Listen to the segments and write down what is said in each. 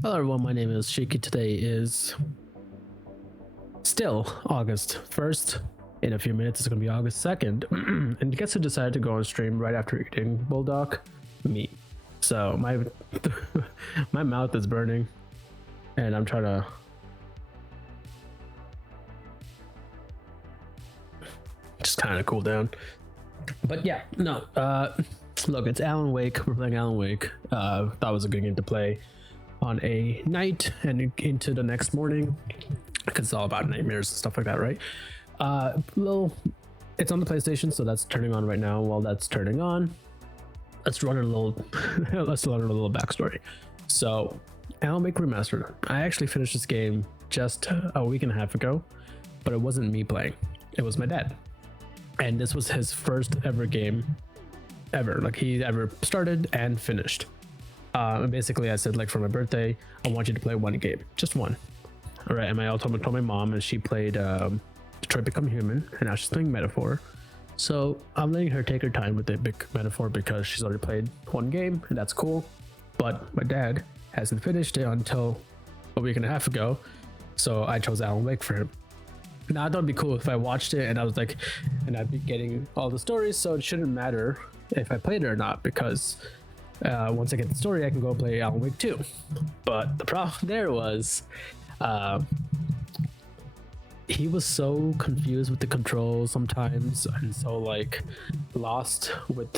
Hello everyone, my name is SHIKI. Today is still August 1st. In a few minutes it's going to be August 2nd. And guess who decided to go on stream right after eating bulldog? Me. So my my mouth is burning and I'm trying to just kind of cool down. But yeah, no, look, it's Alan Wake. We're playing Alan Wake. That was a good game to play on a night and into the next morning, because it's all about nightmares and stuff like that, right? It's on the PlayStation, so that's turning on right now. While that's turning on, let's run a little let's learn a little backstory. So Alan Wake Remastered, I actually finished this game just a week and a half ago, but it wasn't me playing, it was my dad. And this was his first ever game ever, like he ever started and finished. And basically I said, like, for my birthday, I want you to play one game, just one. All right, and I also told my mom, and she played Detroit Become Human, and now she's playing Metaphor. So I'm letting her take her time with the big Metaphor because she's already played one game, and that's cool. But my dad hasn't finished it until a week and a half ago, so I chose Alan Wake for him. Now I thought it'd be cool if I watched it and I was like, and I'd be getting all the stories, so it shouldn't matter if I played it or not, because once I get the story, I can go play Alan Wake 2. But the problem there was, he was so confused with the controls sometimes, and so like lost with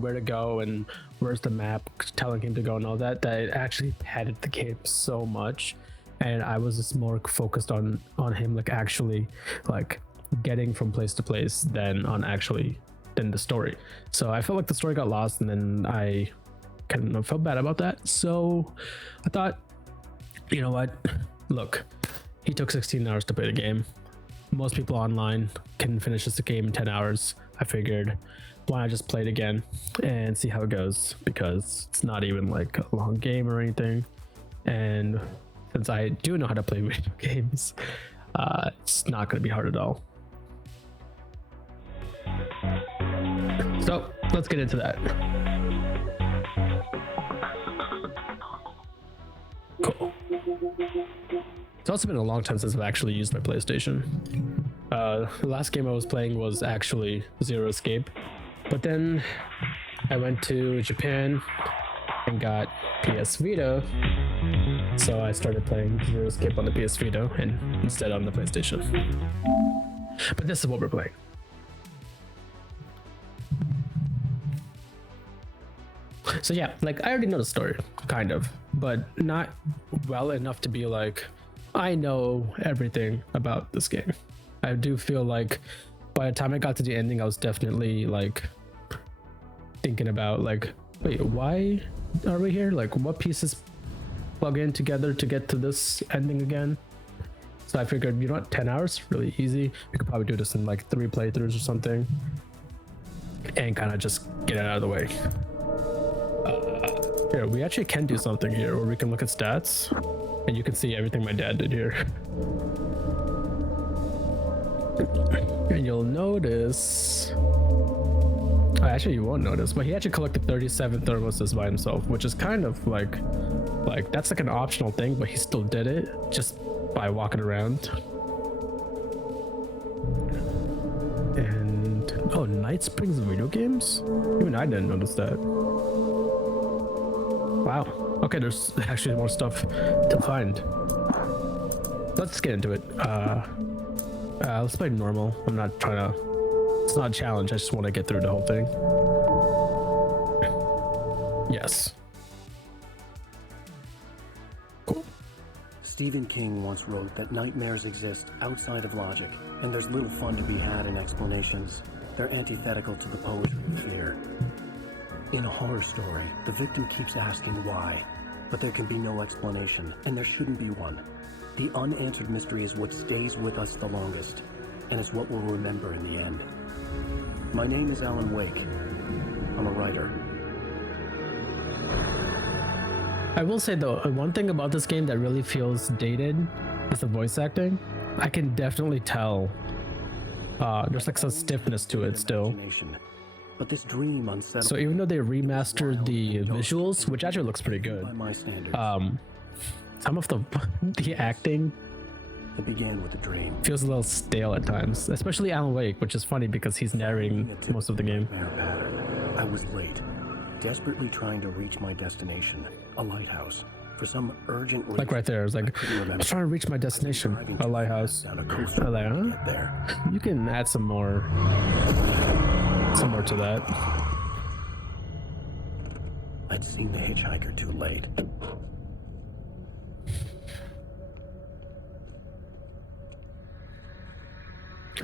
where to go and where's the map telling him to go and all that, that it actually padded the game so much. And I was just more focused on him, like actually like getting from place to place than the story. So I felt like the story got lost, and then I kind of felt bad about that. So I thought, you know what, look, he took 16 hours to play the game. Most people online can finish this game in 10 hours. I figured, why not just play it again and see how it goes, because it's not even like a long game or anything. And since I do know how to play video games, it's not going to be hard at all. So let's get into that. Cool. It's also been a long time since I've actually used my PlayStation. The last game I was playing was actually Zero Escape, but then I went to Japan and got PS Vita, so I started playing Zero Escape on the PS Vita and instead on the PlayStation. But this is what we're playing. So yeah, like I already know the story, kind of, but not well enough to be like, I know everything about this game. I do feel like by the time I got to the ending, I was definitely like thinking about like, wait, why are we here? Like, what pieces plug in together to get to this ending again? So I figured, you know what, 10 hours, really easy. We could probably do this in like 3 playthroughs or something and kind of just get it out of the way. Here, we actually can do something here where we can look at stats and you can see everything my dad did here. And you'll notice, actually you won't notice, but he actually collected 37 thermoses by himself, which is kind of like that's like an optional thing, but he still did it just by walking around. And oh, Night Springs video games? Even I didn't notice that. Wow. Okay, there's actually more stuff to find. Let's get into it. Let's play normal. I'm not trying to, it's not a challenge, I just want to get through the whole thing. Yes. Cool. Stephen King once wrote that nightmares exist outside of logic, and there's little fun to be had in explanations. They're antithetical to the poetry of fear. In a horror story, the victim keeps asking why, but there can be no explanation, and there shouldn't be one. The unanswered mystery is what stays with us the longest, and is what we'll remember in the end. My name is Alan Wake. I'm a writer. I will say though, one thing about this game that really feels dated is the voice acting. I can definitely tell there's like some stiffness to it still. But this dream unsettled. So even though they remastered the visuals, which actually looks pretty good, some of the the acting It began with a dream. feels a little stale at times, especially Alan Wake, which is funny because he's narrating most of the game. Nightmare pattern. I was late, desperately trying to reach my destination, a lighthouse. For some urgent reason, Like right there, it's like, couldn't I'm remember. trying to reach my destination, Driving a lighthouse. down a coast road I'm like, to huh? get there. You can add some more to that. I'd seen the hitchhiker too late.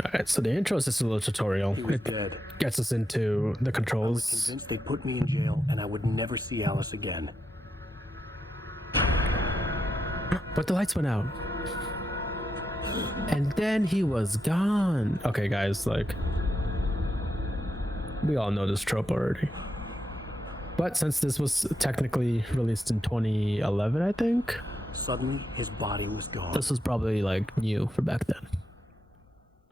Alright, so the intro is just a little tutorial. He was It dead. gets us into the I was controls. convinced they'd put me in jail and I would never see Alice again. But the lights went out. And then he was gone. Okay, guys, like, we all know this trope already. But since this was technically released in 2011, I think, Suddenly, his body was gone. this was probably like new for back then.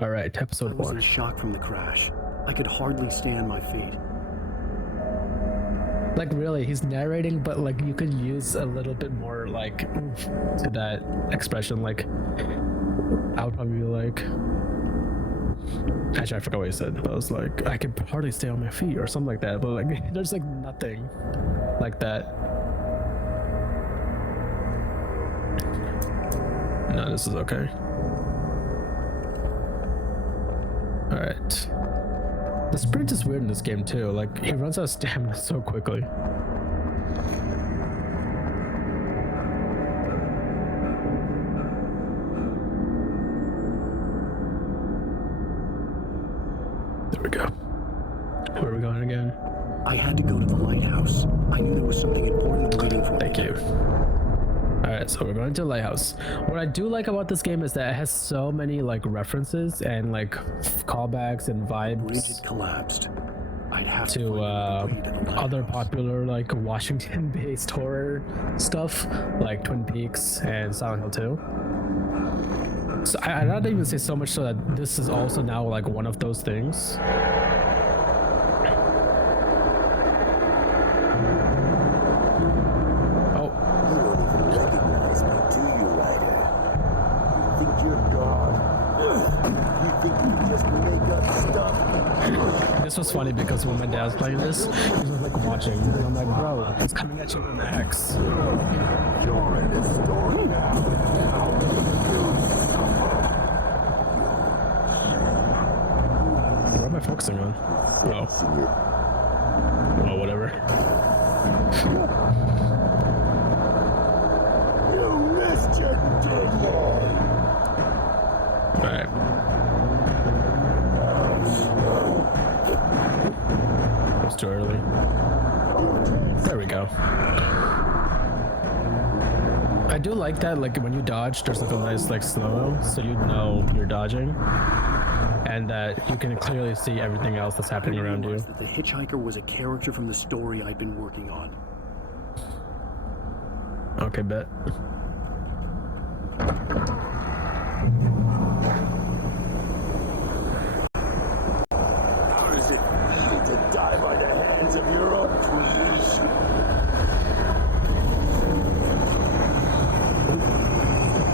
Alright, I episode was in 1. shock from the crash. I could hardly stay on my feet. Like, really, he's narrating, but like, you could use a little bit more like oomph to that expression. Like, I would probably be like, actually, I forgot what he said, but I was like, I could hardly stay on my feet or something like that. But like, there's like nothing like that. No, this is okay. All right. The sprint is weird in this game too. Like, he runs out of stamina so quickly. There we go. Where are we going again? I had to go to the lighthouse. I knew there was something important waiting for me. Thank you. Alright, so we're going to the lighthouse. What I do like about this game is that it has so many like references and like callbacks and Bridge vibes had collapsed. I'd have to find a way to the other lighthouse. popular like Washington-based horror stuff like Twin Peaks and Silent Hill 2. So I'd not even say so much so that this is also now like one of those things. Oh, You don't even recognize me, do you, Ryder? You think you're God? You think you just make up stuff? this was funny because when my dad was playing this, he was like watching, and I'm like, bro, it's coming at you with an axe. You're in this story now. What am I focusing on? Oh, Sing it. well, whatever. You missed your deadline. Alright. It was too early. There we go. I do like that, like when you dodge, there's like a nice like slow, so you know you're dodging, and that you can clearly see everything else that's happening I around you. realized that the hitchhiker was a character from the story I'd been working on. Okay, bet. How does it feel to die by the hands of your own creation?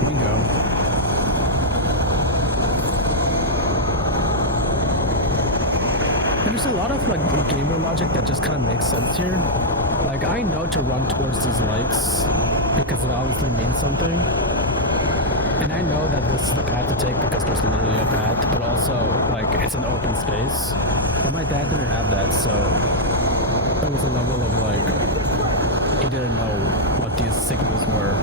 Here you go. There's a lot of like gamer logic that just kind of makes sense here. Like, I know to run towards these lights because it obviously means something. And I know that this is the path to take because there's literally a path, but also, like, it's an open space. But my dad didn't have that, so there was a level of, like, he didn't know what these signals were.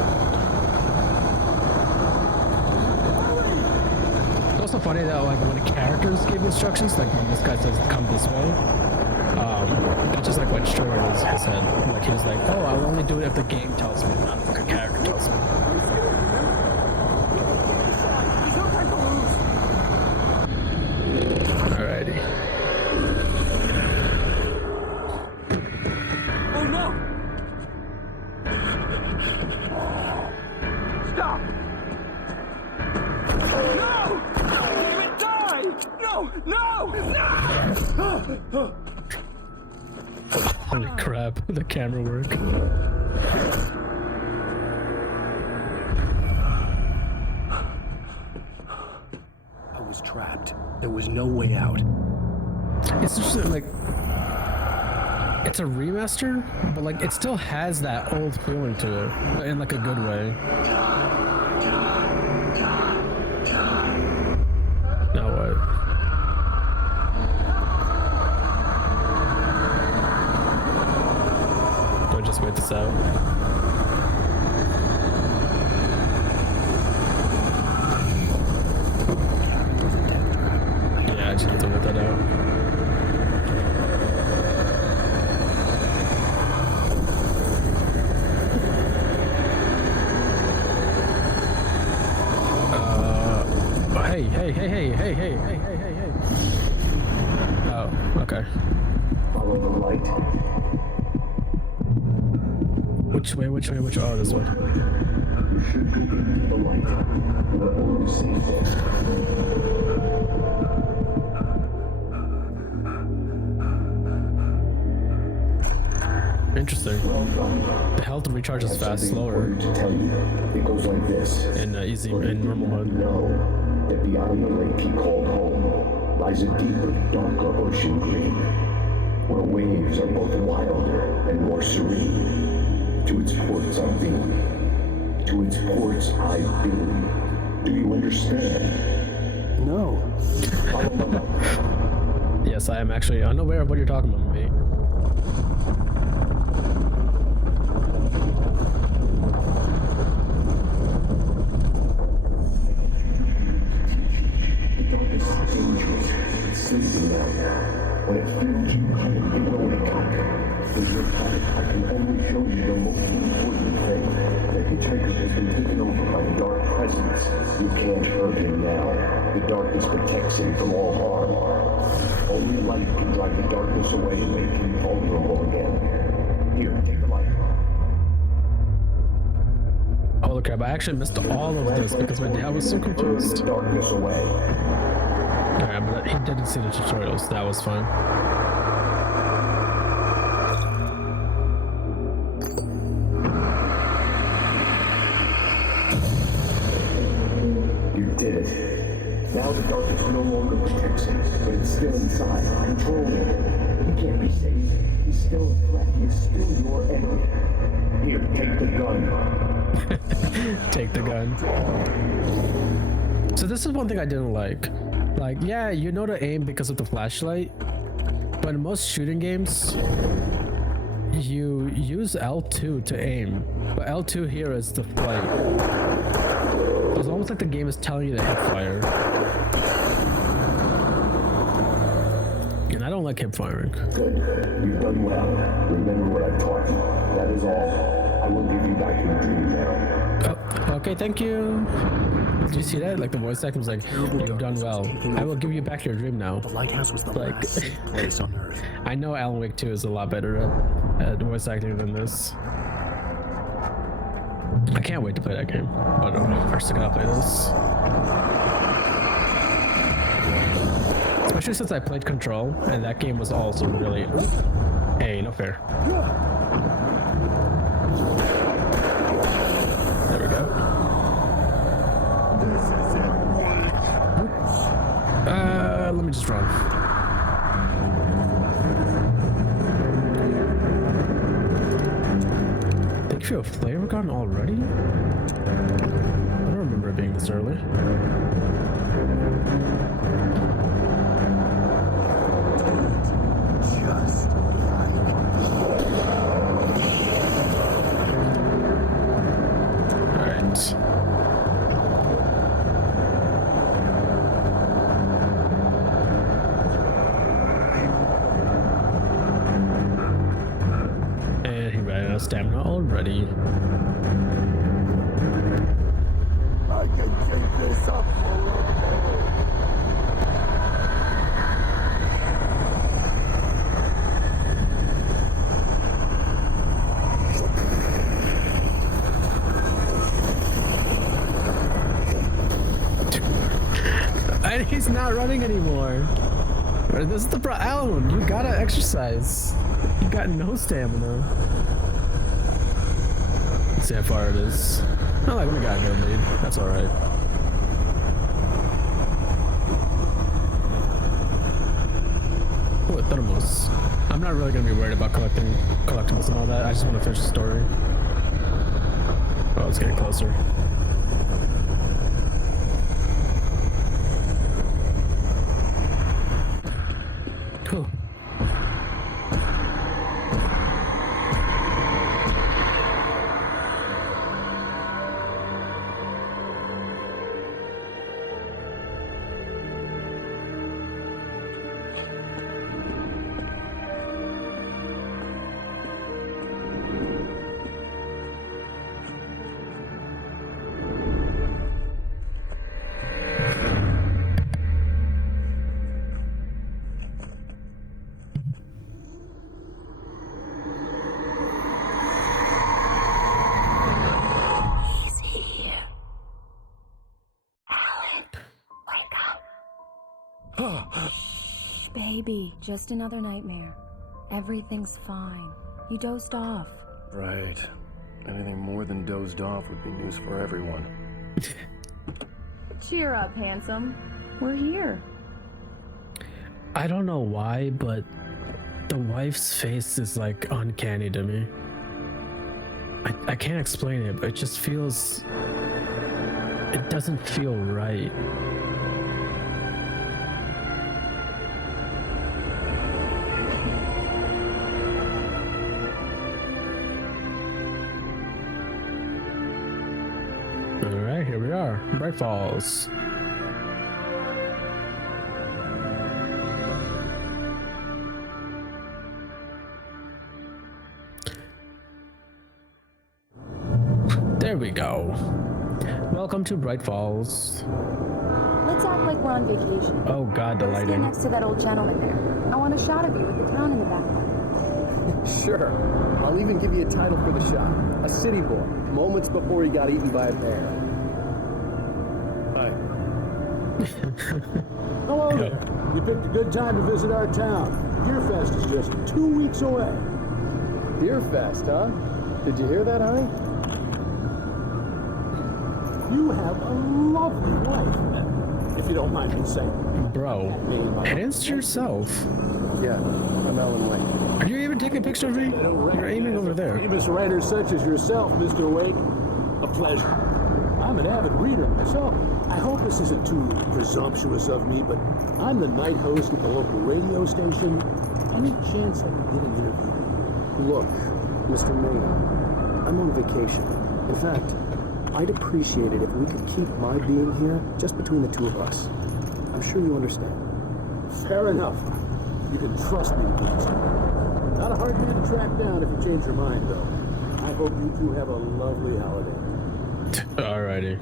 It's also funny that, like, when the characters give instructions, like when this guy says, come this way, that just, like, went straight over his head. Like, he was like, oh, I'll only do it if the game tells me, not if the character tells me. Alrighty. Oh no! Stop! No! Damn it, die! No! No! No! Holy crap, the camera work. There was no way out. It's just like it's a remaster, but like it still has that old feeling to it, but in like a good way. Now what? Do I just wait this out? Yeah, I just have to wait that out. Hey. Oh, okay. Follow the light. Which way? Oh, this way. You should go into the light. You are only safe there. Interesting. The health recharges fast, slower, To tell you, it goes like this. in easy in normal mode. Know that beyond the lake he called home lies a deeper, darker ocean green, where waves are both wilder and more serene. To its ports I've been. To its ports I've been. Do you understand? No. Follow the light. Yes, I am actually unaware of what you're talking about, mate. When it fills you, it will wake up. In your time, I can only show you the most important thing. The hitchhiker has been taken over by the dark presence. You can't hurt him now. The darkness protects him from all harm. Only light can drive the darkness away and make him vulnerable again. Here, take the light. Holy crap, I actually missed all of this because my dad was so confused. The darkness away. Alright, but he didn't see the tutorials, that was fine. You did it. Now the darkness no longer protects him, but it's still inside, controlling him. He can't be safe. He's still a threat. He is still your enemy. Here, take the gun. Take the gun. So this is one thing I didn't like. Like, yeah, you know to aim because of the flashlight, but in most shooting games, you use L2 to aim, but L2 here is the flight. It's almost like the game is telling you to hip fire. And I don't like hip firing. Good. You've done well. Remember what I've taught you. That is all. I will give you back your dream now. Oh, okay, thank you. Did you see that? Like the voice actor was like, "You've done well. I will give you back your dream now." The lighthouse was the Like- last safe place on Earth. I know Alan Wake 2 is a lot better at voice acting than this. I can't wait to play that game. Oh no, first I gotta play this. Especially since I played Control, and that game was also really... Hey, no fair. There we go. Let me just run. Thank you for a flavor gun already? I don't remember it being this early. Just Alright. And he ran out of stamina already. I can keep this up And he's not running anymore. This is the Alan, you gotta exercise. You got no stamina. Let's see how far it is. Not like we got a good lead. That's alright. de todos. I'm not really gonna be worried about collecting collectibles and all that. I just want to finish the story. Oh, it's getting closer. Whew. He's here. Alan, wake up. Shh, baby. Just another nightmare. Everything's fine. You dozed off. Right. Anything more than dozed off would be news for everyone. Cheer up, handsome. We're here. I don't know why, but the wife's face is like uncanny to me. I can't explain it, but it just feels... It doesn't feel right. Alright, here we are. Bright Falls. There we go. Welcome to Bright Falls. Let's act like we're on vacation. Oh god, the Go stand lighting. next to that old gentleman there. I want a shot of you with the town in the background. Sure. I'll even give you a title for the shot. A city boy, moments before he got eaten by a bear. Hi. Hello there. You picked a good time to visit our town. Deer Fest is just 2 weeks away. Deer Fest, huh? Did you hear that, honey? You have a lovely wife, if you don't mind me saying. Bro, hands to yourself. Yeah, I'm Alan Wake. Are you even taking a picture of me? You're aiming over there. Famous writers such as yourself, Mr. Wake, a pleasure. I'm an avid reader myself. I hope this isn't too presumptuous of me, but I'm the night host at the local radio station. Any chance I can get an interview? Look, Mr. Maynard, I'm on vacation. In fact, I'd appreciate it if we could keep my being here just between the two of us. I'm sure you understand. Fair enough. You can trust me to do this. Not a hard man to track down if you change your mind, though. I hope you two have a lovely holiday. Alrighty.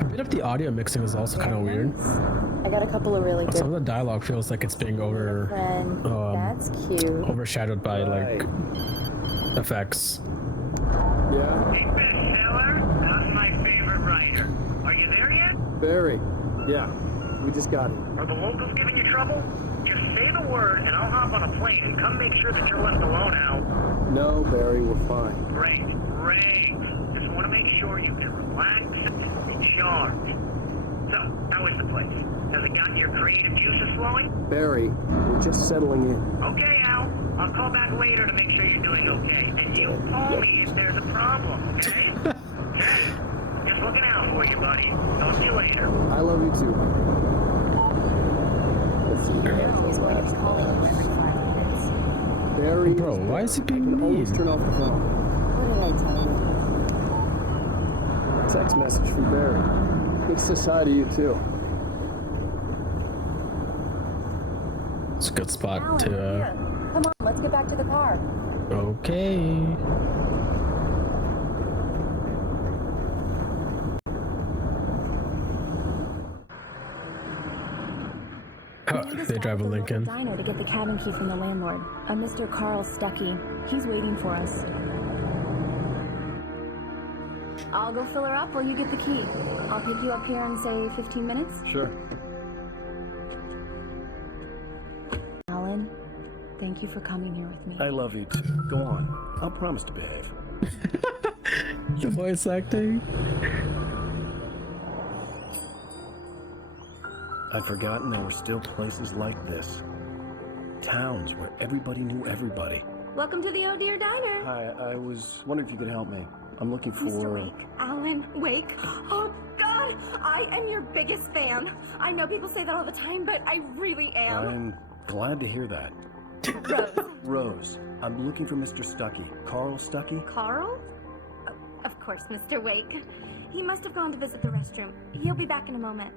A bit of the audio mixing is also kind of weird. I got a couple of really Some good of the dialogue feels like it's being friend. That's cute. overshadowed by like effects. Yeah? Hey, bestseller, how's my favorite writer? Are you there yet? Barry. Yeah, we just got it. Are the locals giving you trouble? Just say the word and I'll hop on a plane and come make sure that you're left alone, Al. No, Barry, we're fine. Great, great. Just want to make sure you can relax and recharge. So, how is the place? Has it gotten your creative juices flowing? Barry, we're just settling in. Okay, Al. I'll call back later to make sure you're doing okay. And you call me if there's a problem, okay? Okay. Just looking out for you, buddy. Talk to you later. I love you too. Let's see. He's going to be calling you every 5 minutes. Barry, Bro, why is he being can always mean? turn off the phone. What did I tell you? Text message from Barry. He says hi to you too. It's a good spot Alan, to. here. Come on, let's get back to the car. Okay. They drive a Lincoln. Diner to get the cabin key from the landlord, a Mr. Carl Stuckey. He's waiting for us. I'll go fill her up while you get the key. I'll pick you up here in, say, 15 minutes. Sure. Alan, thank you for coming here with me. I love you too. Go on. I'll promise to behave. The voice acting. I'd forgotten there were still places like this. Towns where everybody knew everybody. Welcome to the Oh Dear Diner. Hi, I was wondering if you could help me. I'm looking for... Mr. Wake. Alan Wake. Oh, God! I am your biggest fan. I know people say that all the time, but I really am. I'm glad to hear that. Rose. Rose, I'm looking for Mr. Stuckey. Carl Stuckey? Carl? Oh, of course, Mr. Wake. He must have gone to visit the restroom. He'll be back in a moment.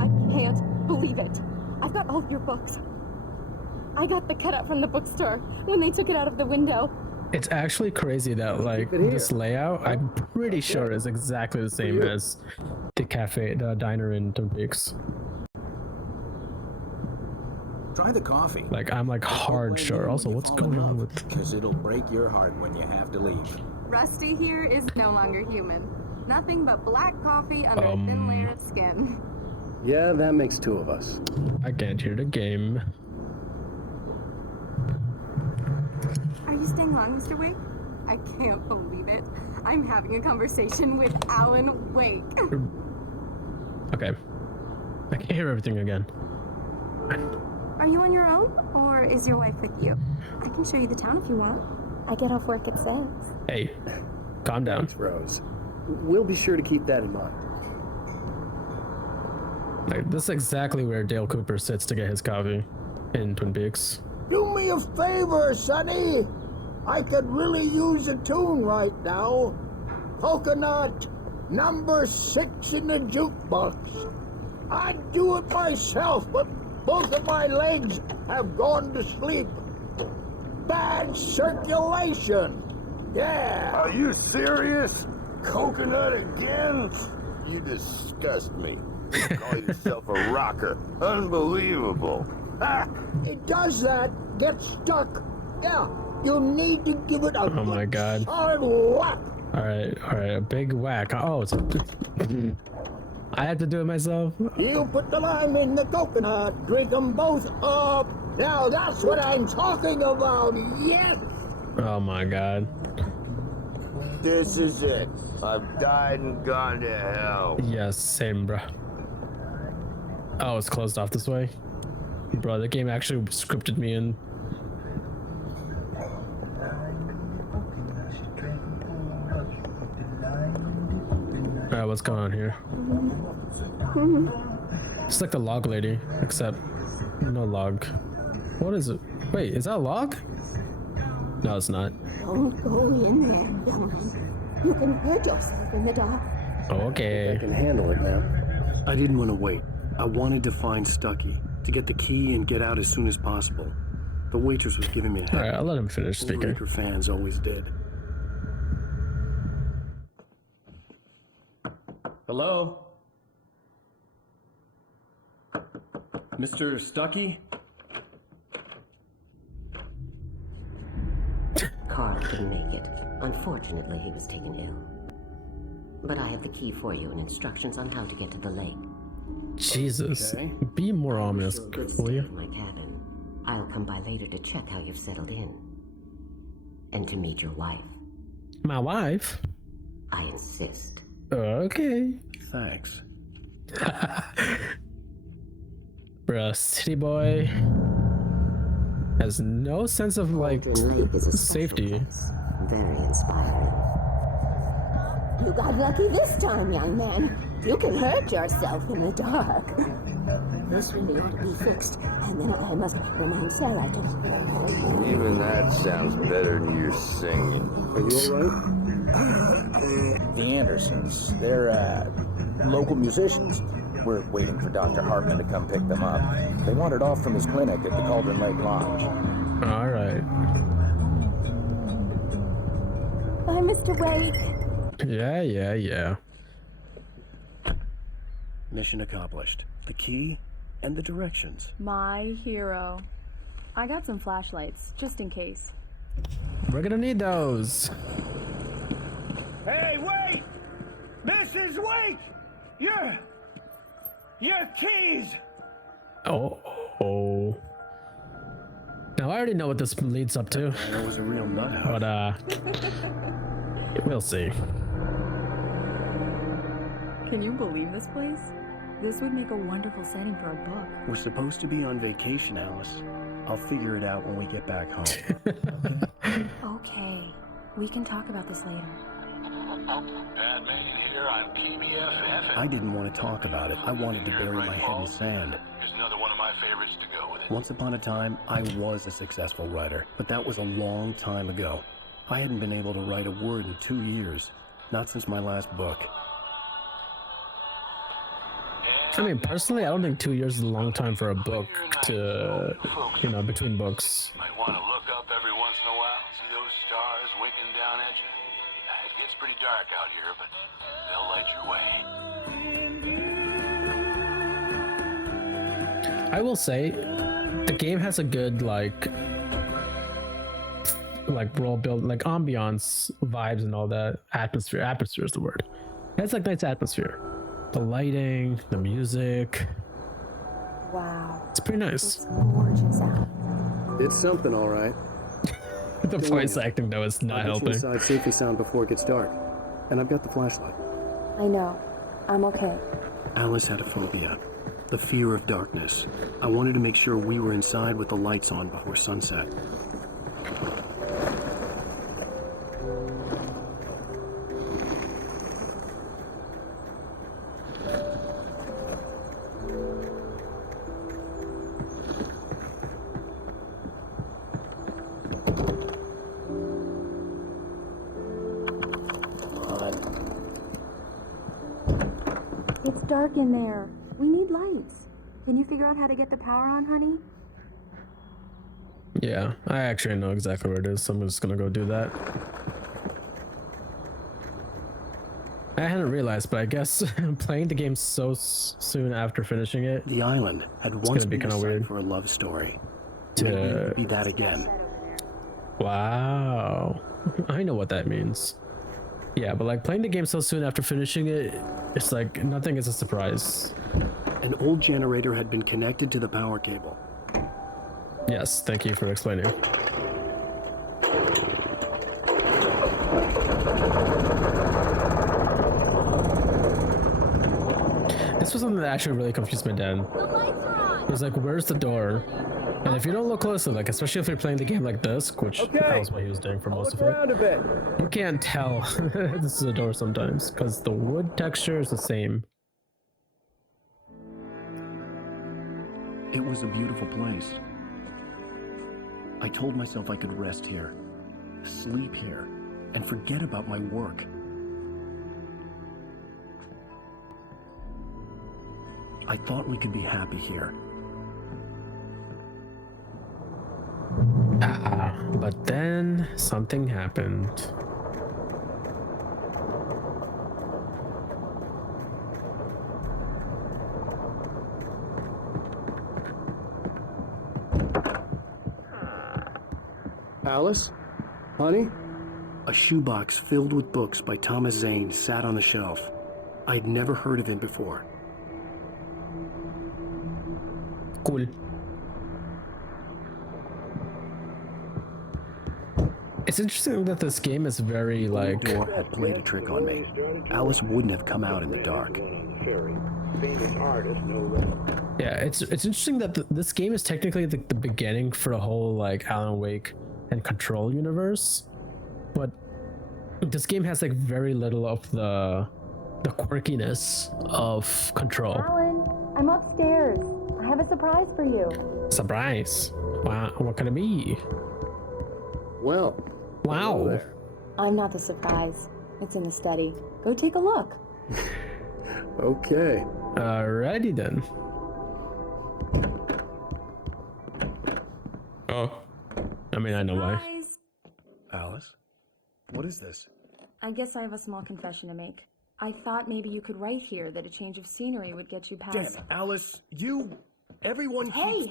I can't believe it. I've got all of your books. I got the cutout from the bookstore when they took it out of the window. It's actually crazy that like this layout, I'm pretty sure is exactly the same as the diner in Twin Peaks. Try the coffee. Like I'm like hard sure. Also, what's going on with? Because it'll break your heart when you have to leave. Rusty here is no longer human. Nothing but black coffee under a thin layer of skin. Yeah, that makes two of us. I can't hear the game. Are you staying long, Mr. Wake? I can't believe it. I'm having a conversation with Alan Wake. Okay, I can hear everything again. Are you on your own, or is your wife with you? I can show you the town if you want. I get off work at 6. Hey, calm down. Thanks, Rose. We'll be sure to keep that in mind. Like, this is exactly where Dale Cooper sits to get his coffee in Twin Peaks. Do me a favor, Sonny. I could really use a tune right now. Coconut, number 6 in the jukebox. I'd do it myself, but both of my legs have gone to sleep. Bad circulation. Yeah. Are you serious? Coconut again? You disgust me. You call yourself a rocker. Unbelievable. Ha! It does that. Get stuck. Yeah. You need to give it a Oh my God. hard whack. All right, a big whack. Oh, it's. I have to do it myself. You put the lime in the coconut. Drink them both up. Now that's what I'm talking about. Yes. Oh my God. This is it. I've died and gone to hell. Yes, same, bro. Oh, it's closed off this way, bro. The game actually scripted me in. Alright, what's going on here? It's like the log lady, except no log. What is it? Wait, is that a log? No, it's not. Don't go in there, young man. You can hurt yourself in the dark. I Okay. can handle it, ma'am. I didn't want to wait. I wanted to find Stuckey, to get the key and get out as soon as possible. The waitress was giving me a Alright, head. I'll let him finish speaking. Laker fans always did. Hello? Mr. Stuckey? Carl couldn't make it. Unfortunately, he was taken ill. But I have the key for you and instructions on how to get to the lake. Jesus. Okay. Be more ominous, Good will stay you? in my cabin. I'll come by later to check how you've settled in. And to meet your wife. My wife? I insist. Okay. Thanks. Bruh, city boy has no sense of like Cauldron Lake is a special safety. place. Very inspiring. You got lucky this time, young man. You can hurt yourself in the dark. This really ought to be fixed, and then I must remind Sarah to... Even that sounds better than your singing. Are you alright? The Andersons. They're, local musicians. We're waiting for Dr. Hartman to come pick them up. They wandered off from his clinic at the Cauldron Lake Lodge. Alright. Bye, Mr. Wake. Yeah. Mission accomplished. The key and the directions. My hero. I got some flashlights, just in case. We're gonna need those. Hey, wait! Mrs. Wake! Your keys! Oh. Now I already know what this leads up to, That was a real nut house. but we'll see. Can you believe this place? This would make a wonderful setting for a book. We're supposed to be on vacation, Alice. I'll figure it out when we get back home. Okay, we can talk about this later. Bad man here on PBFF. I didn't want to talk about it. I wanted to bury my head in sand. Here's another one of my favorites to go with it. Once upon a time, I was a successful writer, but that was a long time ago. I hadn't been able to write a word in 2 years. Not since my last book. I mean, personally, I don't think 2 years is a long time for a book to, you know, between books. Might want to look up every once in a while, see those stars winking down at you. It gets pretty dark out here, but they'll light your way. I will say, the game has a good like world build, like ambiance, vibes, and all that. Atmosphere. Atmosphere is the word. It's like nice atmosphere. The lighting, the music. Wow. It's pretty nice. It's gorgeous out. It's something, all right. The voice acting though is not I'll get you helping. inside safe and sound before it gets dark. And I've got the flashlight. I know. I'm okay. Alice had a phobia. The fear of darkness. I wanted to make sure we were inside with the lights on before sunset. It's dark in there. We need lights. Can you figure out how to get the power on, honey? Yeah, I actually know exactly where it is, so I'm just gonna go do that. I hadn't realized, but I guess playing the game so soon after finishing it, The island had it's once gonna be been a kind of site weird. for a love story. Maybe it would be that again. Wow, I know what that means. Yeah, but like playing the game so soon after finishing it, it's like nothing is a surprise. An old generator had been connected to the power cable. Yes, thank you for explaining. This was something that actually really confused my dad. It was like, where's the door? And if you don't look closely, like especially if you're playing the game like this, which that was what he was doing for most of it, you can't tell this is a door sometimes because the wood texture is the same. It was a beautiful place. I told myself I could rest here, sleep here, and forget about my work. I thought we could be happy here. But then something happened. Alice? Honey? A shoebox filled with books by Thomas Zane sat on the shelf. I'd never heard of him before. Cool. It's interesting that this game is very like. The door had played a trick on me. Alice wouldn't have come out in the dark. Yeah, it's interesting that this game is technically the beginning for a whole like Alan Wake and Control universe, but this game has like very little of the quirkiness of Control. Alan, I'm upstairs. I have a surprise for you. Surprise! Wow, what can it be? Well. hello Wow. there. I'm not the surprise. It's in the study. Go take a look. Okay. Alrighty then. Oh. I mean, I know why. Guys, Alice? What is this? I guess I have a small confession to make. I thought maybe you could write here that a change of scenery would get you past... Damn, Alice, everyone Hey,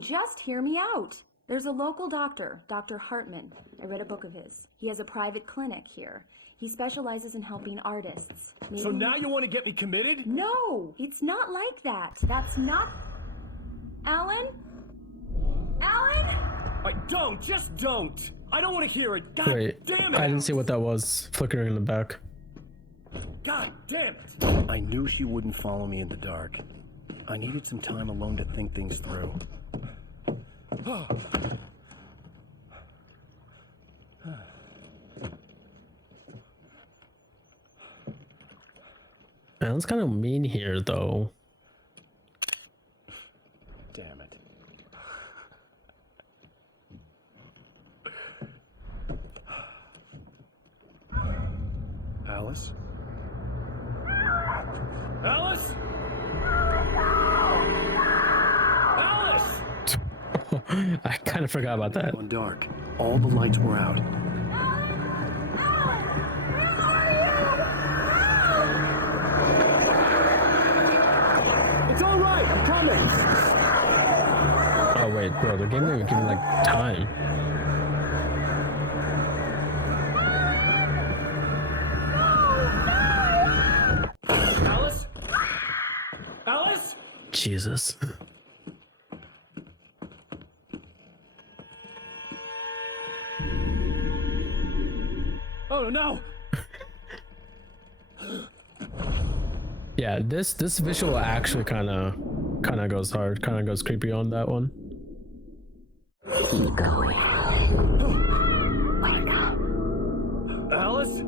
just hear me out. There's a local doctor, Dr. Hartman. I read a book of his. He has a private clinic here. He specializes in helping artists. Maybe... So now you want to get me committed? No, it's not like that. That's not... Alan? Alan? Just don't! I don't want to hear it! God Wait, damn it! I didn't see what that was flickering in the back. God damn it! I knew she wouldn't follow me in the dark. I needed some time alone to think things through. Sounds kind of mean here, though. Damn it. Alice? Alice? Alice! I kind of forgot about that. On dark. All the lights were out. It's all right. I'm coming. Oh wait, bro, the game didn't even give me like time. Alice? Alice? Jesus. Oh no! Yeah, this visual actually kind of goes hard, kind of goes creepy on that one. Keep going. Wake up. Alice?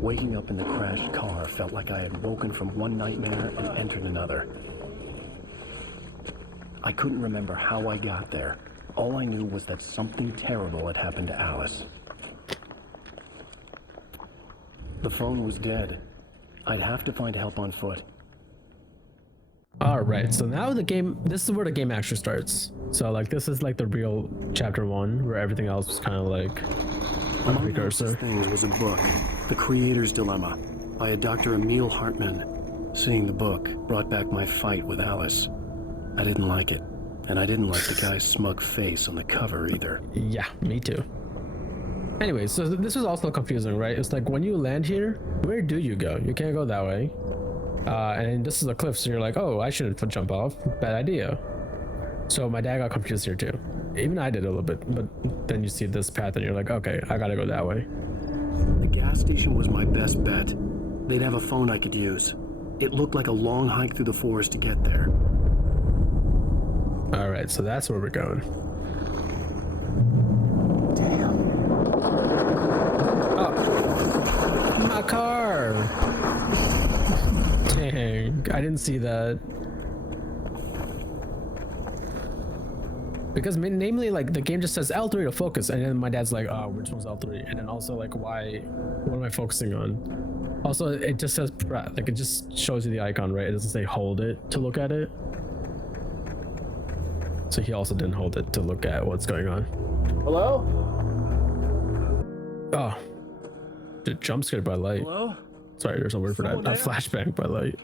Waking up in the crashed car felt like I had woken from one nightmare and entered another. I couldn't remember how I got there. All I knew was that something terrible had happened to Alice. The phone was dead. I'd have to find help on foot. All right, so now this is where the game actually starts. So like this is like the real chapter 1 where everything else was kind of like a Among precursor. those things was a book, The Creator's Dilemma, by a Dr. Emil Hartman. Seeing the book brought back my fight with Alice. I didn't like it, and I didn't like the guy's smug face on the cover either. Yeah, me too. Anyway, so this is also confusing, right? It's like when you land here, where do you go? You can't go that way. And this is a cliff, so you're like, oh, I shouldn't jump off. Bad idea. So my dad got confused here too. Even I did a little bit, but then you see this path and you're like, okay, I gotta go that way. The gas station was my best bet. They'd have a phone I could use. It looked like a long hike through the forest to get there. All right, so that's where we're going. Damn. Oh, my car. Dang, I didn't see that. Because namely, like the game just says L3 to focus, and then my dad's like, oh, which one's L3? And then also like, what am I focusing on? Also, it just says, like it just shows you the icon, right? It doesn't say hold it to look at it. So he also didn't hold it to look at what's going on. Hello? Oh, dude, jump scared by light. Hello? Sorry, there's no word for that. A flashbang by light.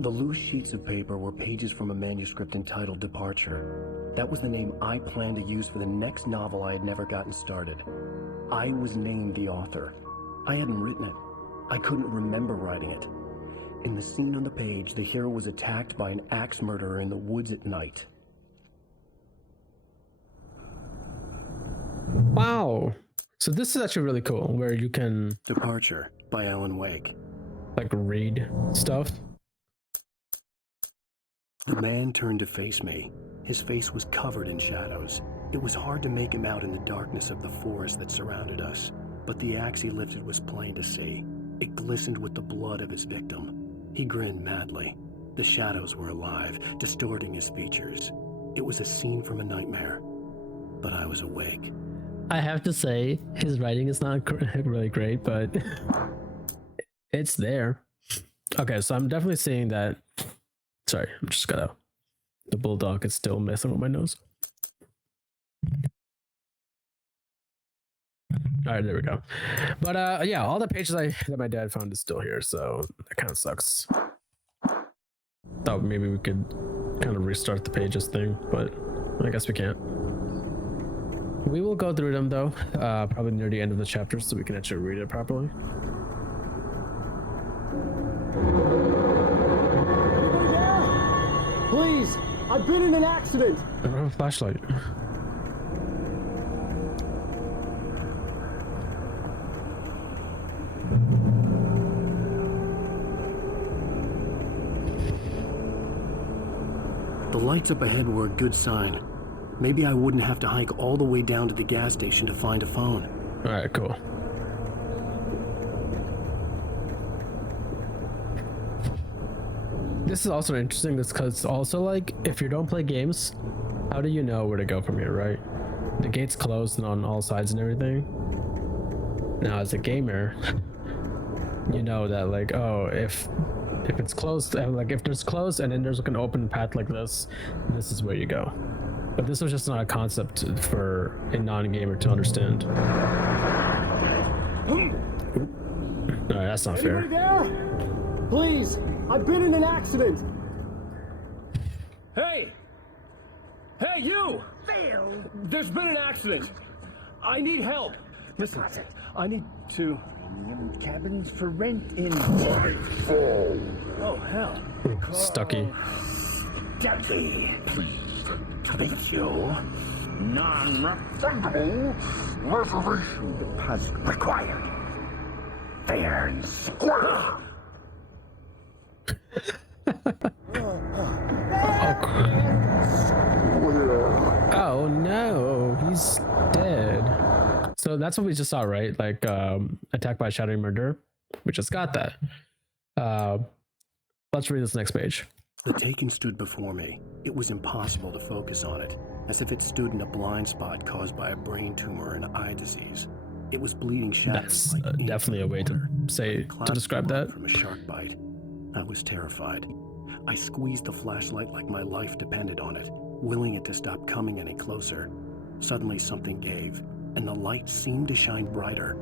The loose sheets of paper were pages from a manuscript entitled Departure. That was the name I planned to use for the next novel I had never gotten started. I was named the author. I hadn't written it. I couldn't remember writing it. In the scene on the page, the hero was attacked by an axe murderer in the woods at night. Wow. So this is actually really cool, where you can Departure by Alan Wake. like read stuff. The man turned to face me. His face was covered in shadows. It was hard to make him out in the darkness of the forest that surrounded us, but the axe he lifted was plain to see. It glistened with the blood of his victim. He grinned madly. The shadows were alive, distorting his features. It was a scene from a nightmare, but I was awake. I have to say, his writing is not really great, but it's there. Okay, so I'm definitely seeing that. Sorry, I'm just gonna. The bulldog is still messing with my nose. All right, there we go. But yeah, all the pages that my dad found is still here, so that kind of sucks. Thought maybe we could kind of restart the pages thing, but I guess we can't. We will go through them though, probably near the end of the chapter, so we can actually read it properly. Anybody there? Please, I've been in an accident. I don't have a flashlight. The lights up ahead were a good sign. Maybe I wouldn't have to hike all the way down to the gas station to find a phone. All right, cool. This is also interesting because also like if you don't play games, how do you know where to go from here, right? The gate's closed and on all sides and everything. Now as a gamer, you know that like, oh, if it's closed, and like if there's closed and then there's like an open path like this is where you go. But this was just not a concept for a non-gamer to understand. Alright, that's not fair. Anybody there? Please, I've been in an accident. Hey! Hey, you! Phil! There's been an accident. I need help. Listen, I need to... Cabins for rent in... Oh, hell. Stucky. Stucky. Please, to meet you. Non-refundable reservation deposit required. Fair and square. Oh no, he's dead. So that's what we just saw, right? Like attacked by a shattering murder. We just got that. Let's read this next page. The Taken stood before me. It was impossible to focus on it, as if it stood in a blind spot caused by a brain tumor and eye disease. It was bleeding shadows. That's like definitely a way to say to describe that. From a shark bite. I was terrified. I squeezed the flashlight like my life depended on it, willing it to stop coming any closer. Suddenly something gave, and the light seemed to shine brighter.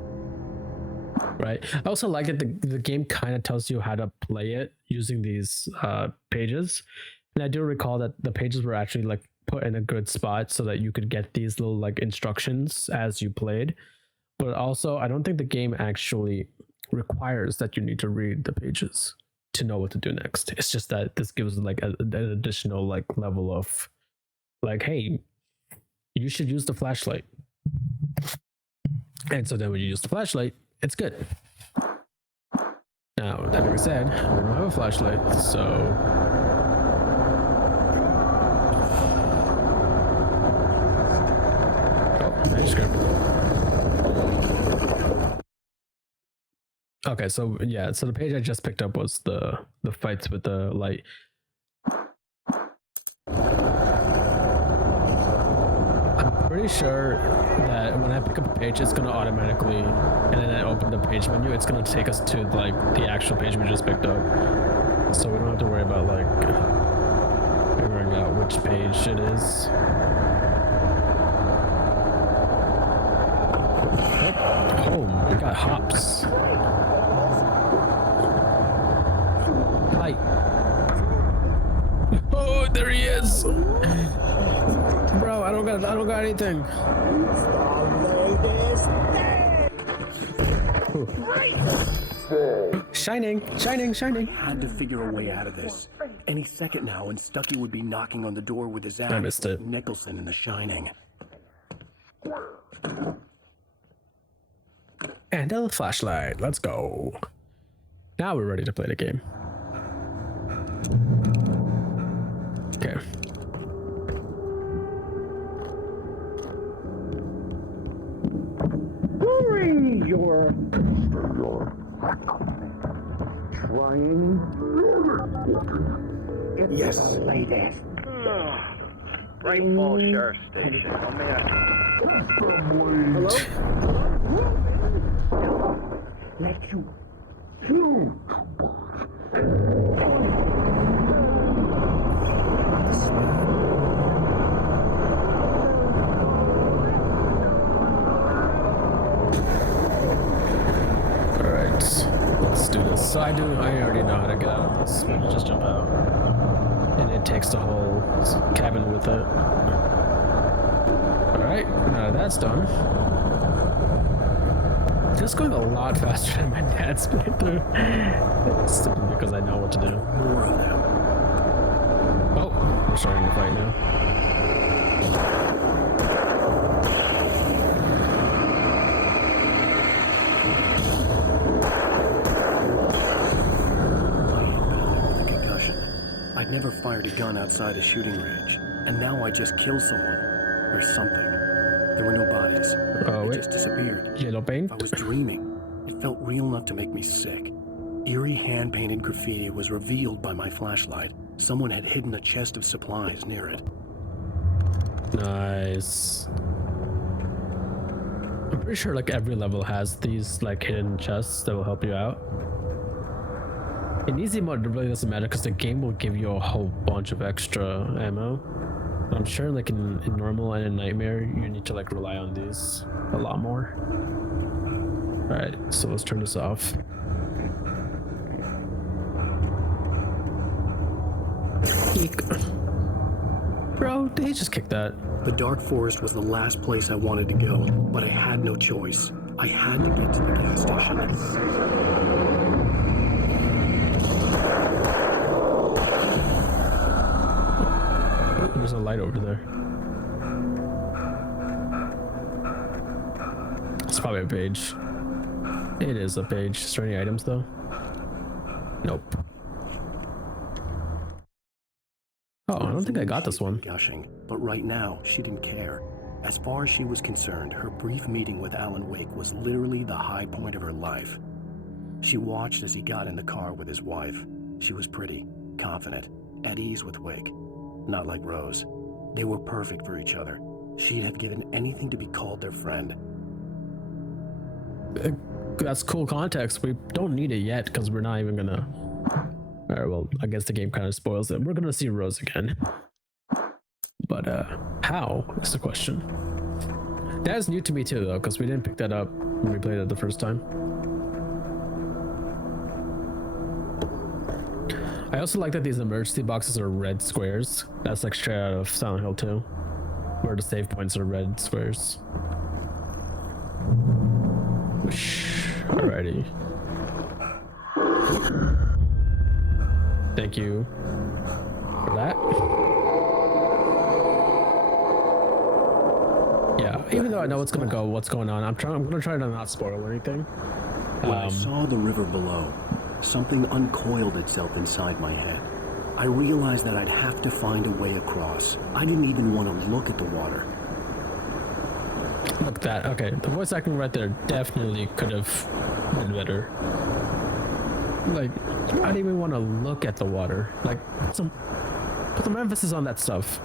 Right. I also like that the game kind of tells you how to play it using these pages. And I do recall that the pages were actually like put in a good spot so that you could get these little like instructions as you played. But also, I don't think the game actually requires that you need to read the pages to know what to do next. It's just that this gives like an additional like level of like, hey, you should use the flashlight. And so then when you use the flashlight, it's good. Now, that being said, we don't have a flashlight, so... Oh, I just grabbed it. Okay, so yeah, so the page I just picked up was the fights with the light. I'm pretty sure that when I pick up a page, it's gonna automatically, and then I open the page menu, it's gonna take us to like the actual page we just picked up. So we don't have to worry about like figuring out which page it is. Oh, we got hops. Hi. Oh, there he is. Bro, I don't got anything. Shining. I had to figure a way out of this. Any second now, and Stucky would be knocking on the door with his axe. I missed it. Nicholson in The Shining. And a flashlight. Let's go. Now we're ready to play the game. Okay. Hurry! You're trying. It's Yes. the latest. Bright Falls Sheriff Station. Oh man. Hello? Let you. Alright. Let's do this. So I already know how to get out of this. Just jump out. And it takes the whole cabin with it. Alright. Alright, that's done. Just going a lot faster than my dad's playthrough. Simply because I know what to do. More of them. Oh, we're starting to fight now. The concussion. I'd never fired a gun outside a shooting range, and now I just killed someone. Or something. There were no bodies. Oh, They wait. just disappeared. Yellow paint? I was dreaming. It felt real enough to make me sick. Eerie hand-painted graffiti was revealed by my flashlight. Someone had hidden a chest of supplies near it. Nice. I'm pretty sure like every level has these like hidden chests that will help you out. In easy mode it really doesn't matter because the game will give you a whole bunch of extra ammo. But I'm sure like in normal and in nightmare you need to like rely on these a lot more. Alright, so let's turn this off. Eek. Bro, did he just kick that? The dark forest was the last place I wanted to go, but I had no choice. I had to get to the gas station. Oh, there's a light over there. It's probably a page. It is a page. Is there any items though? Nope. Oh, I don't think I got this one. Gushing, but right now, she didn't care. As far as she was concerned, her brief meeting with Alan Wake was literally the high point of her life. She watched as he got in the car with his wife. She was pretty, confident, at ease with Wake. Not like Rose. They were perfect for each other. She'd have given anything to be called their friend. That's cool context. We don't need it yet because we're not even gonna... Alright, well, I guess the game kind of spoils it. We're gonna see Rose again. But, how is the question. That's new to me too, though, because we didn't pick that up when we played it the first time. I also like that these emergency boxes are red squares. That's like straight out of Silent Hill 2, where the save points are red squares. Whoosh. Alrighty. Thank you for that. Yeah, even though I know what's going on, I'm gonna try to not spoil anything. When I saw the river below, something uncoiled itself inside my head. I realized that I'd have to find a way across. I didn't even want to look at the water. Look at that. Okay, the voice acting right there definitely could have been better. Like, I didn't even want to look at the water. Like, put some emphasis on that stuff.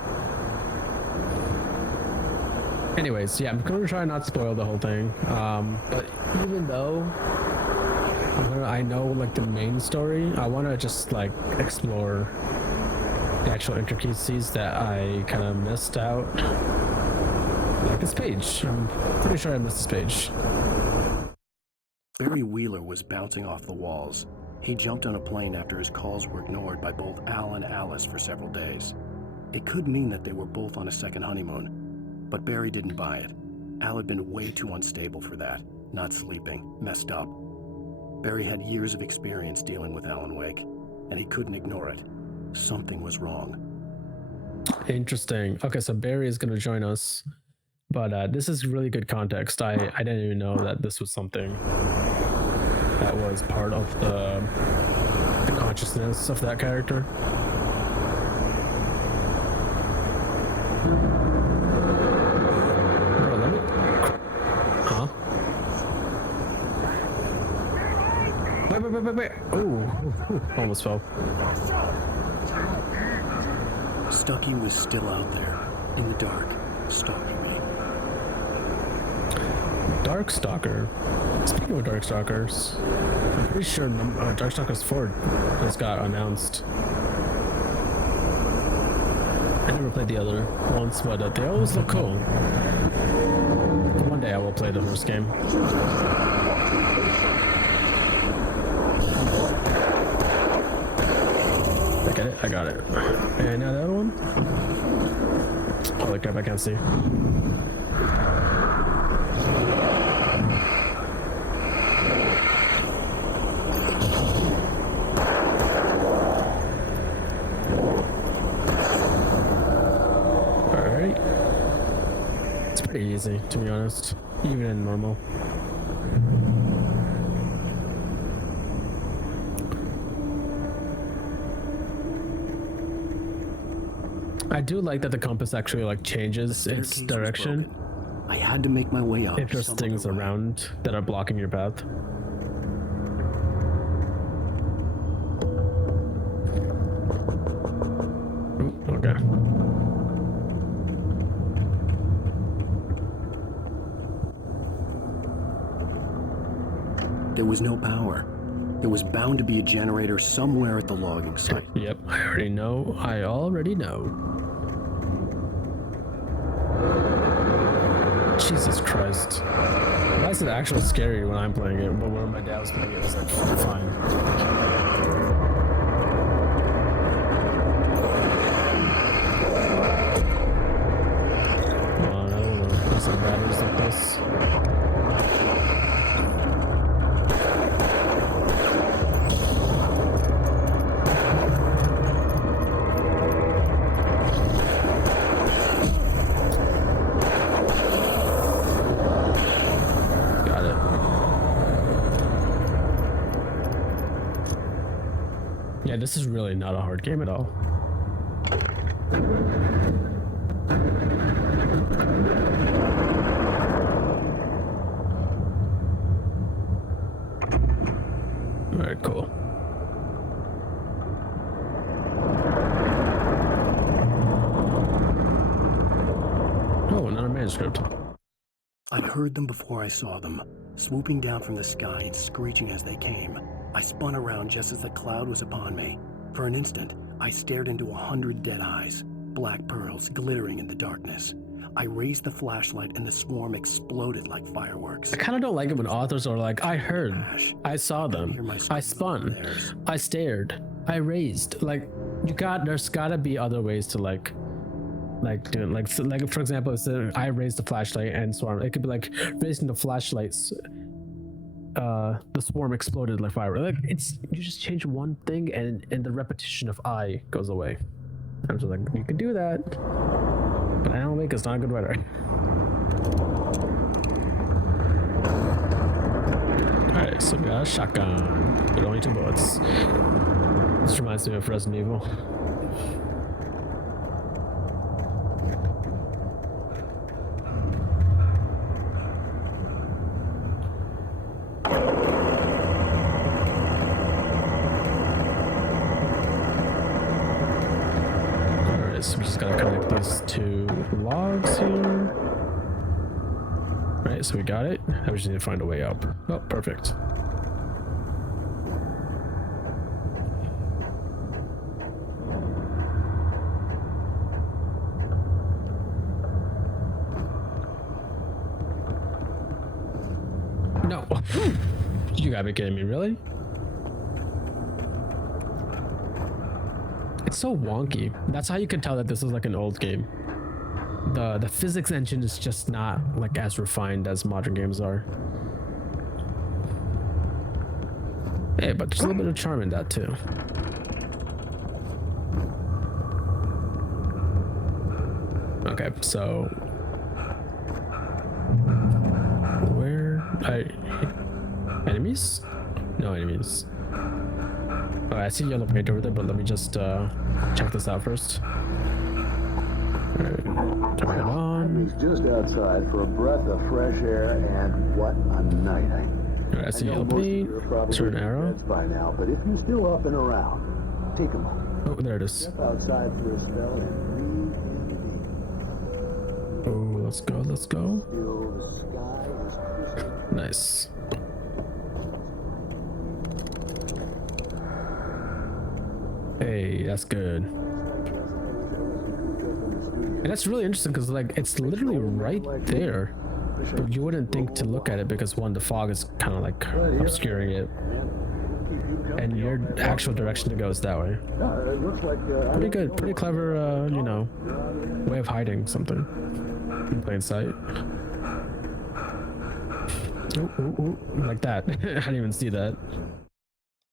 Anyways, yeah, I'm gonna try not to spoil the whole thing. But even though I know like the main story, I want to just like explore the actual intricacies that I kind of missed out. Like this page. I'm pretty sure I missed this page. Barry Wheeler was bouncing off the walls. He jumped on a plane after his calls were ignored by both Al and Alice for several days. It could mean that they were both on a second honeymoon, but Barry didn't buy it. Al had been way too unstable for that, not sleeping, messed up. Barry had years of experience dealing with Alan Wake, and he couldn't ignore it. Something was wrong. Interesting. Okay, so Barry is going to join us, but this is really good context. I didn't even know that this was something that was part of the consciousness of that character. Bro, let me... Huh? Wait. Ooh, almost fell. Stucky was still out there, in the dark, stalking me. Darkstalker. Speaking of Darkstalkers, I'm pretty sure Darkstalkers 4 just got announced. I never played the other ones, but they always look cool. One day I will play the first game. I get it? I got it. And now the other one? Holy crap, I can't see. pretty easy, to be honest, even in normal. I do like that the compass actually like changes its direction. I had to make my way up. If there's things around that are blocking your path. Ooh, okay. There was no power. There was bound to be a generator somewhere at the logging site. Yep, I already know. I already know. Jesus Christ. Why is it actually scary when I'm playing it, but when my dad was playing it, it was like, fine. Come on, I don't want to put some batteries like this. Yeah, this is really not a hard game at all. Alright, cool. Oh, another manuscript. I heard them before I saw them, swooping down from the sky and screeching as they came. I spun around just as the cloud was upon me. For an instant, I stared into 100 dead eyes, black pearls glittering in the darkness. I raised the flashlight and the swarm exploded like fireworks. I kind of don't like it when authors are like, I heard, I saw them, I spun, I stared, I raised. Like, there's gotta be other ways to like do it. Like for example, I raised the flashlight and swarm. It could be like raising the flashlights. The swarm exploded like fire. Like you just change one thing and the repetition of I goes away. I'm just like, you can do that, but Alan Wake is not a good writer. Alright, so we got a shotgun, but only 2 bullets. This reminds me of Resident Evil. So we just gotta connect these 2 logs here. Right, so we got it. I just need to find a way up. Oh, perfect. No. You gotta be kidding me, really? It's so wonky. That's how you can tell that this is like an old game. The physics engine is just not like as refined as modern games are. Hey, but there's a little bit of charm in that too. Okay, so enemies? No enemies. Oh, I see yellow paint over there, but let me just check this out first. Alright, turn it on. He's just outside for a breath of fresh air, and what a night. Alright, I see yellow paint. Turn arrow. By now, but if you're still up and around, take a moment. Oh, there it is. Step outside for a spell and breathe. Oh, let's go, let's go. The sky is crystal. Nice. Hey, that's good. And that's really interesting because like it's literally right there, but you wouldn't think to look at it because one, the fog is kind of like obscuring it, and your actual direction to go is that way. Pretty good, pretty clever, you know, way of hiding something in plain sight. Ooh, like that. I didn't even see that.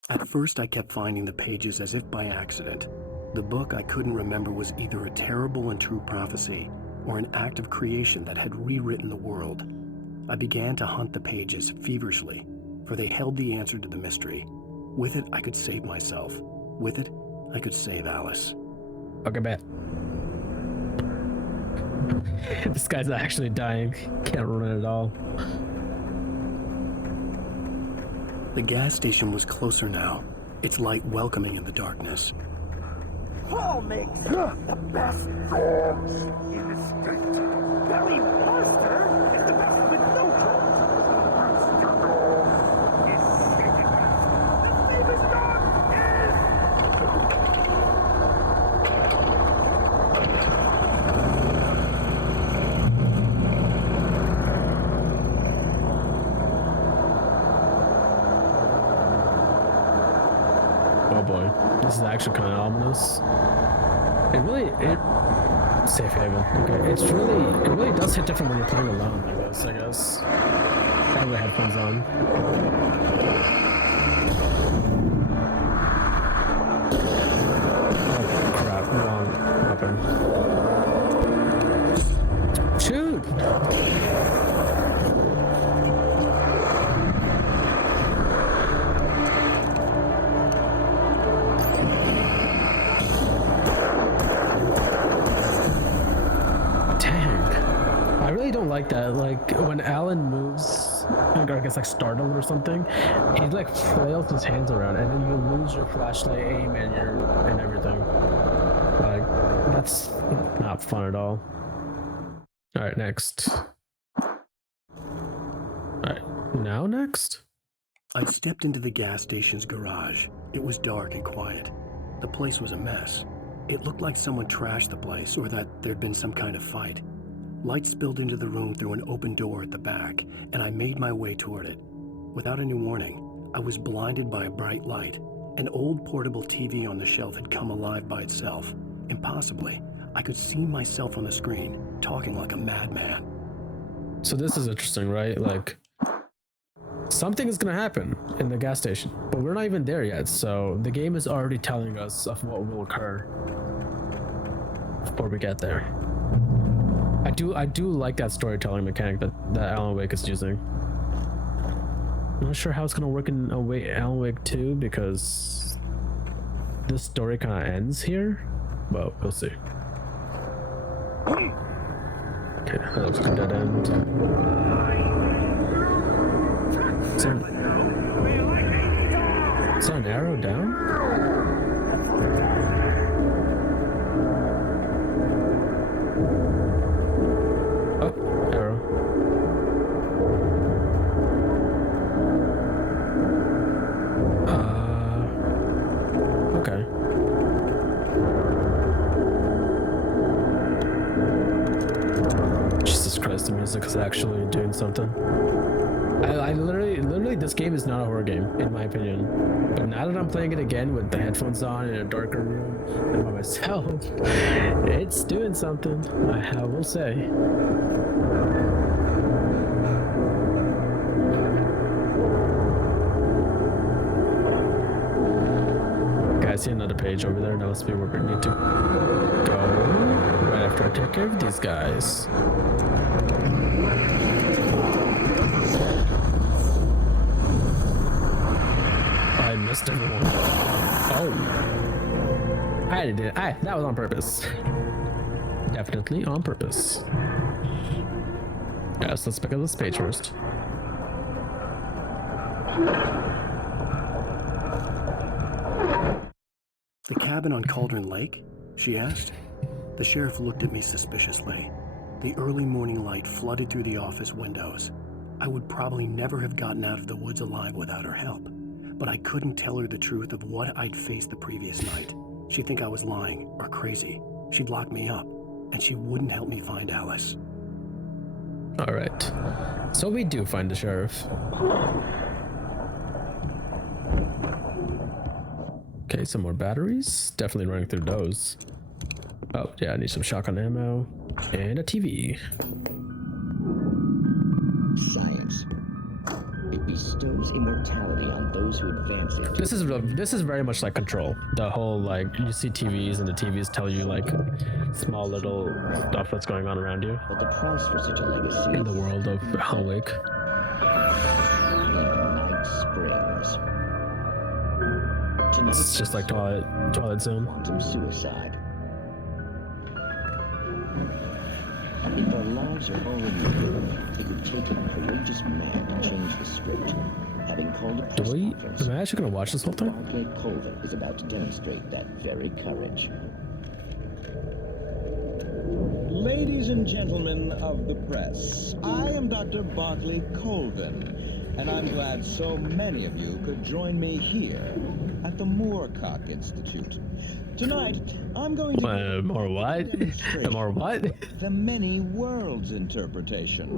At first, I kept finding the pages as if by accident. The book I couldn't remember was either a terrible and true prophecy, or an act of creation that had rewritten the world. I began to hunt the pages feverishly, for they held the answer to the mystery. With it, I could save myself. With it, I could save Alice. Okay, bet. This guy's actually dying. Can't run it at all. The gas station was closer now, its light welcoming in the darkness. Paul makes the best dogs in the state. Barry Buster is the best with no dogs. Buster dog is second best. The famous dog is... Oh boy, this is actually kind of ominous. Safe haven. Okay, it really does hit different when you're playing alone, I guess. I have the headphones on. Oh crap, wrong weapon. Shoot! I really don't like that. Like when Alan moves, I guess like startled or something, he like flails his hands around, and then you lose your flashlight aim and everything. Like that's not fun at all. All right, next. All right, now next. I stepped into the gas station's garage. It was dark and quiet. The place was a mess. It looked like someone trashed the place, or that there'd been some kind of fight. Light spilled into the room through an open door at the back, and I made my way toward it. Without any warning, I was blinded by a bright light. An old portable TV on the shelf had come alive by itself. Impossibly, I could see myself on the screen, talking like a madman. So this is interesting, right? Like, something is gonna happen in the gas station, but we're not even there yet, so the game is already telling us of what will occur before we get there. I do like that storytelling mechanic that Alan Wake is using. I'm not sure how it's gonna work in Alan Wake 2 because this story kind of ends here, but we'll see. Okay, that looks like a dead end. Is there an arrow down? Okay. Jesus Christ, the music is actually doing something. I literally, this game is not a horror game, in my opinion. But now that I'm playing it again with the headphones on in a darker room and by myself, it's doing something, I will say. I see another page over there. That must be where we need to go right after I take care of these guys. I missed everyone. Oh, I did it. That was on purpose. Definitely on purpose. Yes, let's pick up this page first. The cabin on Cauldron Lake? She asked. The sheriff looked at me suspiciously. The early morning light flooded through the office windows. I would probably never have gotten out of the woods alive without her help. But I couldn't tell her the truth of what I'd faced the previous night. She'd think I was lying or crazy. She'd lock me up, and she wouldn't help me find Alice. All right. So we do find the sheriff. Okay, some more batteries. Definitely running through those. Oh, yeah, I need some shotgun ammo. And a TV. Science. bestows immortality on those who advance it. This is very much like Control. The whole like you see TVs and the TVs tell you like small little stuff that's going on around you. But the price for such a legacy in the world of Alan Wake. Night Springs. Tonight, It's just like Twilight Zone. Quantum suicide. If our lives are already written, it would take a courageous man to change the script. Having called a press conference, Am I actually gonna watch this whole thing? Barclay Colvin is about to demonstrate that very courage. Ladies and gentlemen of the press, I am Dr. Barclay Colvin, and I'm glad so many of you could join me here at the Moorcock Institute. Tonight, I'm going to More what? More what? the many worlds interpretation.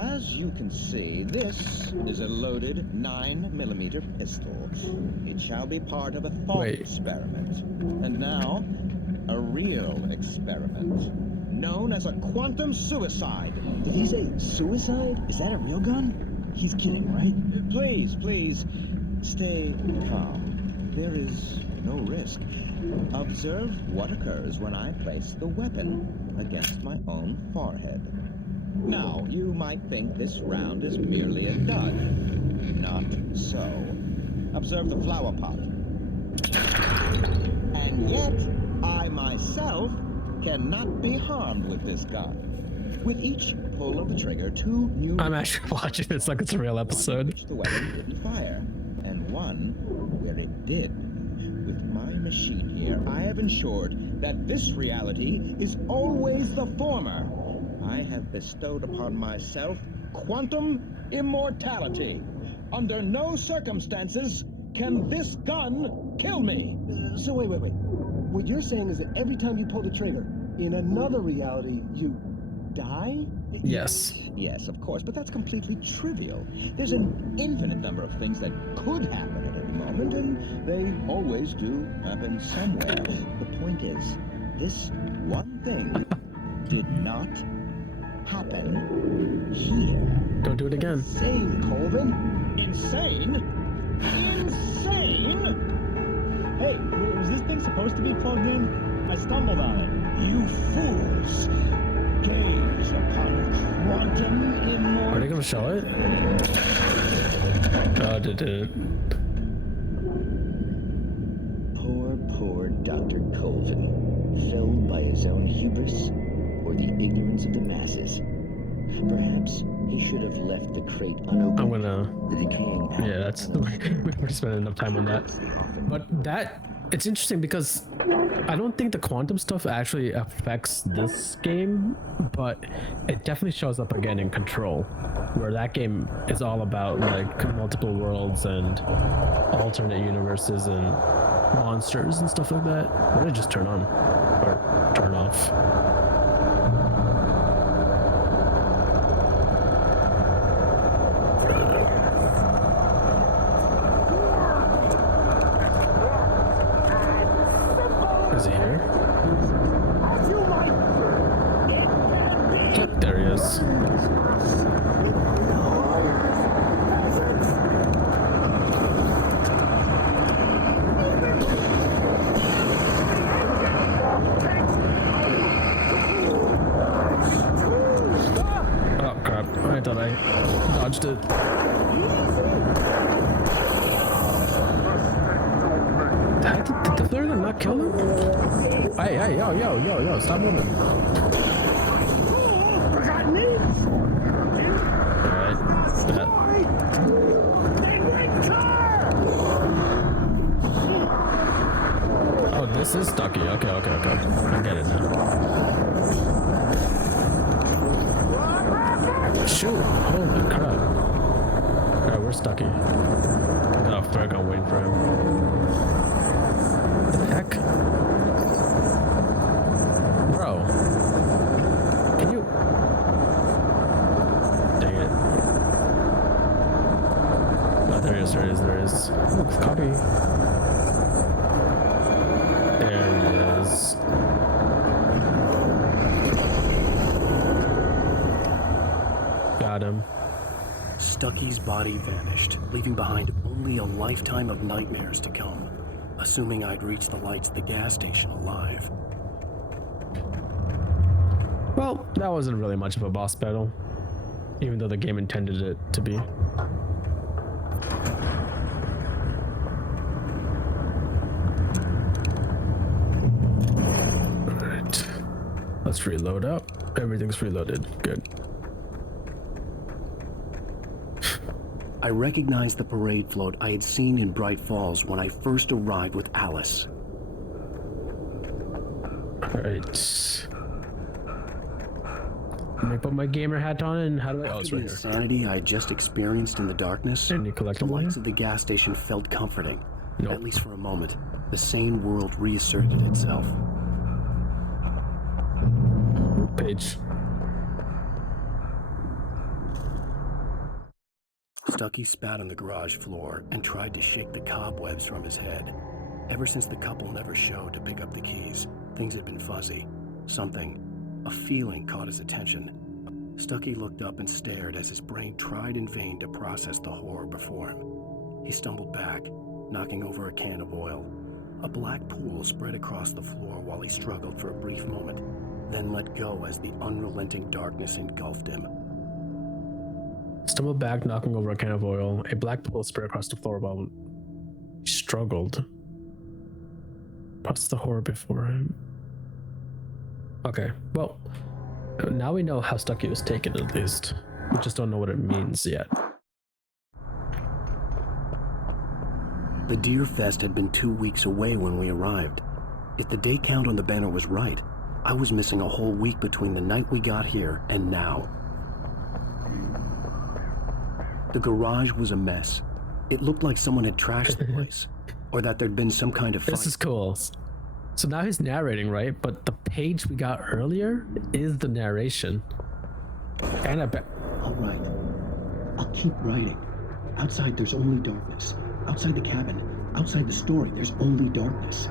As you can see, this is a loaded 9mm pistol. It shall be part of a thought experiment. And now, a real experiment, known as a quantum suicide. Did he say suicide? Is that a real gun? He's kidding, right? Please, please, stay calm. There is no risk. Observe what occurs when I place the weapon against my own forehead. Now, you might think this round is merely a dud. Not so. Observe the flower pot. And yet, I myself cannot be harmed with this gun. With each pull of the trigger, two new... I'm actually watching this like it's a real episode. The weapon didn't fire, and one where it did. With my machine here, I have ensured that this reality is always the former. I have bestowed upon myself quantum immortality. Under no circumstances can this gun kill me. So wait. What you're saying is that every time you pull the trigger, in another reality, you die? Yes. Yes, of course, but that's completely trivial. There's an infinite number of things that could happen at any moment, and they always do happen somewhere. The point is, this one thing did not happen here. Don't do it again. Insane, Colvin. Insane? Insane? Hey, was this thing supposed to be plugged in? I stumbled on it. You fools! Gaze upon quantum immortality. Are they gonna show it? Oh, did it? Poor Dr. Colvin, felled by his own hubris or the ignorance of the masses. Perhaps he should have left the crate unopened. I'm gonna... The decaying... Yeah, that's... We're spending enough time on that. But that... It's interesting because I don't think the quantum stuff actually affects this game, but it definitely shows up again in Control, where that game is all about like multiple worlds and alternate universes and monsters and stuff like that. What did it just turn on? Or turn off? Is he here? Yep, there he is. Oh crap, I thought I dodged it. Did the flare gun not kill him? Hey, yo, stop moving. Alright, that. Oh, this is Stucky. Okay. I get it now. Shoot, holy crap. Alright, we're Stucky. Got a flare gun waiting for him. What the heck? Bro. Can you... Dang it. Oh, there he is. Ooh, copy. There he is. Got him. Stucky's body vanished, leaving behind only a lifetime of nightmares to come. Assuming I'd reached the lights at the gas station alive. Well, that wasn't really much of a boss battle, even though the game intended it to be. Alright. Let's reload up. Everything's reloaded. Good. I recognized the parade float I had seen in Bright Falls when I first arrived with Alice. Alright. Let me put my gamer hat on, and how do I... Oh, it's right The here. insanity I had just experienced in the darkness, Any the collectible lights here? of the gas station felt comforting. Nope. At least for a moment. The sane world reasserted itself. Page. Stucky spat on the garage floor and tried to shake the cobwebs from his head. Ever since the couple never showed to pick up the keys, things had been fuzzy. A feeling caught his attention. Stucky looked up and stared as his brain tried in vain to process the horror before him. He stumbled back, knocking over a can of oil. A black pool spread across the floor while he struggled for a brief moment, then let go as the unrelenting darkness engulfed him. Stumbled back, knocking over a can of oil. A black pool spread across the floor while he struggled. What's the horror before him? Okay, well, now we know how Stucky was taken, at least. We just don't know what it means yet. The Deer Fest had been 2 weeks away when we arrived. If the day count on the banner was right, I was missing a whole week between the night we got here and now. The garage was a mess. It looked like someone had trashed the place, or that there'd been some kind of fight. This is cool. So now he's narrating, right? But the page we got earlier is the narration. Kind of. All right. I'll keep writing. Outside, there's only darkness. Outside the cabin, outside the story, there's only darkness.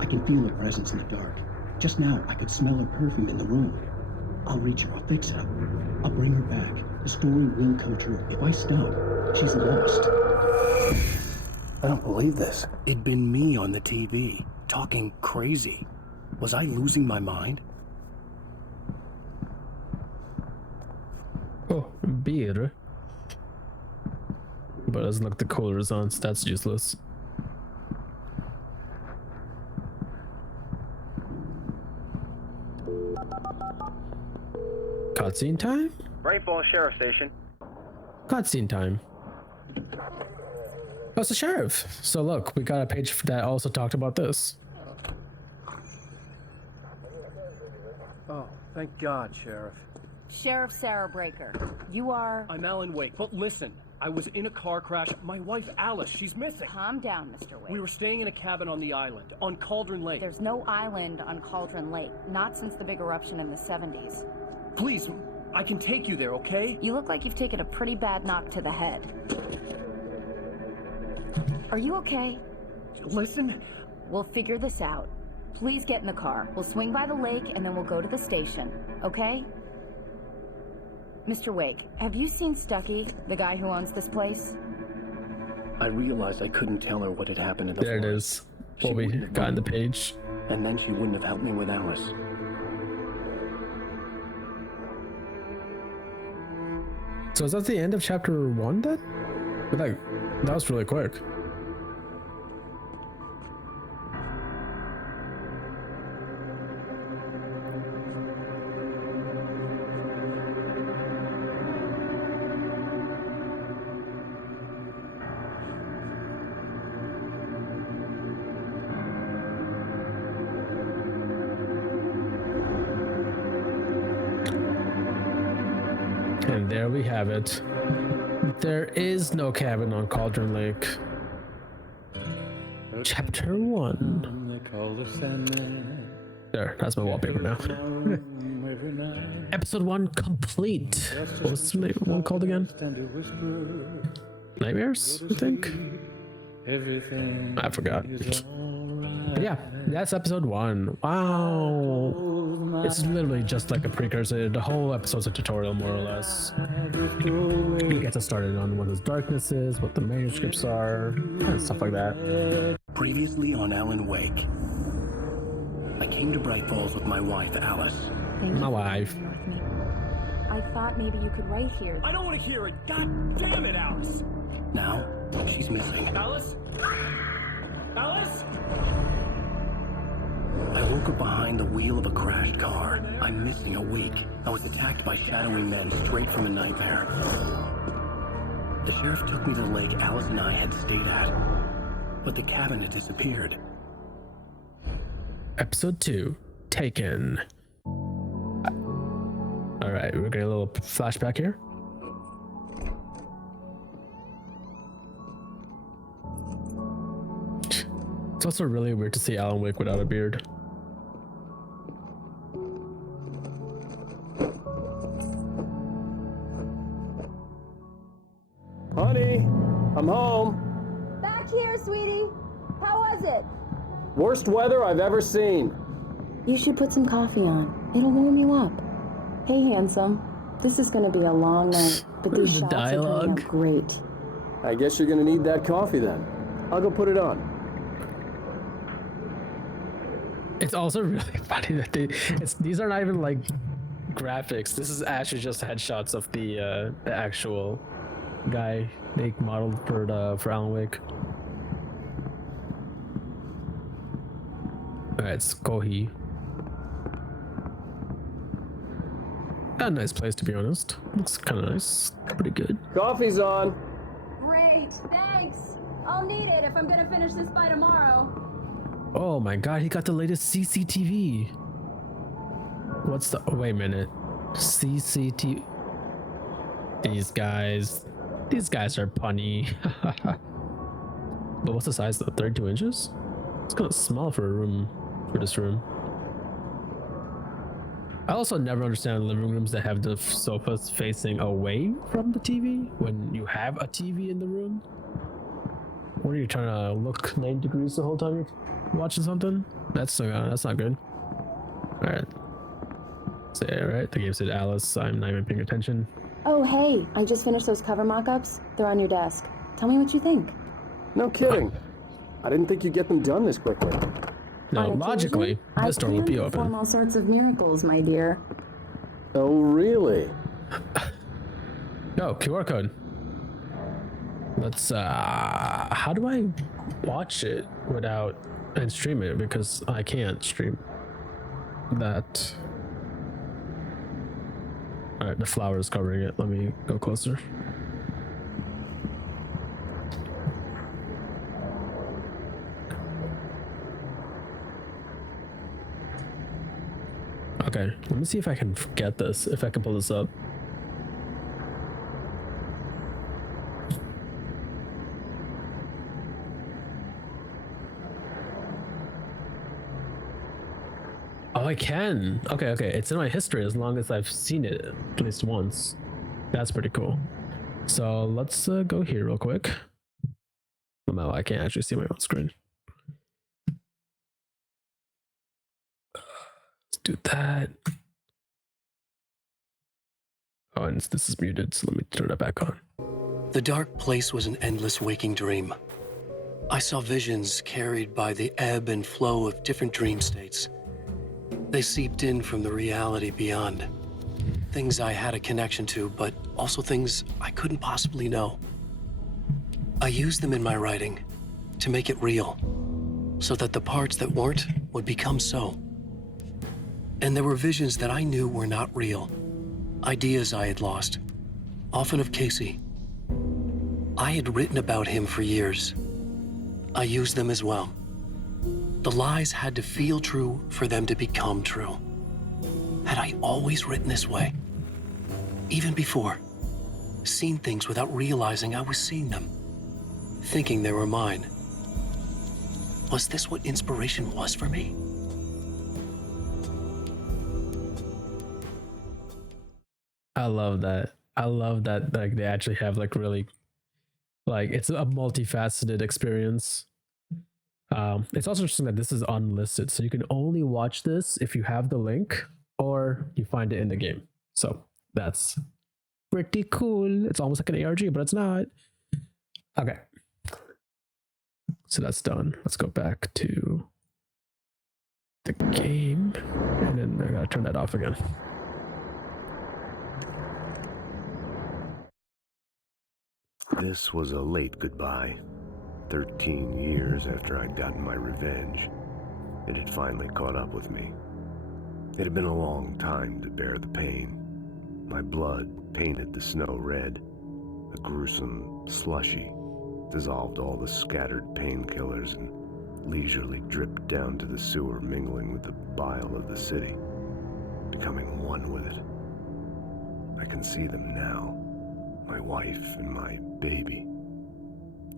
I can feel her presence in the dark. Just now, I could smell her perfume in the room. I'll reach her. I'll fix it up. I'll bring her back. The story will come true. If I stop, she's lost. I don't believe this. It'd been me on the TV, talking crazy. Was I losing my mind? Oh, beer. But it doesn't look the cooler is on, so that's useless. Cutscene time? Bright Falls Sheriff Station. Cutscene time. Oh, it's the sheriff. So look, we got a page that also talked about this. Oh, thank God, Sheriff. Sheriff Sarah Breaker, you are... I'm Alan Wake, but listen, I was in a car crash. My wife, Alice, she's missing. Calm down, Mr. Wake. We were staying in a cabin on the island, on Cauldron Lake. There's no island on Cauldron Lake, not since the big eruption in the 70s. Please, I can take you there, okay? You look like you've taken a pretty bad knock to the head. Are you okay? Listen. We'll figure this out. Please get in the car. We'll swing by the lake and then we'll go to the station, okay? Mr. Wake, have you seen Stucky, the guy who owns this place? I realized I couldn't tell her what had happened in the There it is. What we got in the page. And then she wouldn't have helped me with Alice. So is that the end of chapter 1 then? Like, that was really quick. And there we have it. There is no cabin on Cauldron Lake. Chapter 1. There, that's my wallpaper now. Episode 1 complete. What was the one called again? Nightmares, I think? I forgot. But yeah, that's episode 1. Wow. It's literally just like a precursor. The whole episode's a tutorial, more or less. You get us started on what his darkness is, what the manuscripts are, and stuff like that. Previously on Alan Wake, I came to Bright Falls with my wife, Alice. My wife. I thought maybe you could write here. I don't want to hear it. God damn it, Alice. Now, she's missing. Alice? Alice? I woke up behind the wheel of a crashed car. I'm missing a week. I was attacked by shadowy men straight from a nightmare. The sheriff took me to the lake Alice and I had stayed at, but the cabin had disappeared. Episode 2, Taken. Alright, we're getting a little flashback here. It's also really weird to see Alan Wake without a beard. Honey, I'm home. Back here, sweetie. How was it? Worst weather I've ever seen. You should put some coffee on. It'll warm you up. Hey, handsome. This is going to be a long night, but these shots are turning out great. I guess you're gonna need that coffee then. I'll go put it on. It's also really funny that these are not even like graphics. This is actually just headshots of the actual guy they modeled for Alan Wake. Alright, it's Kohi. Got a nice place, to be honest. Looks kind of nice. Pretty good. Coffee's on. Great, thanks. I'll need it if I'm going to finish this by tomorrow. Oh my god, he got the latest CCTV. What's the... wait a minute. CCTV... These guys are punny. But what's the size though? 32 inches? It's kind of small for a room, for this room. I also never understand living rooms that have the sofas facing away from the TV when you have a TV in the room. What are you trying to look 90 degrees the whole time you're watching something? That's not good. All right. So yeah, right. The game said Alice. I'm not even paying attention. Oh, hey, I just finished those cover mock-ups. They're on your desk. Tell me what you think. No kidding. I didn't think you'd get them done this quickly. No, logically, this door will be open. Perform all sorts of miracles, my dear. Oh, really? No, QR code. Let's, how do I watch it without, and stream it? Because I can't stream that. Alright, the flower is covering it. Let me go closer. Okay, let me see if I can get this, if I can pull this up. Oh, I can. Okay, it's in my history as long as I've seen it at least once. That's pretty cool. So let's go here real quick. Oh, no, I can't actually see my own screen. Do that. Oh, and this is muted, so let me turn that back on. The dark place was an endless waking dream. I saw visions carried by the ebb and flow of different dream states. They seeped in from the reality beyond. Things I had a connection to, but also things I couldn't possibly know. I used them in my writing to make it real, so that the parts that weren't would become so. And there were visions that I knew were not real. Ideas I had lost, often of Casey. I had written about him for years. I used them as well. The lies had to feel true for them to become true. Had I always written this way? Even before, seen things without realizing I was seeing them, thinking they were mine. Was this what inspiration was for me? I love that. I love that, like, they actually have like really, like, it's a multifaceted experience. It's also interesting that this is unlisted, so you can only watch this if you have the link or you find it in the game. So that's pretty cool. It's almost like an ARG, but it's not. Okay. So that's done. Let's go back to the game. And then I gotta turn that off again. This was a late goodbye. 13 years after I'd gotten my revenge, it had finally caught up with me. It had been a long time to bear the pain. My blood painted the snow red. A gruesome slushy dissolved all the scattered painkillers and leisurely dripped down to the sewer, mingling with the bile of the city, becoming one with it. I can see them now, my wife and my baby.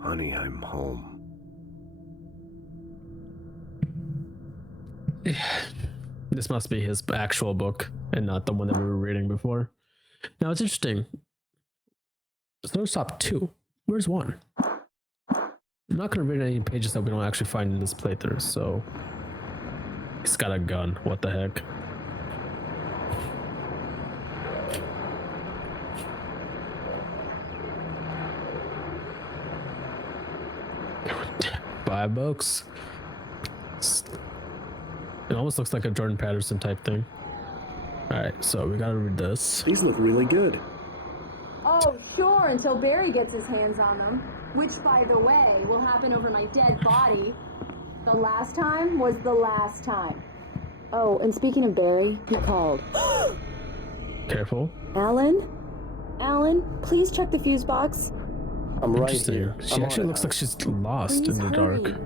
Honey, I'm home. This must be his actual book and not the one that we were reading before. Now it's interesting. Snow Stop 2. Where's 1? I'm not going to read any pages that we don't actually find in this playthrough, so... He's got a gun. What the heck? Buy books. It almost looks like a Jordan Patterson type thing. Alright, so we gotta read this. These look really good. Oh, sure, until Barry gets his hands on them. Which, by the way, will happen over my dead body. The last time was the last time. Oh, and speaking of Barry, he called. Careful. Alan? Alan, please check the fuse box. I'm right Interesting. here. She actually looks like she's lost in the dark.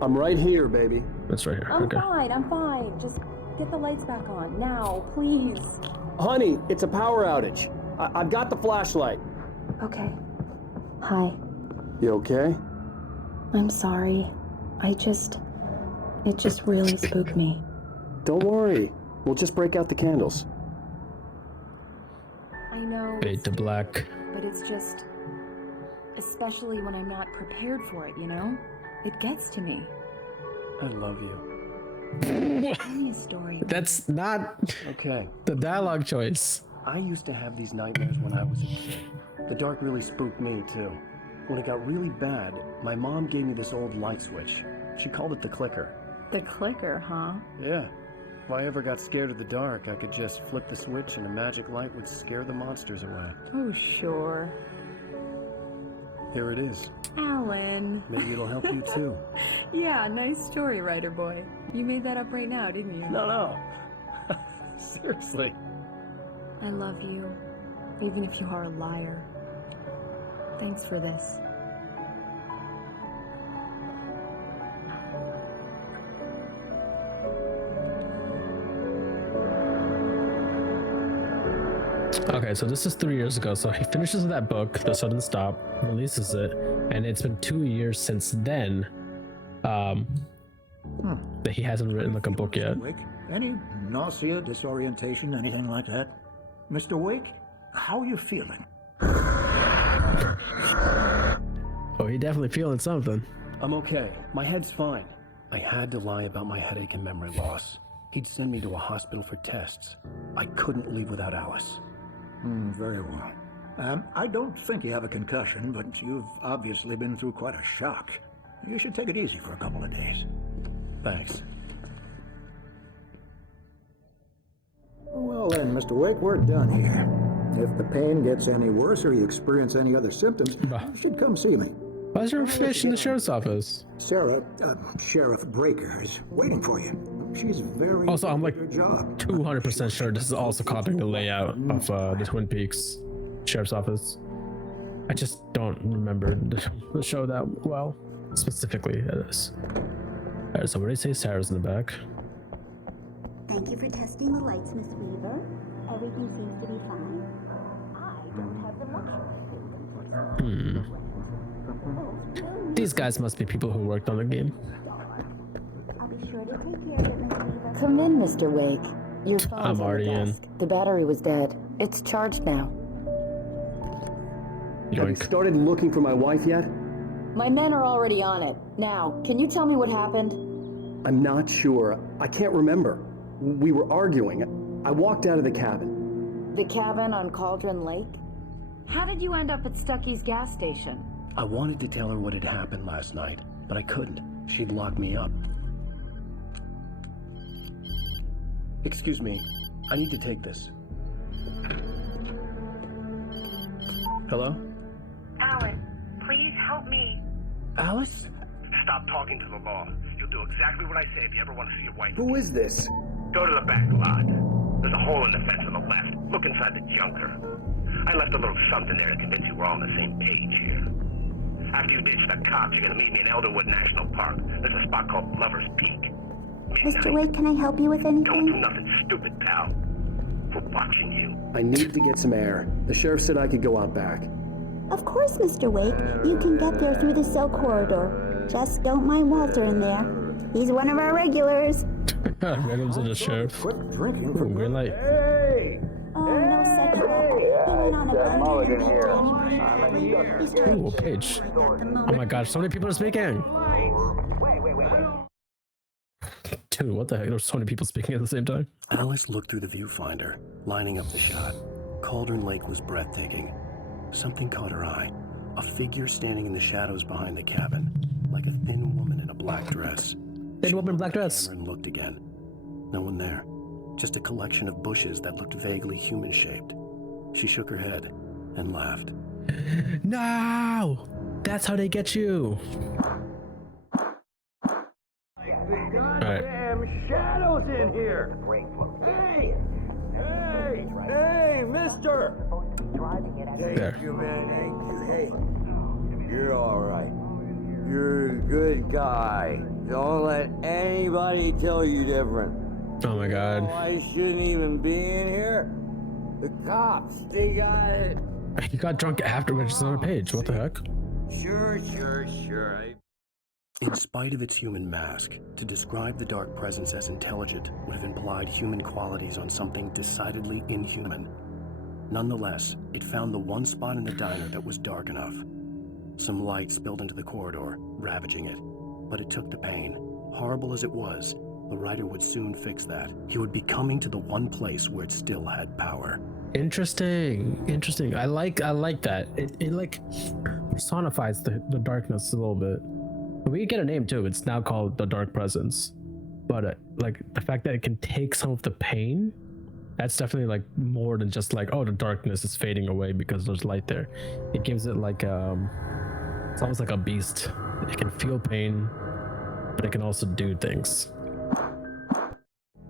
I'm right here, baby. That's right here. I'm Okay. fine, I'm fine. Just get the lights back on. Now, please. Honey, it's a power outage. I've got the flashlight. Okay. Hi. You okay? I'm sorry. It just really spooked me. Don't worry. We'll just break out the candles. I know. Fade to black. But it's just... Especially when I'm not prepared for it, you know? It gets to me. I love you. Tell me a story. That's not Okay. the dialogue choice. I used to have these nightmares when I was a kid. The dark really spooked me, too. When it got really bad, my mom gave me this old light switch. She called it the clicker. The clicker, huh? Yeah. If I ever got scared of the dark, I could just flip the switch and a magic light would scare the monsters away. Oh, sure. Here it is. Alan. Maybe it'll help you, too. Yeah, nice story, writer boy. You made that up right now, didn't you? No. Seriously. I love you, even if you are a liar. Thanks for this. Okay, so this is 3 years ago. So he finishes that book, The Sudden Stop, releases it, and it's been 2 years since then that he hasn't written like a book yet. Wake, any nausea, disorientation, anything like that? Mr. Wake, how are you feeling? Oh, he definitely feeling something. I'm okay. My head's fine. I had to lie about my headache and memory loss. He'd send me to a hospital for tests. I couldn't leave without Alice. Very well. I don't think you have a concussion, but you've obviously been through quite a shock. You should take it easy for a couple of days. Thanks. Well then, Mr. Wake, we're done here. If the pain gets any worse or you experience any other symptoms, you should come see me. Why is there a fish in the sheriff's office? Sarah, Sheriff Breaker, is waiting for you. She's very Also, I'm like good at her job. 200% sure this is also copying the layout of the Twin Peaks sheriff's office. I just don't remember the show that well, specifically this. Alright, so what did he say? Sarah's in the back. Thank you for testing the lights, Miss Weaver. Everything seems to be fine. I don't have the luxury. These guys must be people who worked on the game. I'll be sure to take care of it, Miss Weaver. Come in, Mr. Wake. Your phone's I'm on the already in. desk. The battery was dead. It's charged now. Have you started looking for my wife yet? My men are already on it. Now, can you tell me what happened? I'm not sure. I can't remember. We were arguing. I walked out of the cabin. The cabin on Cauldron Lake? How did you end up at Stucky's gas station? I wanted to tell her what had happened last night, but I couldn't. She'd lock me up. Excuse me, I need to take this. Hello? Alan, please help me. Alice? Stop talking to the law. You'll do exactly what I say if you ever want to see your wife. Who is this? Go to the back lot. There's a hole in the fence on the left. Look inside the junker. I left a little something there to convince you we're all on the same page here. After you ditch the cops, you're gonna meet me in Elderwood National Park. There's a spot called Lover's Peak. Mr. Wake, can I help you with anything? Don't do nothing stupid, pal. We're watching you. I need to get some air. The sheriff said I could go out back. Of course, Mr. Wake. You can get there through the cell corridor. Just don't mind Walter in there. He's one of our regulars. Regulars of the sheriff. Quit drinking Ooh, green light. Oh, no such luck. He went on a Mulligan here. Ooh, a page. Oh my gosh, so many people are speaking. Dude, what the heck? There's so many people speaking at the same time. Alice looked through the viewfinder, lining up the shot. Cauldron Lake was breathtaking. Something caught her eye. A figure standing in the shadows behind the cabin, like a thin woman in a black dress. Thin woman in a black dress. And looked again. No one there. Just a collection of bushes that looked vaguely human-shaped. She shook her head and laughed. No! That's how they get you. Goddamn shadows in here! Hey! Hey! Hey, mister! Thank you, man. Thank you. Hey, you're all right. You're a good guy. Don't let anybody tell you different. Oh my god. Oh, I shouldn't even be in here. The cops, they got it. He got drunk afterwards. It's on a page. What the heck? Sure. In spite of its human mask, to describe the dark presence as intelligent would have implied human qualities on something decidedly inhuman. Nonetheless, it found the one spot in the diner that was dark enough. Some light spilled into the corridor, ravaging it. But it took the pain. Horrible as it was, the writer would soon fix that. He would be coming to the one place where it still had power. Interesting. I like that. It like personifies the darkness a little bit. We get a name too. It's now called the Dark Presence. But like the fact that it can take some of the pain, that's definitely like more than just like, oh, the darkness is fading away because there's light there. It gives it like it's almost like a beast. It can feel pain, but it can also do things.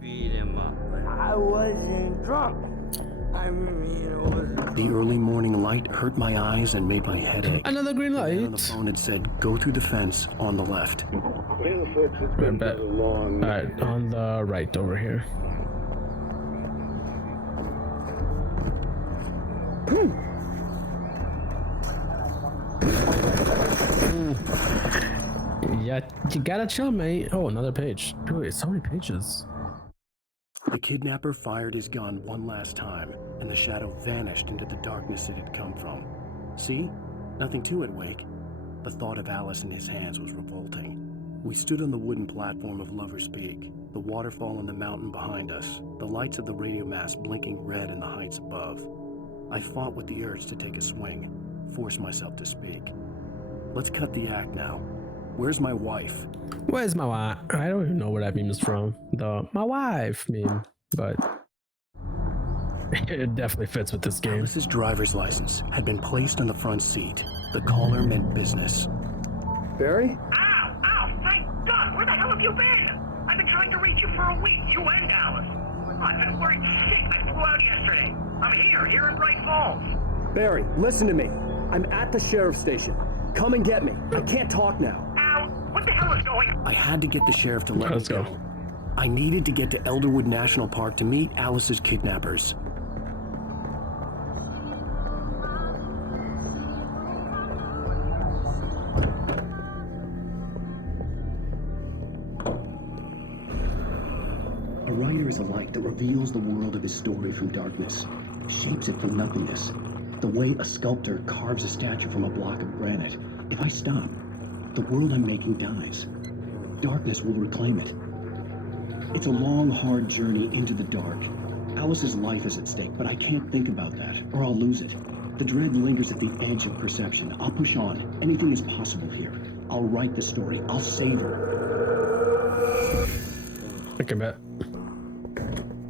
Beat him up. I wasn't drunk. I mean, it wasn't. The early morning light hurt my eyes and made my head ache. Another green light. The man on the phone had said, "Go through the fence on the left." Alright, on the right over here. Yeah, you gotta chill, mate. Oh, another page. Wait, so many pages. The kidnapper fired his gun one last time, and the shadow vanished into the darkness it had come from. See? Nothing to it, Wake. The thought of Alice in his hands was revolting. We stood on the wooden platform of Lover's Peak, the waterfall on the mountain behind us, the lights of the radio mast blinking red in the heights above. I fought with the urge to take a swing, force myself to speak. Let's cut the act now. Where's my wife? Where's my wife? I don't even know where that meme is from. The my wife meme, but it definitely fits with this game. Alice's driver's license had been placed on the front seat. The caller meant business. Barry? Ow! Thank God! Where the hell have you been? I've been trying to reach you for a week, you and Alice. I've been worried sick. I flew out yesterday. I'm here in Bright Falls. Barry, listen to me. I'm at the sheriff's station. Come and get me. I can't talk now. Ow! What the hell is going on? I had to get the sheriff to let me go. I needed to get to Elderwood National Park to meet Alice's kidnappers. A writer is a light that reveals the world of his story from darkness, shapes it from nothingness. The way a sculptor carves a statue from a block of granite. If I stop, the world I'm making dies. Darkness will reclaim it. It's a long, hard journey into the dark. Alice's life is at stake, but I can't think about that, or I'll lose it. The dread lingers at the edge of perception. I'll push on. Anything is possible here. I'll write the story. I'll save her. Think about.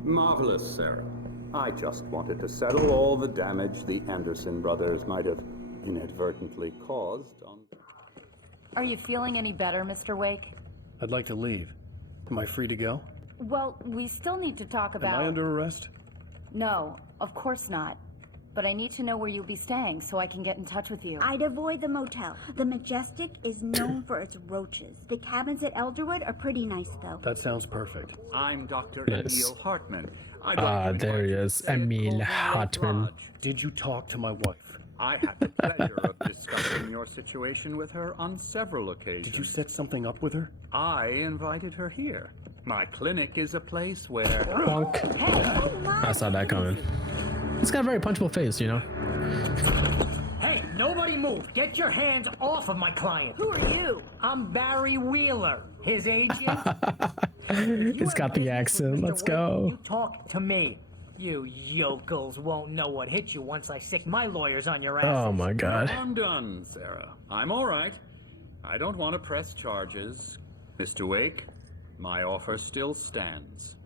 Marvelous, Sarah. I just wanted to settle all the damage the Anderson brothers might have inadvertently caused on... Are you feeling any better, Mr. Wake? I'd like to leave. Am I free to go? Well, we still need to talk about... Am I under arrest? No, of course not. But I need to know where you'll be staying so I can get in touch with you. I'd avoid the motel. The Majestic is known for its roaches. The cabins at Elderwood are pretty nice, though. That sounds perfect. I'm Dr. Nice. Emil Hartman. There he is. Emil Hartman. Did you talk to my wife? I had the pleasure of discussing your situation with her on several occasions. Did you set something up with her? I invited her here. My clinic is a place where... Bonk. I saw that coming. He's got a very punchable face, you know? Hey, nobody move. Get your hands off of my client. Who are you? I'm Barry Wheeler, his agent. He's got the accent. Let's go. You talk to me. You yokels won't know what hit you once I sick my lawyers on your ass. Oh my god. I'm done, Sarah. I'm all right. I don't want to press charges. Mr. Wake, my offer still stands.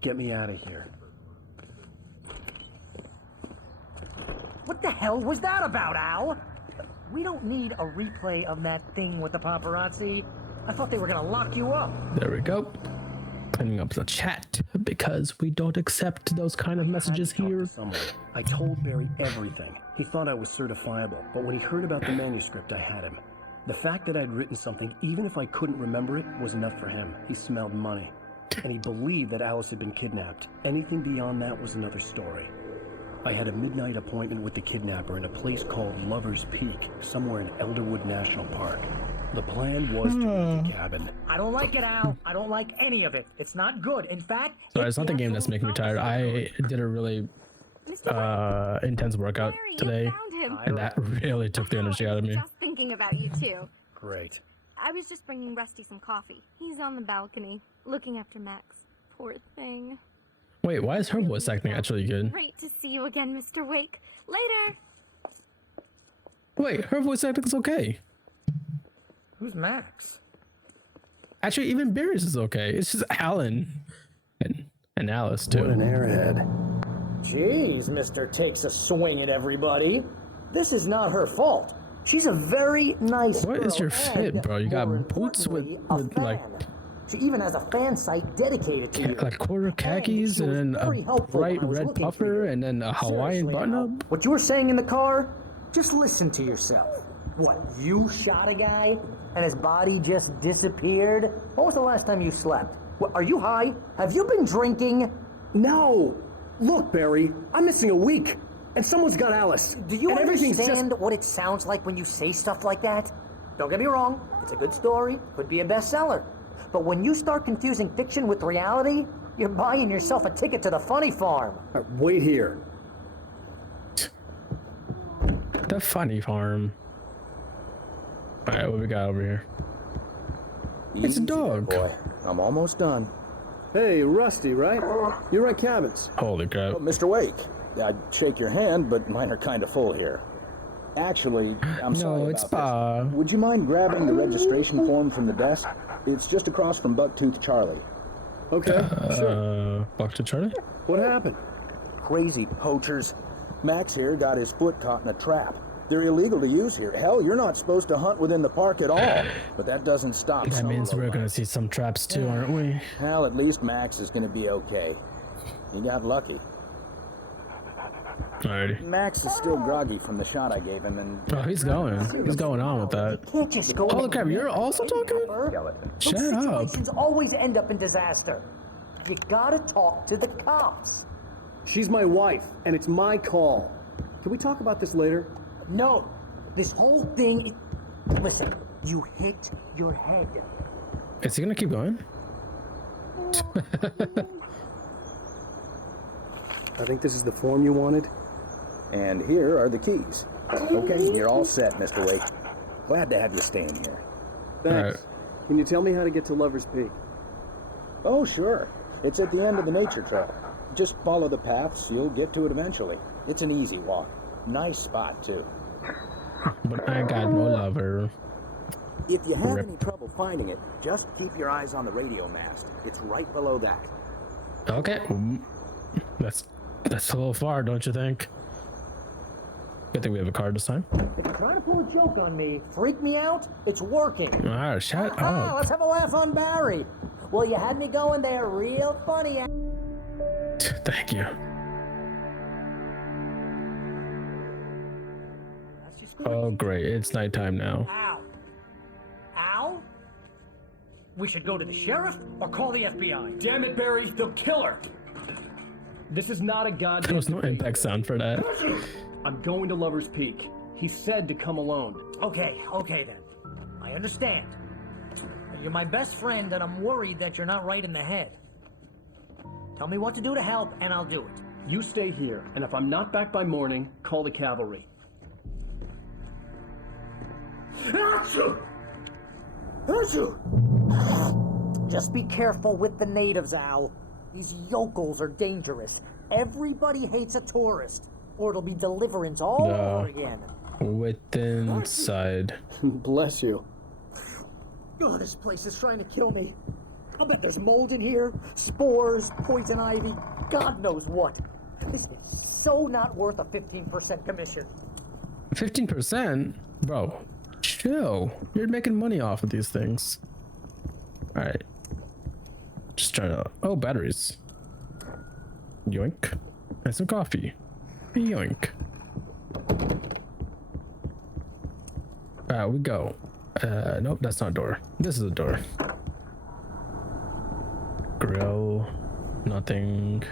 Get me out of here. What the hell was that about, Al? We don't need a replay of that thing with the paparazzi. I thought they were gonna lock you up. There we go. Cleaning up the chat because we don't accept those kind of messages here. I told Barry everything. He thought I was certifiable, but when he heard about the manuscript, I had him. The fact that I'd written something, even if I couldn't remember it, was enough for him. He smelled money. And he believed that Alice had been kidnapped. Anything beyond that was another story. I had a midnight appointment with the kidnapper in a place called Lover's Peak, somewhere in Elderwood National Park. The plan was to reach the cabin. I don't like it, Al. I don't like any of it. It's not good. In fact... Sorry, it's not the game that's making me tired. I did a really intense workout today, and that really took the energy out of me. Just thinking about you too. Great. I was just bringing Rusty some coffee. He's on the balcony, looking after Max. Poor thing. Wait, why is her voice acting actually good? Great to see you again, Mr. Wake. Later. Wait, her voice acting is okay. Who's Max? Actually, even Barry's is okay. It's just Alan and Alice too. What an airhead. Jeez, Mr. Takes a swing at everybody. This is not her fault. She's a very nice What girl is your fit, bro? You got boots with like... She even has a fan site dedicated to you. Like quarter khakis and then a bright red puffer and then a Hawaiian button-up. What you were saying in the car, just listen to yourself. What, you shot a guy and his body just disappeared? When was the last time you slept? What, are you high? Have you been drinking? No! Look, Barry, I'm missing a week, and someone's got Alice. Do you and understand what it sounds like when you say stuff like that? Don't get me wrong, it's a good story, could be a bestseller. But when you start confusing fiction with reality, you're buying yourself a ticket to the funny farm. Wait here. The funny farm. Alright, what we got over here? It's a dog. Boy, I'm almost done. Hey, Rusty, right? You're at cabins. Holy crap. Oh, Mr. Wake, I'd shake your hand, but mine are kind of full here. Actually, I'm sorry No, it's about this. Would you mind grabbing the registration form from the desk? It's just across from Bucktooth Charlie. Okay, sure. Bucktooth Charlie? What happened? Crazy poachers. Max here got his foot caught in a trap. They're illegal to use here. Hell, you're not supposed to hunt within the park at all. But that doesn't stop. That means we're gonna see some traps too, aren't we? Hell, at least Max is gonna be okay. He got lucky. Alrighty. Max is still groggy from the shot I gave him, and... Oh, he's going. He's going on with that. Can't just go. Holy crap, you're also talking? Shut up. Situations always end up in disaster. You gotta talk to the cops. She's my wife, and it's my call. Can we talk about this later? No, this whole thing. Listen, you hit your head. Is he gonna keep going? I think this is the form you wanted. And here are the keys. Okay, you're all set, Mr. Wake. Glad to have you staying here. Thanks. Can you tell me how to get to Lover's Peak? Oh, sure. It's at the end of the nature trail. Just follow the paths, you'll get to it eventually. It's an easy walk. Nice spot, too. But I got no lover. If you have any trouble finding it, just keep your eyes on the radio mast. It's right below that. Okay. That's a little far, don't you think? Good thing we have a card this time. If you're trying to pull a joke on me, freak me out, it's working. Ah, shut up. Let's have a laugh on Barry. Well, you had me going there real funny. Thank you. Oh, great. It's nighttime now. Al? We should go to the sheriff or call the FBI. Damn it, Barry, they'll kill her. This is not a goddamn. There was no impact sound for that. I'm going to Lover's Peak. He said to come alone. Okay then. I understand. You're my best friend, and I'm worried that you're not right in the head. Tell me what to do to help, and I'll do it. You stay here, and if I'm not back by morning, call the cavalry. Just be careful with the natives, Al. These yokels are dangerous. Everybody hates a tourist, or it'll be deliverance all over again. Within side. Bless you. Oh, this place is trying to kill me. I'll bet there's mold in here, spores, poison ivy, God knows what. This is so not worth a 15% commission. 15%? Bro, chill. You're making money off of these things. Alright. Just trying to... Oh, batteries. Yoink. And some coffee. Yoink. We go. Nope, that's not a door. This is a door. Grill. Nothing.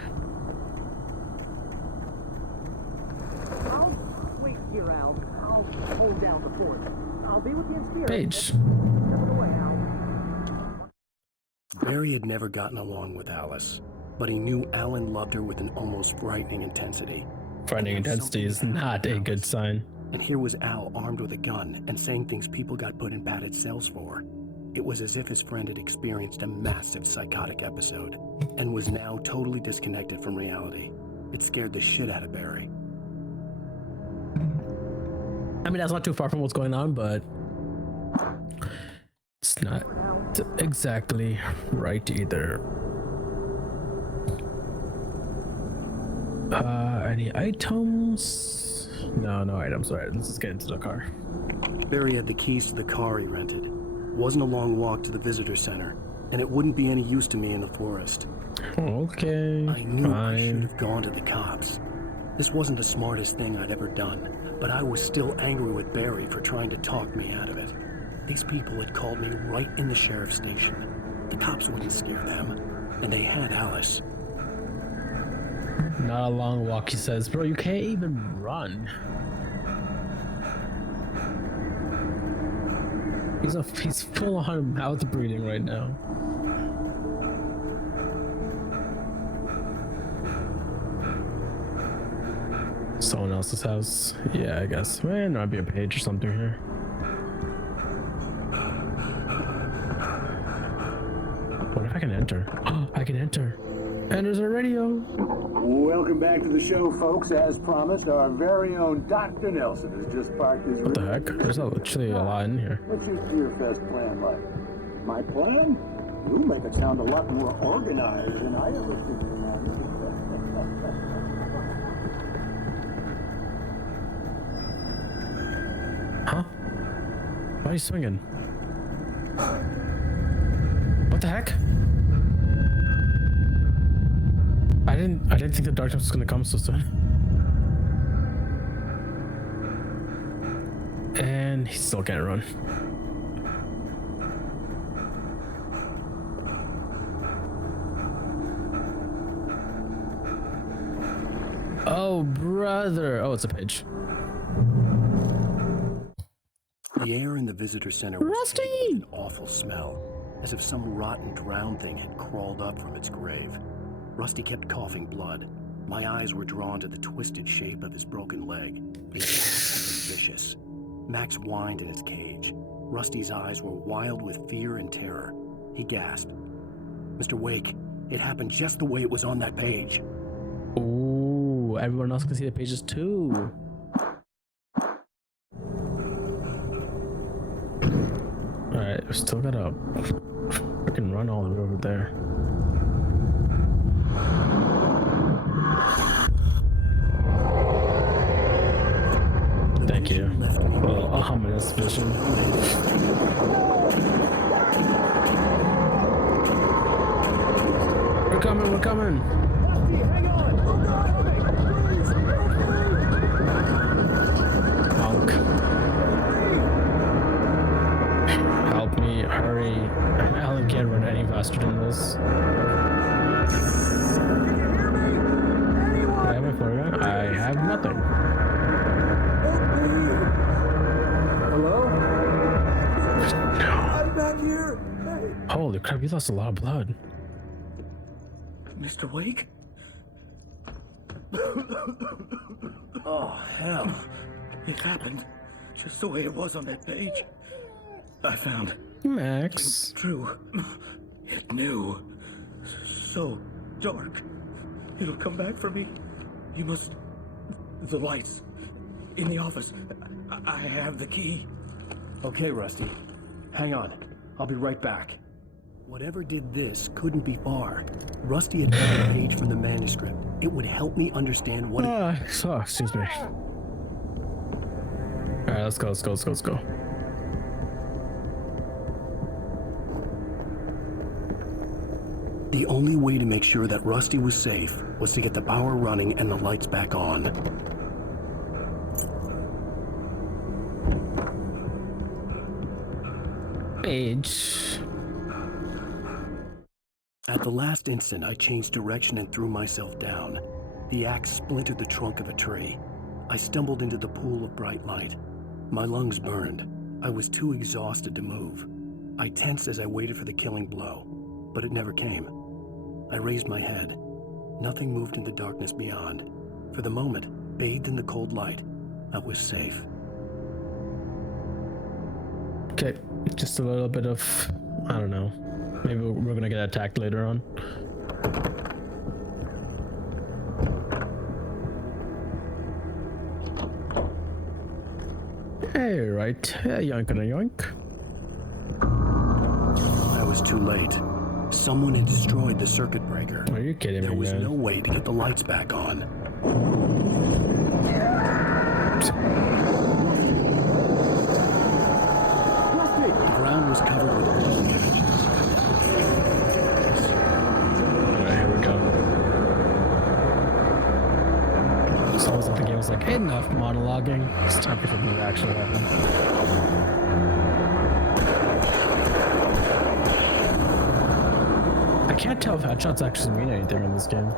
I'll wait here, Al. I'll hold down the fort. I'll be with you in spirit. Page. Barry had never gotten along with Alice, but he knew Alan loved her with an almost frightening intensity. Frightening intensity is not a good sign. And here was Al armed with a gun and saying things people got put in padded cells for. It was as if his friend had experienced a massive psychotic episode and was now totally disconnected from reality. It scared the shit out of Barry. I mean, that's not too far from what's going on, but it's not exactly right either. Any items? No items. All right, let's just get into the car. Barry had the keys to the car he rented. It wasn't a long walk to the visitor center, and it wouldn't be any use to me in the forest. Okay, I knew fine. I should have gone to the cops. This wasn't the smartest thing I'd ever done, but I was still angry with Barry for trying to talk me out of it. These people had called me right in the sheriff's station. The cops wouldn't scare them, and they had Alice. Not a long walk, he says. Bro, you can't even run. He's full on mouth breathing right now. Someone else's house. Yeah, I guess. Man, there might be a page or something here. What if I can enter? Oh, I can enter. And there's a radio. Welcome back to the show, folks. As promised, our very own Dr. Nelson has just parked his... What the heck? There's actually a lot in here. What's your Deerfest plan like? My plan? You make it sound a lot more organized than I ever did. Huh? Why are you swinging? What the heck? I didn't think the darkness was gonna come so soon. And he still can't run. Oh, brother. Oh, it's a page. The air in the visitor center was Rusty! filled with an awful smell, as if some rotten drowned thing had crawled up from its grave. Rusty kept coughing blood. My eyes were drawn to the twisted shape of his broken leg. It was something vicious. Max whined in his cage. Rusty's eyes were wild with fear and terror. He gasped. "Mr. Wake, it happened just the way it was on that page." Ooh, everyone else can see the pages too. Alright, we still gotta freaking run all the way over there. Thank you. Well, ominous vision. We're coming, we're coming. Honk. Help me, hurry. Alan can't run any faster than this. I have my floor gun? I have nothing. Hello? I'm back here. Hey. Holy crap, you lost a lot of blood. Mr. Wake? Oh, hell. It happened just the way it was on that page. I found Max. True. It knew. So dark. It'll come back for me. You must... The lights. In the office. I have the key. Okay, Rusty. Hang on. I'll be right back. Whatever did this couldn't be far. Rusty had found a page from the manuscript. It would help me understand what excuse me. Alright, let's go. The only way to make sure that Rusty was safe was to get the power running and the lights back on. Page. At the last instant, I changed direction and threw myself down. The axe splintered the trunk of a tree. I stumbled into the pool of bright light. My lungs burned. I was too exhausted to move. I tensed as I waited for the killing blow, but it never came. I raised my head. Nothing moved in the darkness beyond. For the moment, bathed in the cold light, I was safe. Okay, just a little bit of, I don't know. Maybe we're gonna get attacked later on. Hey, right. Hey, yoink and a yoink. I was too late. Someone had destroyed the circuit breaker. Are you kidding me, There was man? no way to get the lights back on. The ground was covered with frozen images. Alright, here we go. It's almost like the game was like, enough monologuing. It's time for something to actually happen. I can't tell if headshots actually mean anything in this game.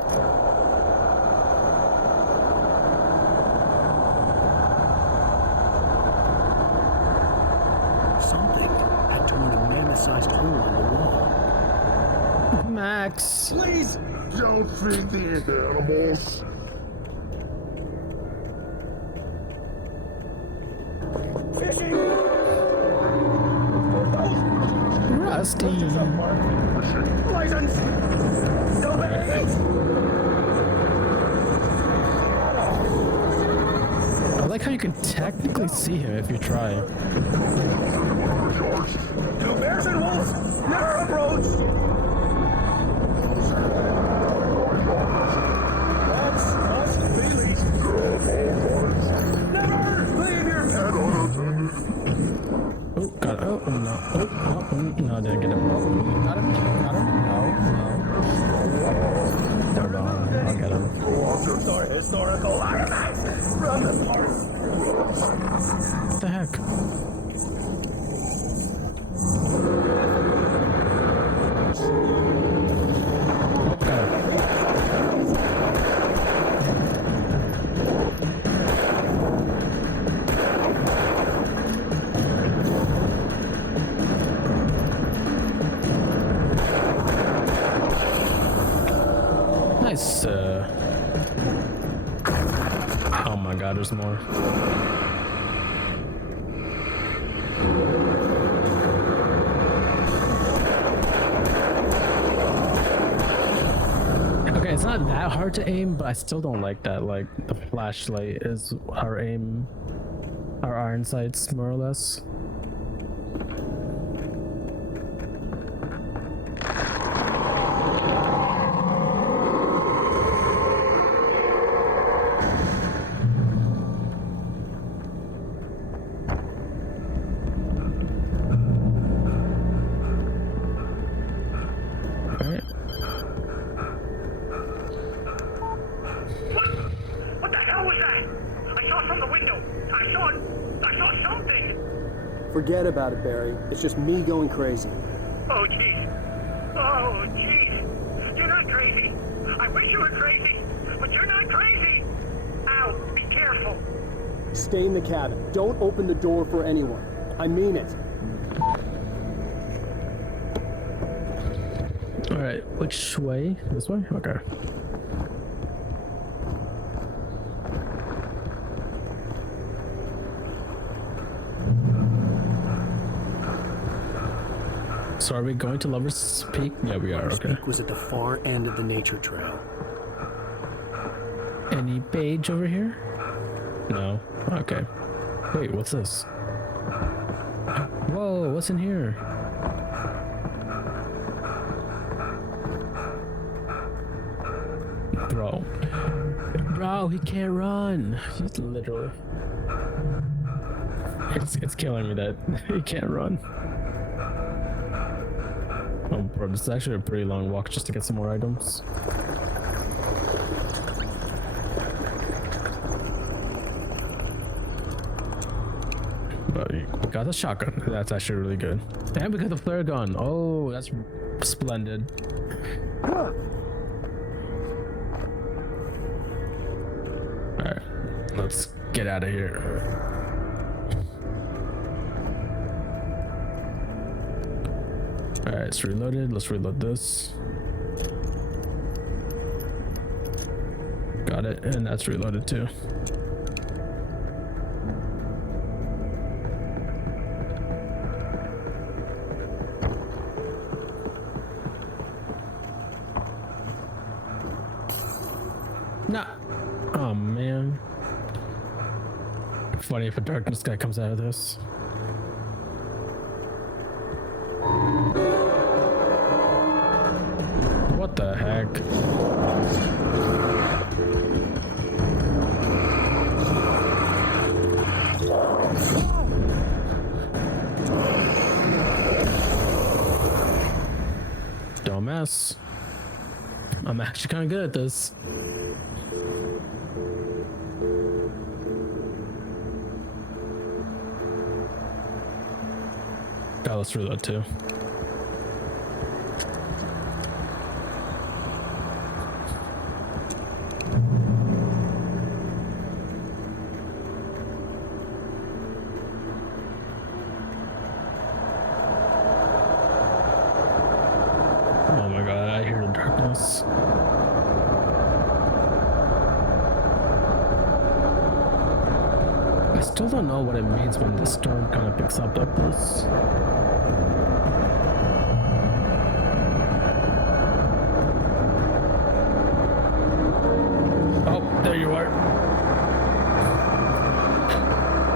Something had torn a mammoth-sized hole in the wall. Max! Please don't feed the animals. Rusty! License! I like how you can technically see him if you try. Two bears and wolves never approach! That's us, Bailey's. Never leave your pet unattended. Oh, got it. Oh, no. Oh, no, didn't get him. Oh, got him. No. I'll get him. Objects are historical artifacts from the past. What the heck? Oh, got him. Nice, oh my god, there's more. Okay, it's not not that hard to aim, but I still don't like that. Like, the flashlight is our aim, our iron sights, more or less. What the hell was that? I saw it from the window. I saw something. Forget about it, Barry. It's just me going crazy. Oh, jeez. Oh, jeez. You're not crazy. I wish you were crazy, but you're not crazy. Ow, be careful. Stay in the cabin. Don't open the door for anyone. I mean it. Alright, which way? This way? Okay. So are we going to Lover's Peak? Yeah, we are. Lover's Okay. Peak was at the far end of the nature trail. Any page over here? No. Okay. Wait, what's this? Whoa, what's in here? Bro, he can't run. He's literally. It's killing me that he can't run. Oh, bro, this is actually a pretty long walk just to get some more items. But we got the shotgun. That's actually really good. And we got the flare gun. Oh, that's splendid. Alright, let's get out of here. Alright, it's reloaded. Let's reload this. Got it, and that's reloaded too. Nah. Oh man. Funny if a darkness guy comes out of this. What the heck? Dumbass. I'm actually kind of good at this. God, let's reload too. Oh my god, I hear the darkness. I still don't know what it means when the storm kind of picks up like this. Oh, there you are.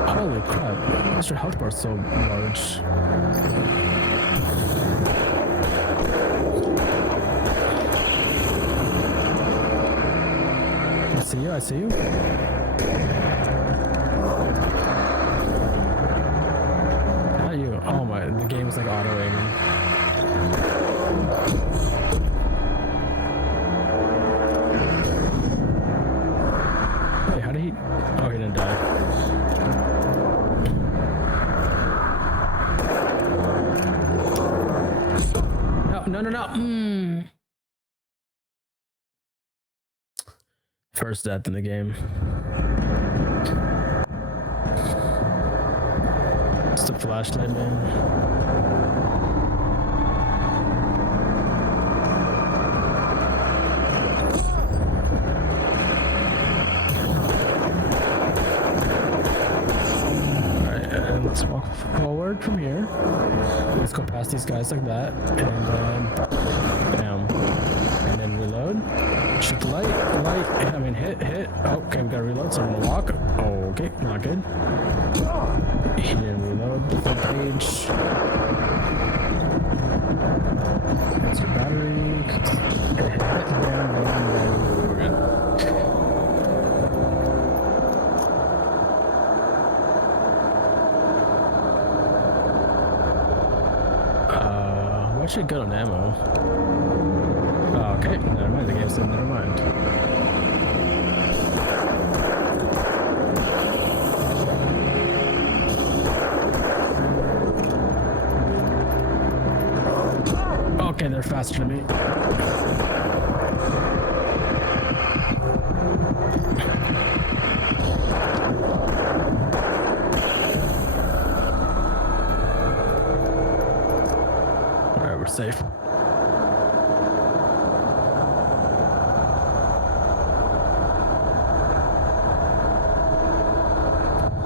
Holy crap, why is your health bar so large? I see you. Not you. Oh my, the game is like auto-aiming. Wait, how did he? Oh, he didn't die. No. First death in the game. Just a flashlight, man. Alright, and let's walk forward from here. Let's go past these guys like that, and then bam. And then reload. reload. Shoot the light. I mean, hit. Okay, we gotta reload, so I'm gonna walk. Okay, not good. Here, reload the full page. That's your battery. Bam. We're good. We're actually good on ammo. Oh, okay, never mind. The game said never mind. Okay, they're faster than me. Alright, we're safe.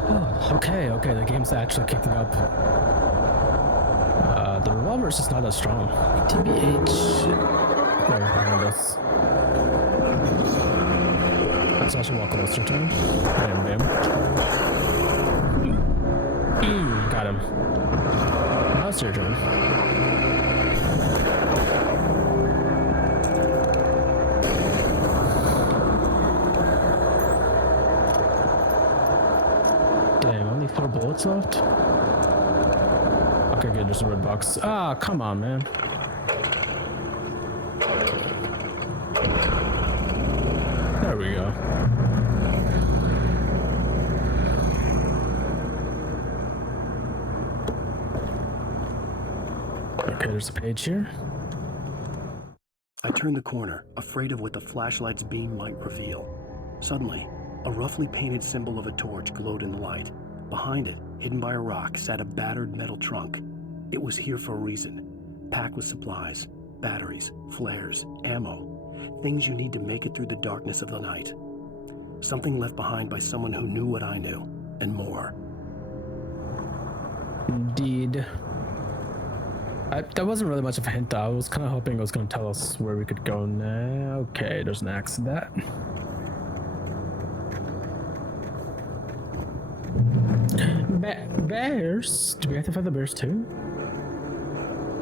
Oh, okay, the game's actually kicking up. The revolver is just not that strong. TBH. This. Let's also walk closer to him. Bam. Got him. Now it's your turn. Damn, only 4 bullets left? Okay, good, there's a red box. Ah, come on, man. There we go. Okay, there's a page here. I turned the corner, afraid of what the flashlight's beam might reveal. Suddenly, a roughly painted symbol of a torch glowed in the light. Behind it, hidden by a rock, sat a battered metal trunk. It was here for a reason. Packed with supplies, batteries, flares, ammo. Things you need to make it through the darkness of the night. Something left behind by someone who knew what I knew, and more. Indeed. That wasn't really much of a hint, though. I was kind of hoping it was going to tell us where we could go now. Okay, there's an axe to that. Bears? Do we have to fight the bears too?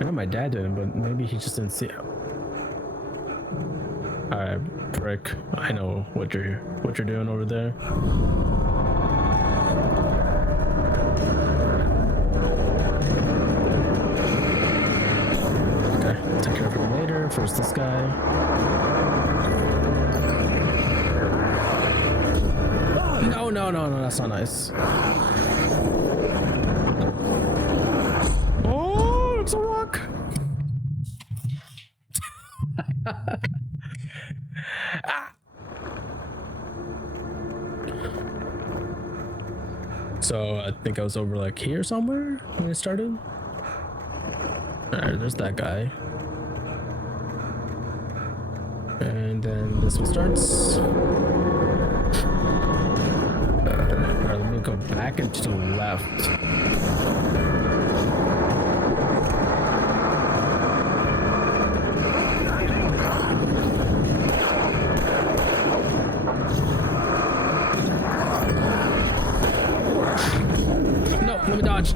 I know my dad didn't, but maybe he just didn't see it. Alright, prick. I know what you're doing over there. Okay, take care of him later. First this guy. No, that's not nice. Oh, it's a rock. So I think I was over like here somewhere when it started. Alright, there's that guy. And then this one starts. Alright, let me go back and to the left.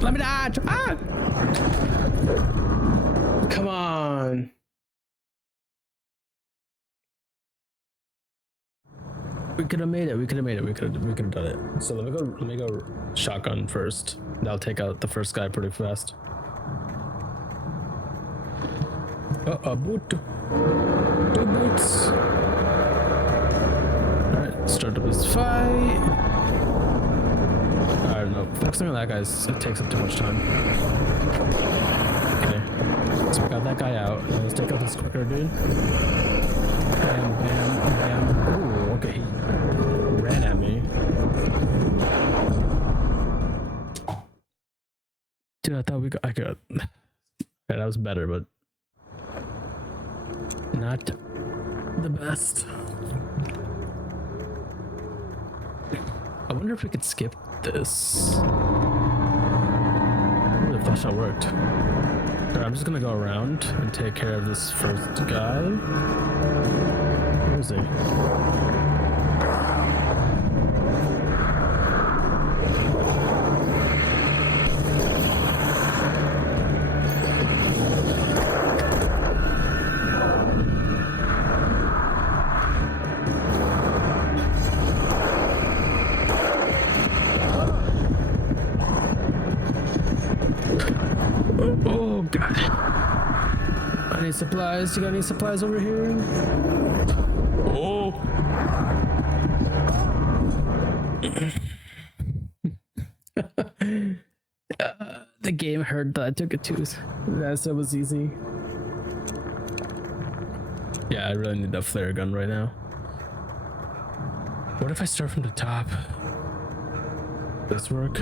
Let me dodge! Ah! Come on. We could have made it. We could have done it. So let me go shotgun first. That'll take out the first guy pretty fast. A boot. 2 boots. Alright, start up this fight. Alright, no, focusing on that guy, it takes up too much time. Okay, so we got that guy out. Now let's take out this quicker dude. Bam, bam, bam. Ooh, okay, he ran at me. Dude, I thought I could. Okay, that was better, but not the best. I wonder if we could skip this. Ooh, the flashlight worked. Right, I'm just gonna go around and take care of this first guy. is he? Oh god. I need supplies. You got any supplies over here? Oh. The game heard that I took a tooth. That was easy. Yeah, I really need that flare gun right now. What if I start from the top? This work?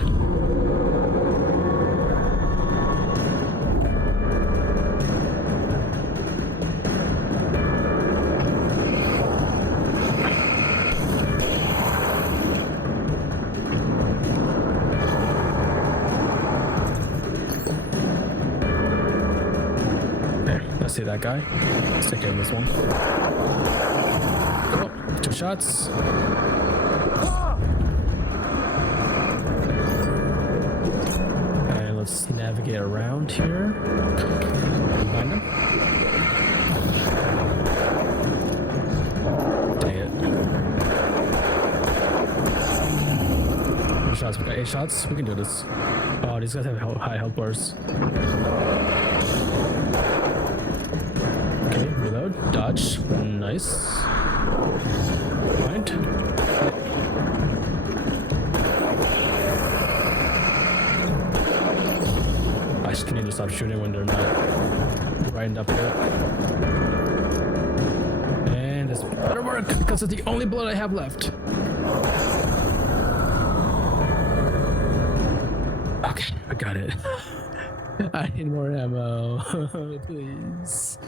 See that guy? Let's take care of this one. Cool. 2 shots. And let's navigate around here. Find him. Dang it. 2 shots. We got 8 shots. We can do this. Oh, these guys have high health bars. Reload, dodge, nice. Point. I just need to stop shooting when they're not right up here. And this better work because it's the only bullet I have left. Okay, I got it. I need more ammo, please.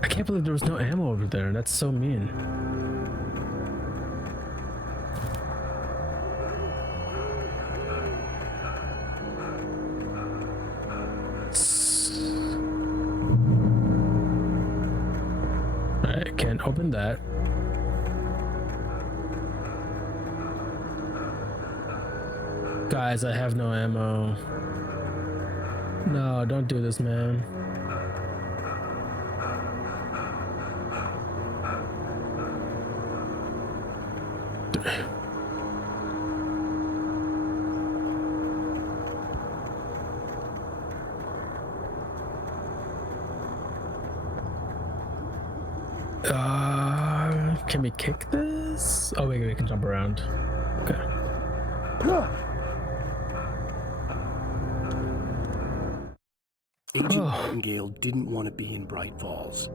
I can't believe there was no ammo over there. That's so mean. I can't open that. Guys, I have no ammo. No, don't do this, man. Can we kick this? Oh wait, we can jump around. Okay. Agent Martingale didn't want to be in Bright Falls.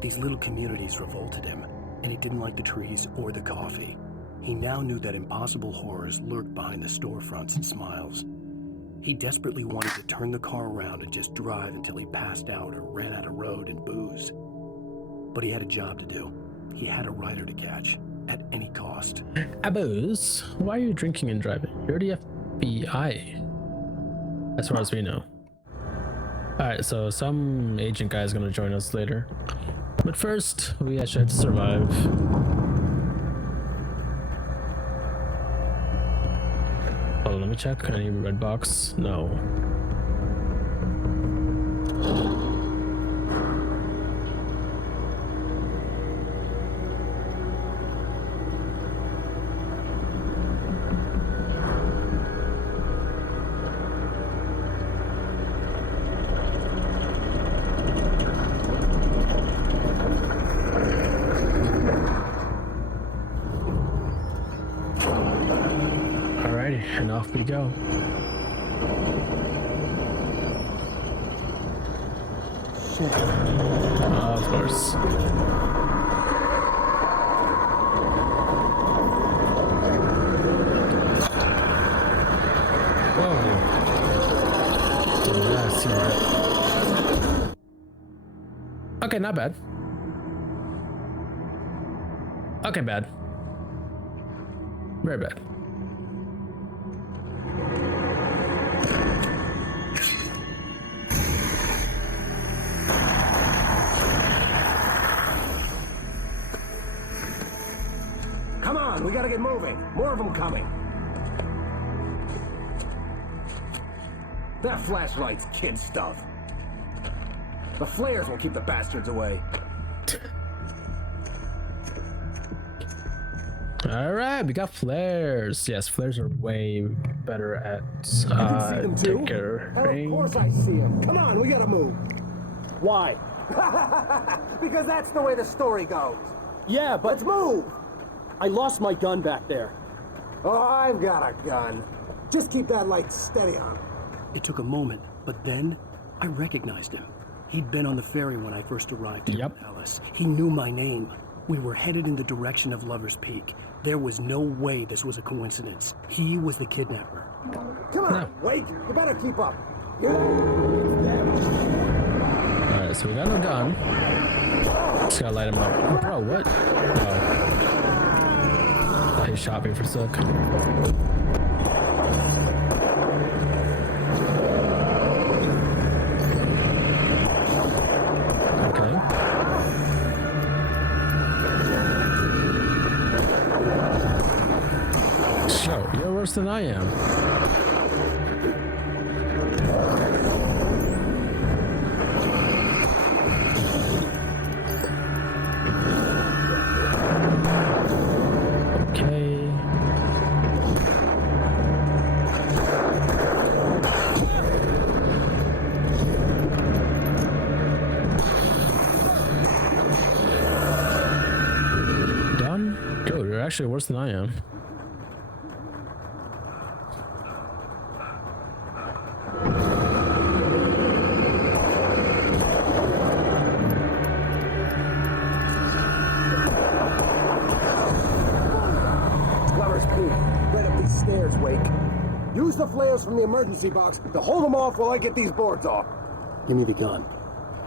These little communities revolted him, and he didn't like the trees or the coffee. He now knew that impossible horrors lurked behind the storefronts and smiles. He desperately wanted to turn the car around and just drive until he passed out or ran out of road and booze. But he had a job to do. He had a rider to catch, at any cost. Booze? Why are you drinking and driving? You're the FBI. As far as we know. Alright, so some agent guy is gonna join us later. But first, we actually have to survive. Oh, let me check. Any red box? No. And off we go. Shit. Of course. Whoa. Yeah, I see that. Okay, not bad. Okay, bad. Very bad. on, we gotta get moving. More of them coming. That flashlight's kid stuff. The flares will keep the bastards away. All right, we got flares. Yes, flares are way better at You can see them too? decorating. Of course I see them. Come on, we gotta move. Why? Because that's the way the story goes. Yeah, but... Let's move! I lost my gun back there. Oh, I've got a gun. Just keep that light steady on. It took a moment, but then I recognized him. He'd been on the ferry when I first arrived here in Alice. He knew my name. We were headed in the direction of Lover's Peak. There was no way this was a coincidence. He was the kidnapper. Come on, Wake. You better keep up. Alright, so we got no gun. Just gotta light him up. Bro, what? Oh. He shot me for a sec. Yo, you're worse than I am. Okay. Done? Dude, you're actually worse than I am. Use the flares from the emergency box to hold them off while I get these boards off. Give me the gun.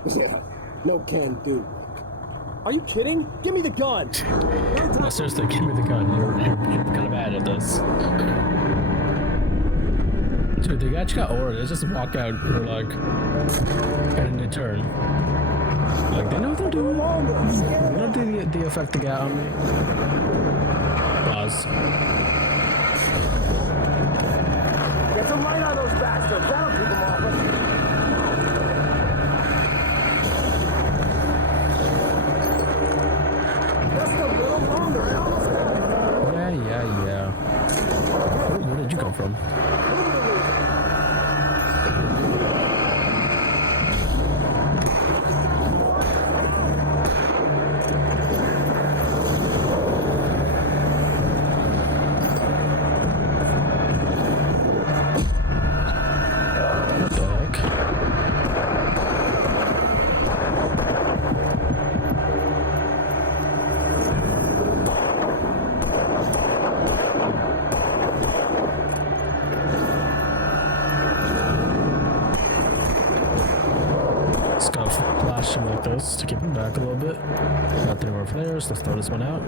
Yeah, no can do. Are you kidding? Give me the gun! No, seriously, give me the gun. You're kind of bad at this. Dude, they actually got orders. They just walk out or like, and they turn. Like, they know what they're doing. They know the effect they got on me. Pause. Get some light on those bastards. That'll keep them off us. Just a little longer. I almost got it. Yeah. Where did you come from? To keep him back a little bit. Got 3 more flares. Let's throw this one out.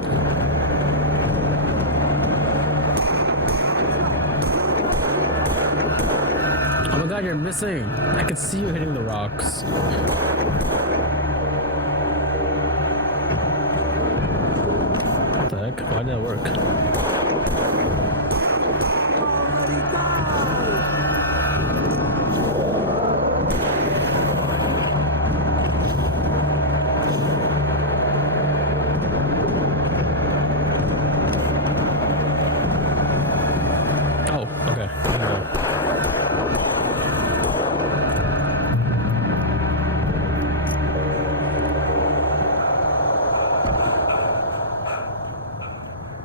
Oh my god, you're missing. I can see you hitting the rocks. What the heck? Why did that work?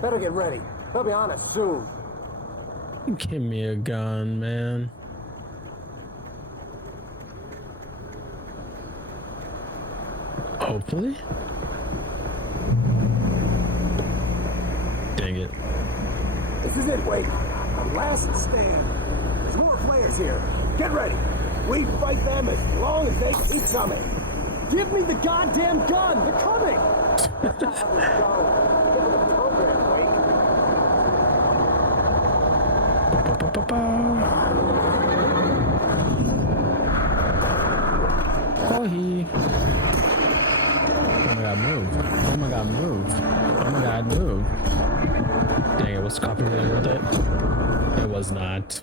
Better get ready. They'll be on us soon. Give me a gun, man. Hopefully. Dang it. This is it, Wake. Our last stand. There's more flares here. Get ready. We fight them as long as they keep coming. Give me the goddamn gun! They're coming! That's not how this goes. Get to the program, Wake. Oh, he. Oh my god, move. Oh my god, move. Oh my god, move. this coffee really worth it? It was not.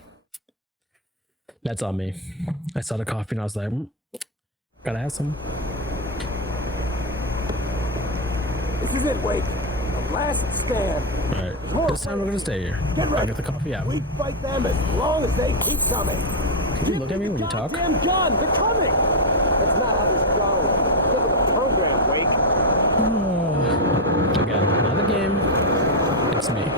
That's on me. I saw the coffee and I was like, gotta have some. This is it, Wake. The last stand. Alright, this time we're gonna stay here. I get the coffee out. We fight them as long as they keep coming. Can you look at me when you talk? Damn gun, they're coming. That's not how this goes. Look at the program, Wake. Again, another game. It's me.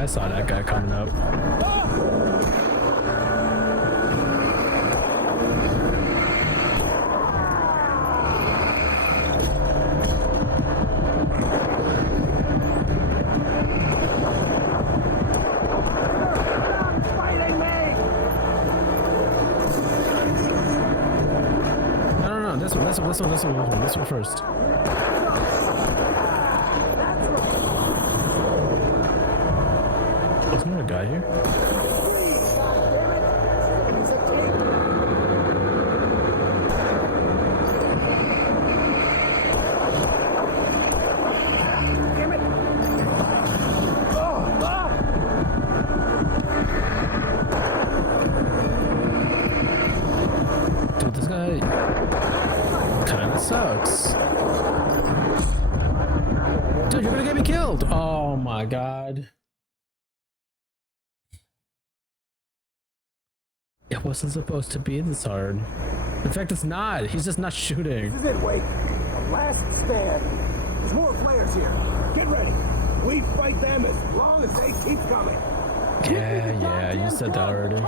I saw that guy coming up. No, this one first. Isn't there a guy here? Dude, this guy kinda sucks. Dude, you're gonna get me killed! Oh my god. It wasn't supposed to be this hard. In fact, it's not. He's just not shooting. This is it, Wake. The last stand. There's more flares here. Get ready. We fight them as long as they keep coming. Yeah, you said that already.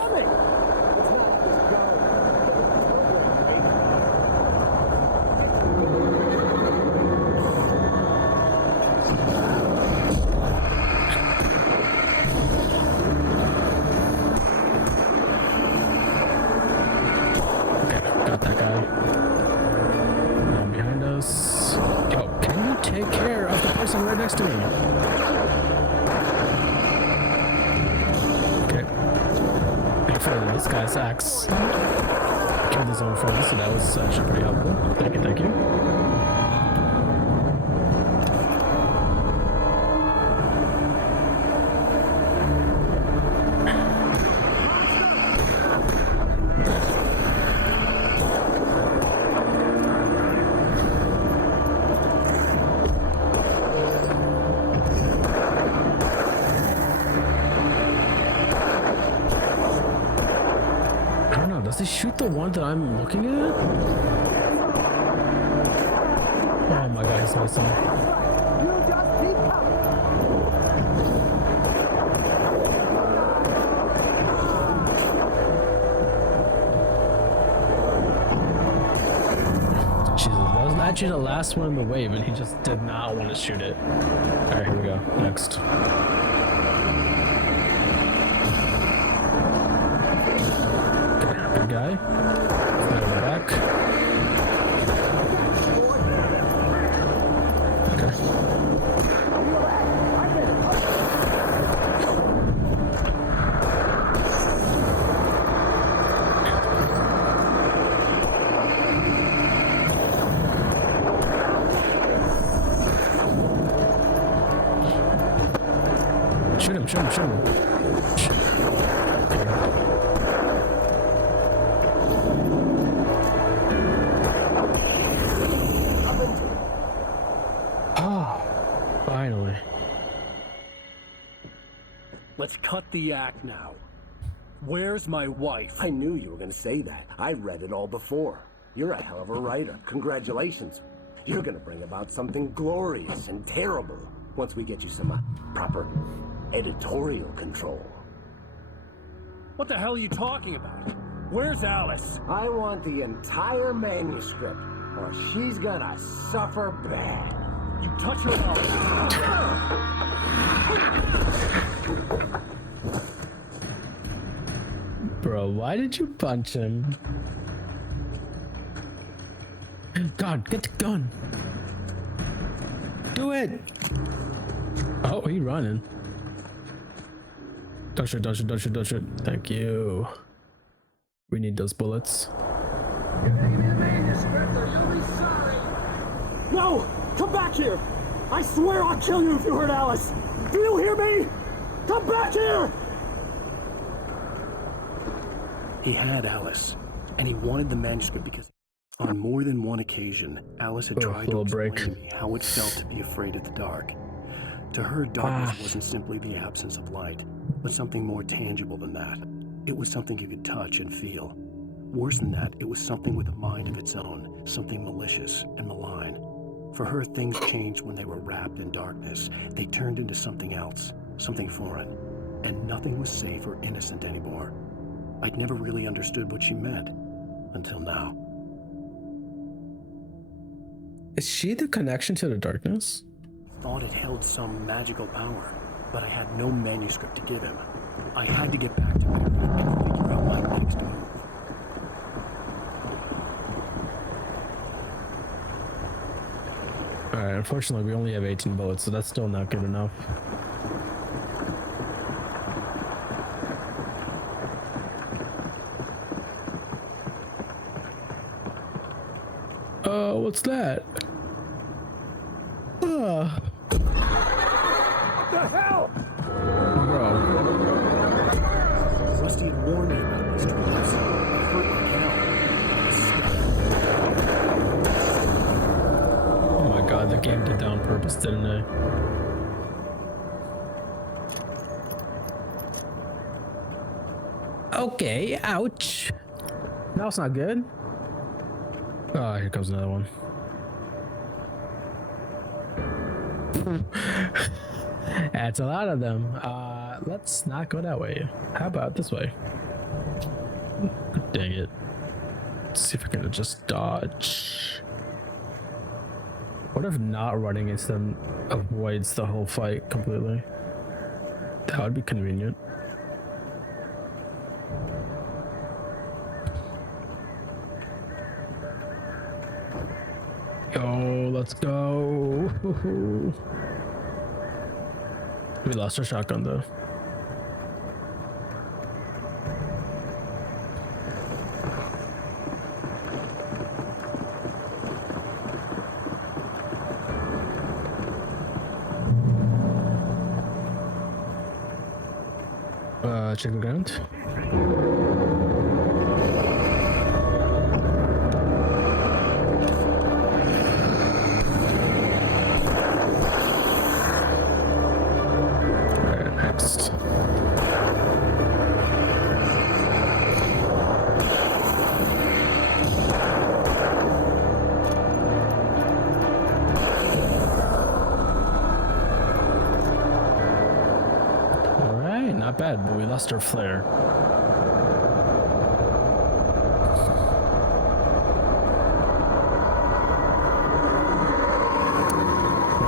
Right next to me. Okay. Thankfully, this guy's axe killed his own friend, so that was actually pretty helpful. Thank you. Does he shoot the one that I'm looking at? Oh my god, he's missing. Jesus, that was actually the last one in the wave and he just did not want to shoot it. Alright, here we go. Next. Guy. Fire in the back. Okay. Shoot him. Finally. Let's cut the act now. Where's my wife? I knew you were going to say that. I read it all before. You're a hell of a writer. Congratulations. You're going to bring about something glorious and terrible once we get you some proper editorial control. What the hell are you talking about? Where's Alice? I want the entire manuscript. or she's gonna suffer bad. You touch her Bro, why did you punch him? God, get the gun. Do it. Oh, he running. Don't shoot, don't shoot, don't shoot, don't shoot. Thank you. We need those bullets. No! Come back here! I swear I'll kill you if you hurt Alice! Do you hear me? Come back here! He had Alice, and he wanted the manuscript because on more than one occasion, Alice had tried to explain to me how it felt to be afraid of the dark. To her, darkness wasn't simply the absence of light, but something more tangible than that. It was something you could touch and feel. Worse than that, it was something with a mind of its own, something malicious and malign. For her, things changed when they were wrapped in darkness. They turned into something else, something foreign, and nothing was safe or innocent anymore. I'd never really understood what she meant, until now. Is she the connection to the darkness? Thought it held some magical power, but I had no manuscript to give him. I had to get back to Barry and figure out my next move. Alright, unfortunately we only have 18 bullets, so that's still not good enough. What's that? What the hell? Bro. Rusty had warned me about these traps. I hurt my Oh my god, the game did that on purpose, didn't it? Okay, ouch. No, it's not good. Oh, here comes another one. That's a lot of them. Let's not go that way. How about this way? Dang it. Let's see if I can just dodge. What if not running into them avoids the whole fight completely? That would be convenient. Yo, let's go. We lost our shotgun though. Check the ground. Not bad, but we lost our flare.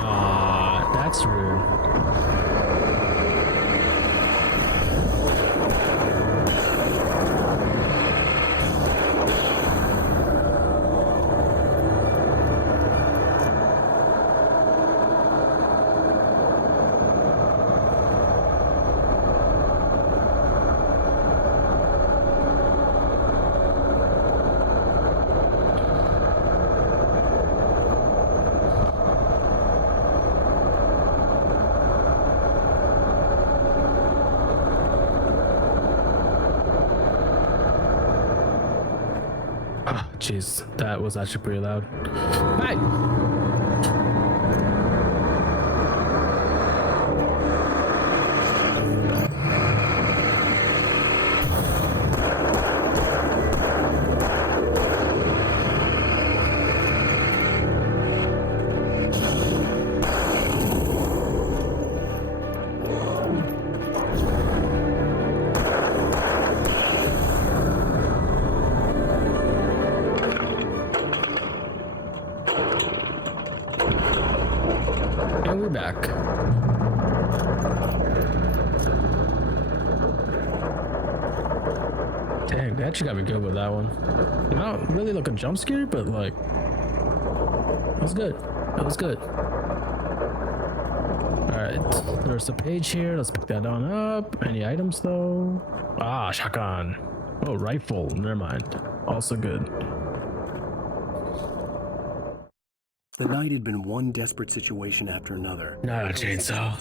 Aw, that's rude. Jeez, that was actually pretty loud. Hi! we back. Dang, they actually got me good with that one. Not really like a jump scare, but like, it was good. It was good. Alright, there's a page here. Let's pick that on up. Any items though? Ah, shotgun. Oh, rifle. Never mind. Also good. The night had been one desperate situation after another. Not a chainsaw.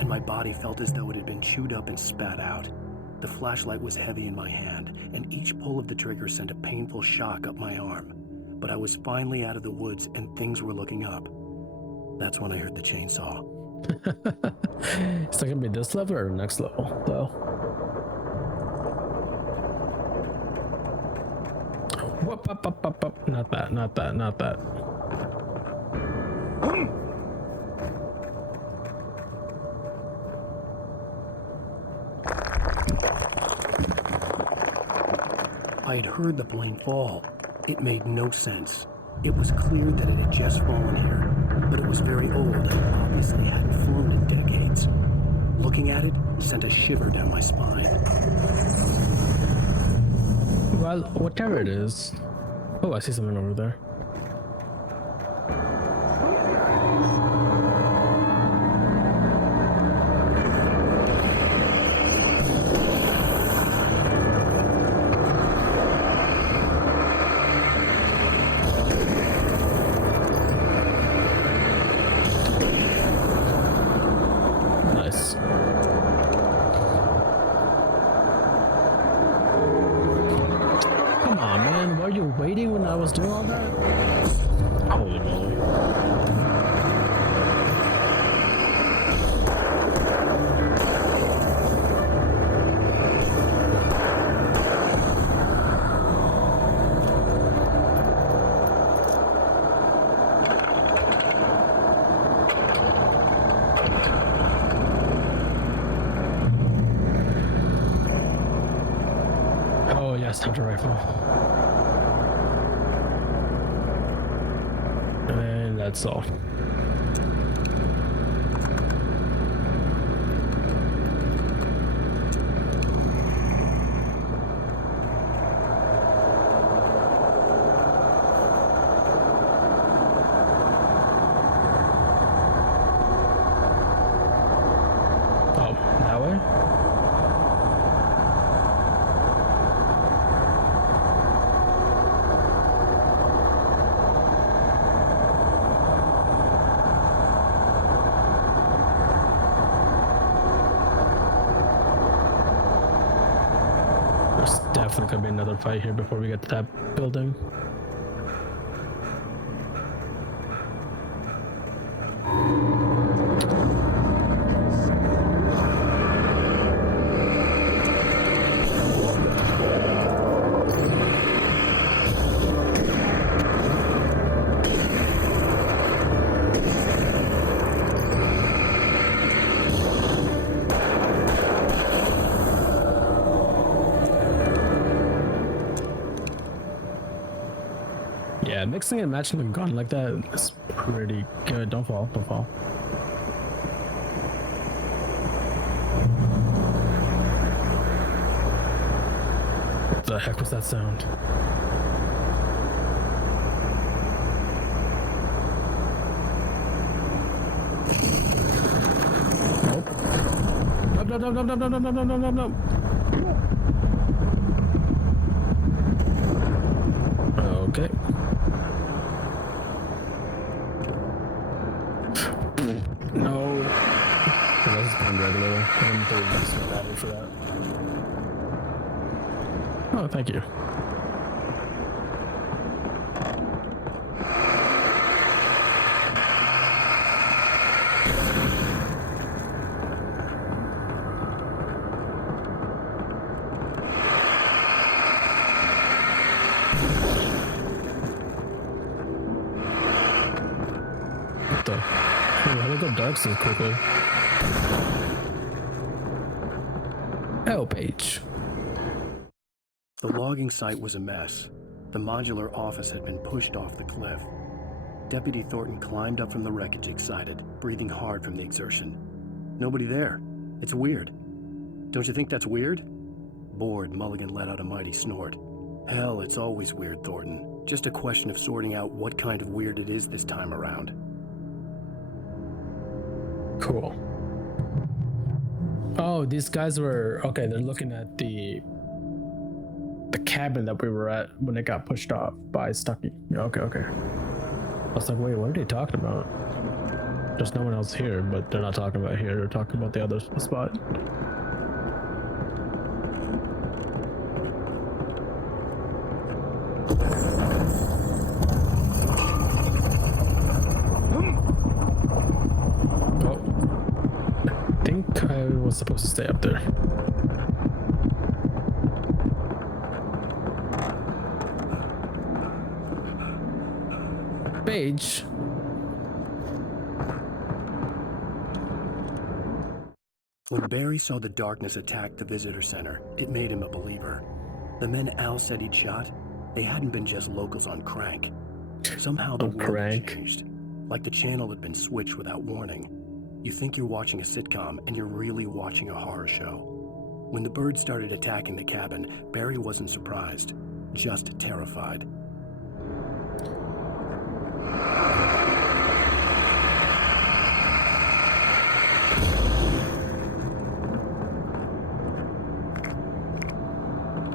And my body felt as though it had been chewed up and spat out. The flashlight was heavy in my hand, and each pull of the trigger sent a painful shock up my arm. But I was finally out of the woods and things were looking up. That's when I heard the chainsaw. It's not gonna be this level or next level, though. Whoop, up, up, up, up. Not that, not that, not that. I had heard the plane fall. It made no sense. It was clear that it had just fallen here, but it was very old and obviously hadn't flown in decades. Looking at it sent a shiver down my spine. Well, whatever it is. Oh, I see something over there. Waiting when I was doing all that? Holy moly. Oh yes, time to rifle. That's all. Oh, that way? Definitely gonna be another fight here before we get to that building. Yeah, mixing and matching a gun like that is pretty good. Don't fall, don't fall. What the heck was that sound? Nope. Nope, nope, nope, nope, nope, nope, nope, nope, nope, nope. Okay. No. This is kind of regular. I'm 30 bucks for battery for that. Oh, thank you. What the? How do I go dark so quickly? Help H. The logging site was a mess. The modular office had been pushed off the cliff. Deputy Thornton climbed up from the wreckage excited, breathing hard from the exertion. Nobody there. It's weird. Don't you think that's weird? Bored, Mulligan let out a mighty snort. Hell, it's always weird, Thornton. Just a question of sorting out what kind of weird it is this time around. Cool. Oh, these guys were... Okay, they're looking at the cabin that we were at when it got pushed off by SHIKI. Yeah, okay. I was like, wait, what are they talking about? There's no one else here, but they're not talking about here. They're talking about the other spot. I was supposed to stay up there. Page. When Barry saw the darkness attack the visitor center, it made him a believer. The men Al said he'd shot, they hadn't been just locals on crank. Somehow the world had changed, like the channel had been switched without warning. You think you're watching a sitcom, and you're really watching a horror show. When the birds started attacking the cabin, Barry wasn't surprised, just terrified.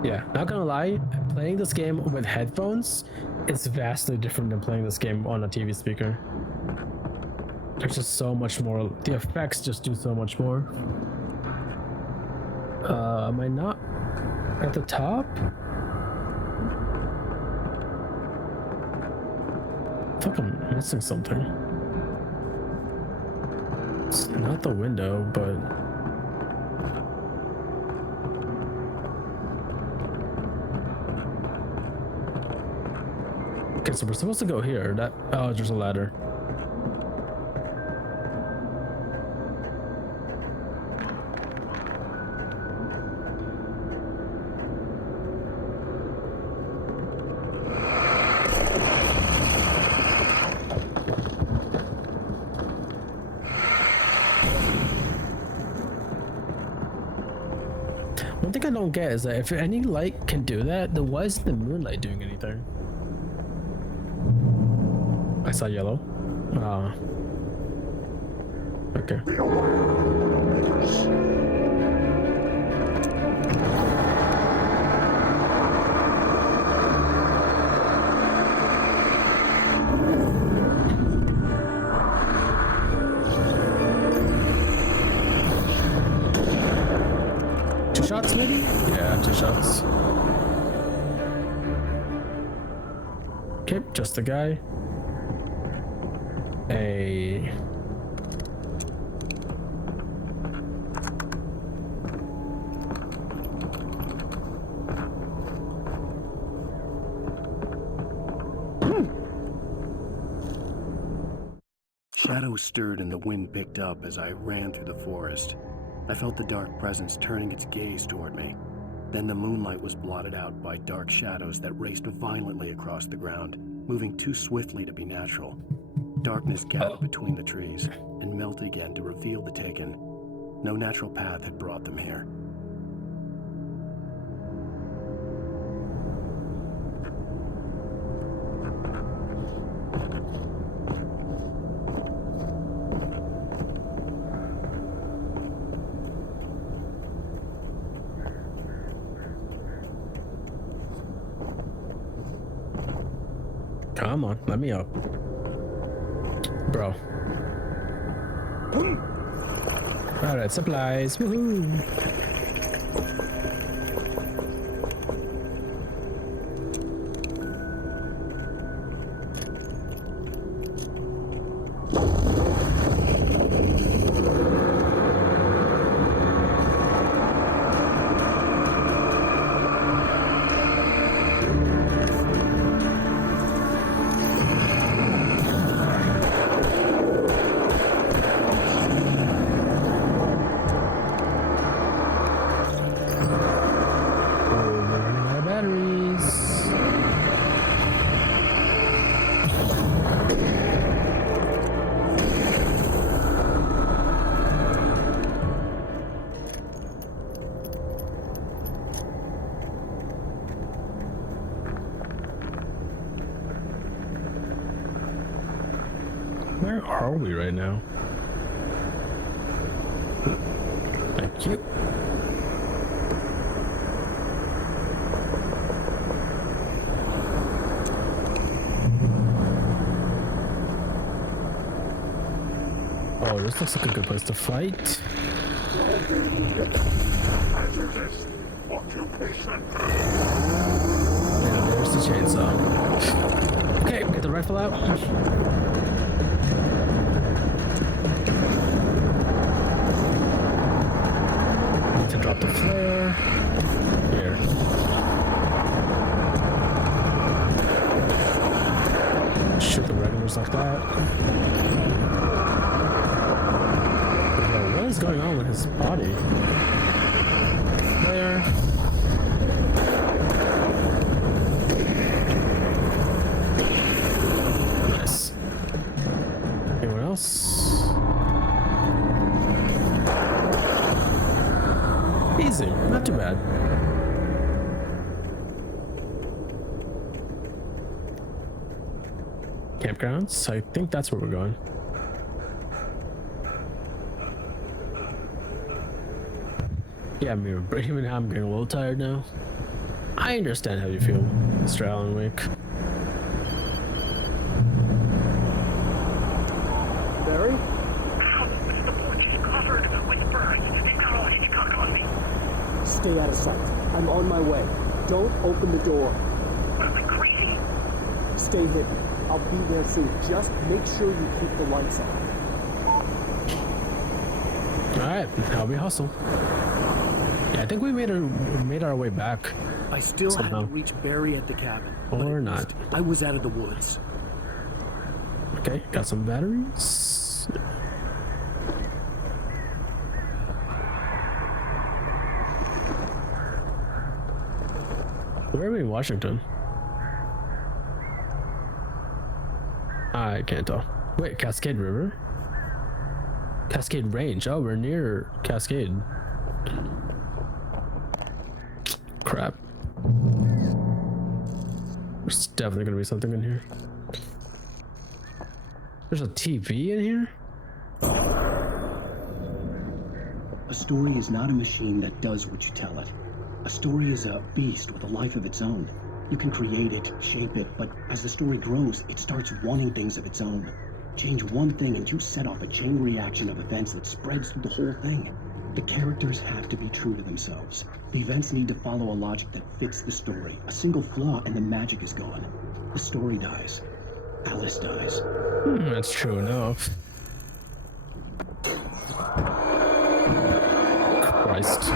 Yeah, not gonna lie, playing this game with headphones is vastly different than playing this game on a TV speaker. There's just so much more. The effects just do so much more. Am I not at the top? I think I'm missing something. It's not the window, but... Okay, so we're supposed to go here. Oh, there's a ladder. One thing I don't get is that if any light can do that, then why isn't the moonlight doing anything? I saw yellow. Okay. Two shots, maybe? Yeah, 2 shots. Okay, just the guy. A... Shadows stirred and the wind picked up as I ran through the forest. I felt the dark presence turning its gaze toward me. Then the moonlight was blotted out by dark shadows that raced violently across the ground, moving too swiftly to be natural. Darkness gathered between the trees and melted again to reveal the taken. No natural path had brought them here. Come on, let me up. Bro. Alright, supplies. Woohoo! Where are we right now? Thank you. Oh, this looks like a good place to fight. And there's the chainsaw. Okay, get the rifle out. Need to drop the flare. Here. Shoot the regulars like that. What is going on with his body? There. Nice. Anyone else? Easy. Not too bad. Campgrounds? I think that's where we're going. Yeah, even I'm getting a little tired now. I understand how you feel, Mr. Alan Wake. Barry? Ow! The porch is covered with birds. They've got all Hitchcock on me. Stay out of sight. I'm on my way. Don't open the door. What, am I crazy? Stay hidden. I'll be there soon. Just make sure you keep the lights on. Alright, how we hustle. Yeah, I think we made our way back. I still somehow. had to reach Barry at the cabin. Or not. I was out of the woods. Okay, got some batteries. Where are we in Washington? I can't tell. Wait, Cascade River? Cascade Range. Oh, we're near Cascade. Crap. There's definitely gonna be something in here. There's a TV in here? A story is not a machine that does what you tell it. A story is a beast with a life of its own. You can create it, shape it, but as the story grows, it starts wanting things of its own. Change one thing and you set off a chain reaction of events that spreads through the whole thing. The characters have to be true to themselves. The events need to follow a logic that fits the story. A single flaw and the magic is gone. The story dies. Alice dies. That's true enough. Christ.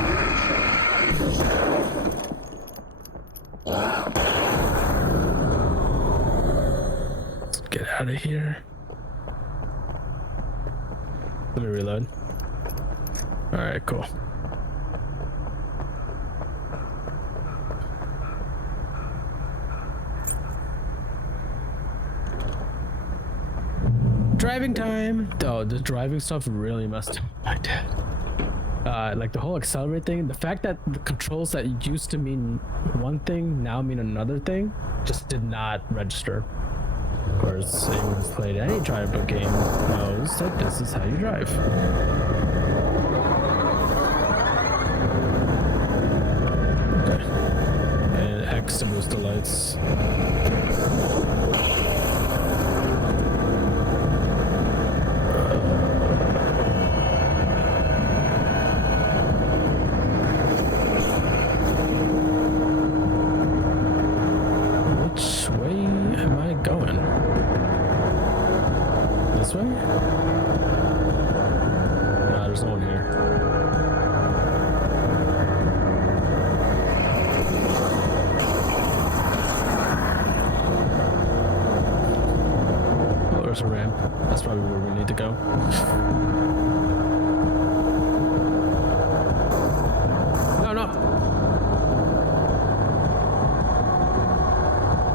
Let's get out of here. Let me reload. Alright, cool. Driving time! Oh, the driving stuff really messed up my dad. Like the whole accelerate thing, the fact that the controls that used to mean one thing now mean another thing just did not register. Of course, anyone who's played any driving game knows that this is how you drive. Okay. And X to boost the lights. Which way am I going? This way? Nah, there's no one here. Oh, there's a ramp. That's probably where we need to go. No, no!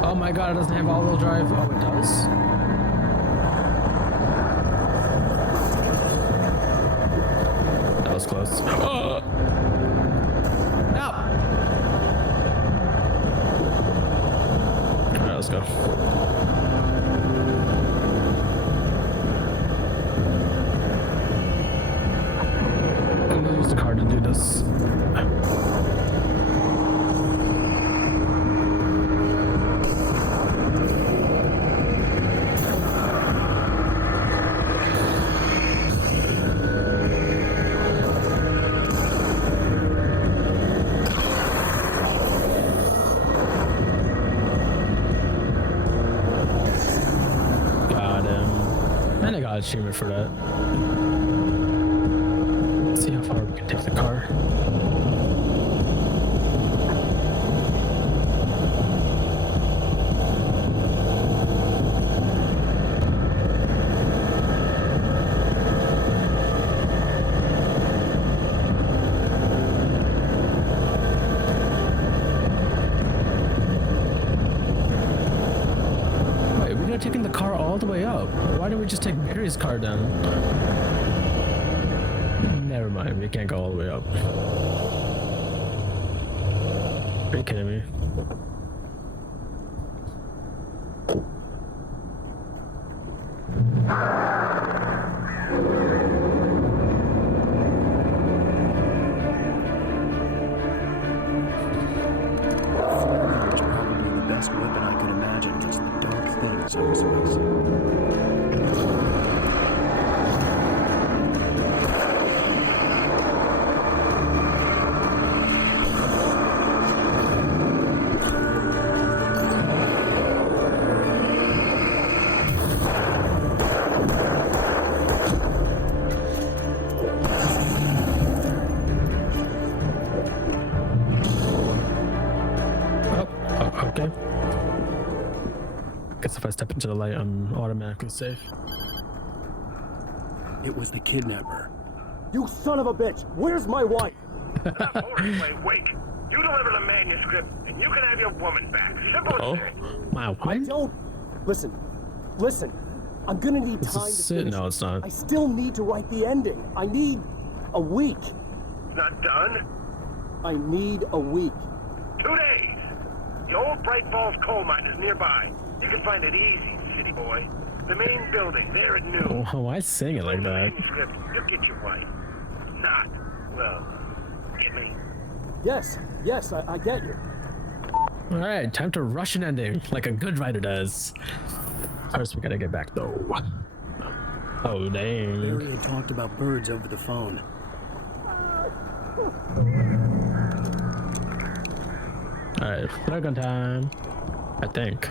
Oh my god, it doesn't have all-wheel drive. Oh, it does? That was close. Oh! No! Alright, let's go. this. Got him. And I got an achievement for that. Let's see how far we can take the car. Wait, we're not taking the car all the way up. Why didn't we just take Barry's car down? Never mind, we can't go all the way up. Are you kidding me? It's probably the best weapon I could imagine against the dark things I was facing. Okay. Guess if I step into the light, I'm automatically safe. It was the kidnapper. You son of a bitch! Where's my wife? Anyway, Wake, you deliver the manuscript, and you can have your woman back. Simple as that. Wow. I don't. Listen. I'm gonna need This time is to it. finish. No, it's not. I still need to write the ending. I need a week. It's not done. I need a week. 2 days. The old Bright Falls coal mine is nearby. You can find it easy, city boy. The main building, there at noon. Oh, why sing it like that? Manuscript, you'll get your wife. Not, well, get me? Yes, I get you. Alright, time to rush an ending, like a good writer does. First, we gotta get back though. Oh, dang. Barry had talked about birds over the phone. Alright, flare gun time. I think.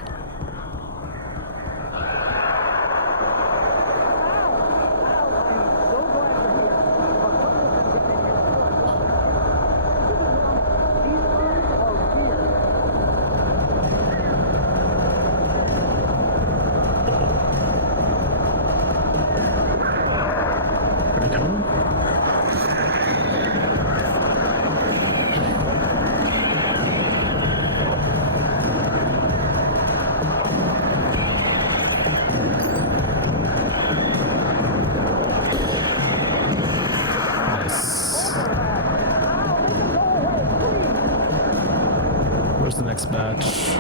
Are they coming? Nice. Where's the next batch?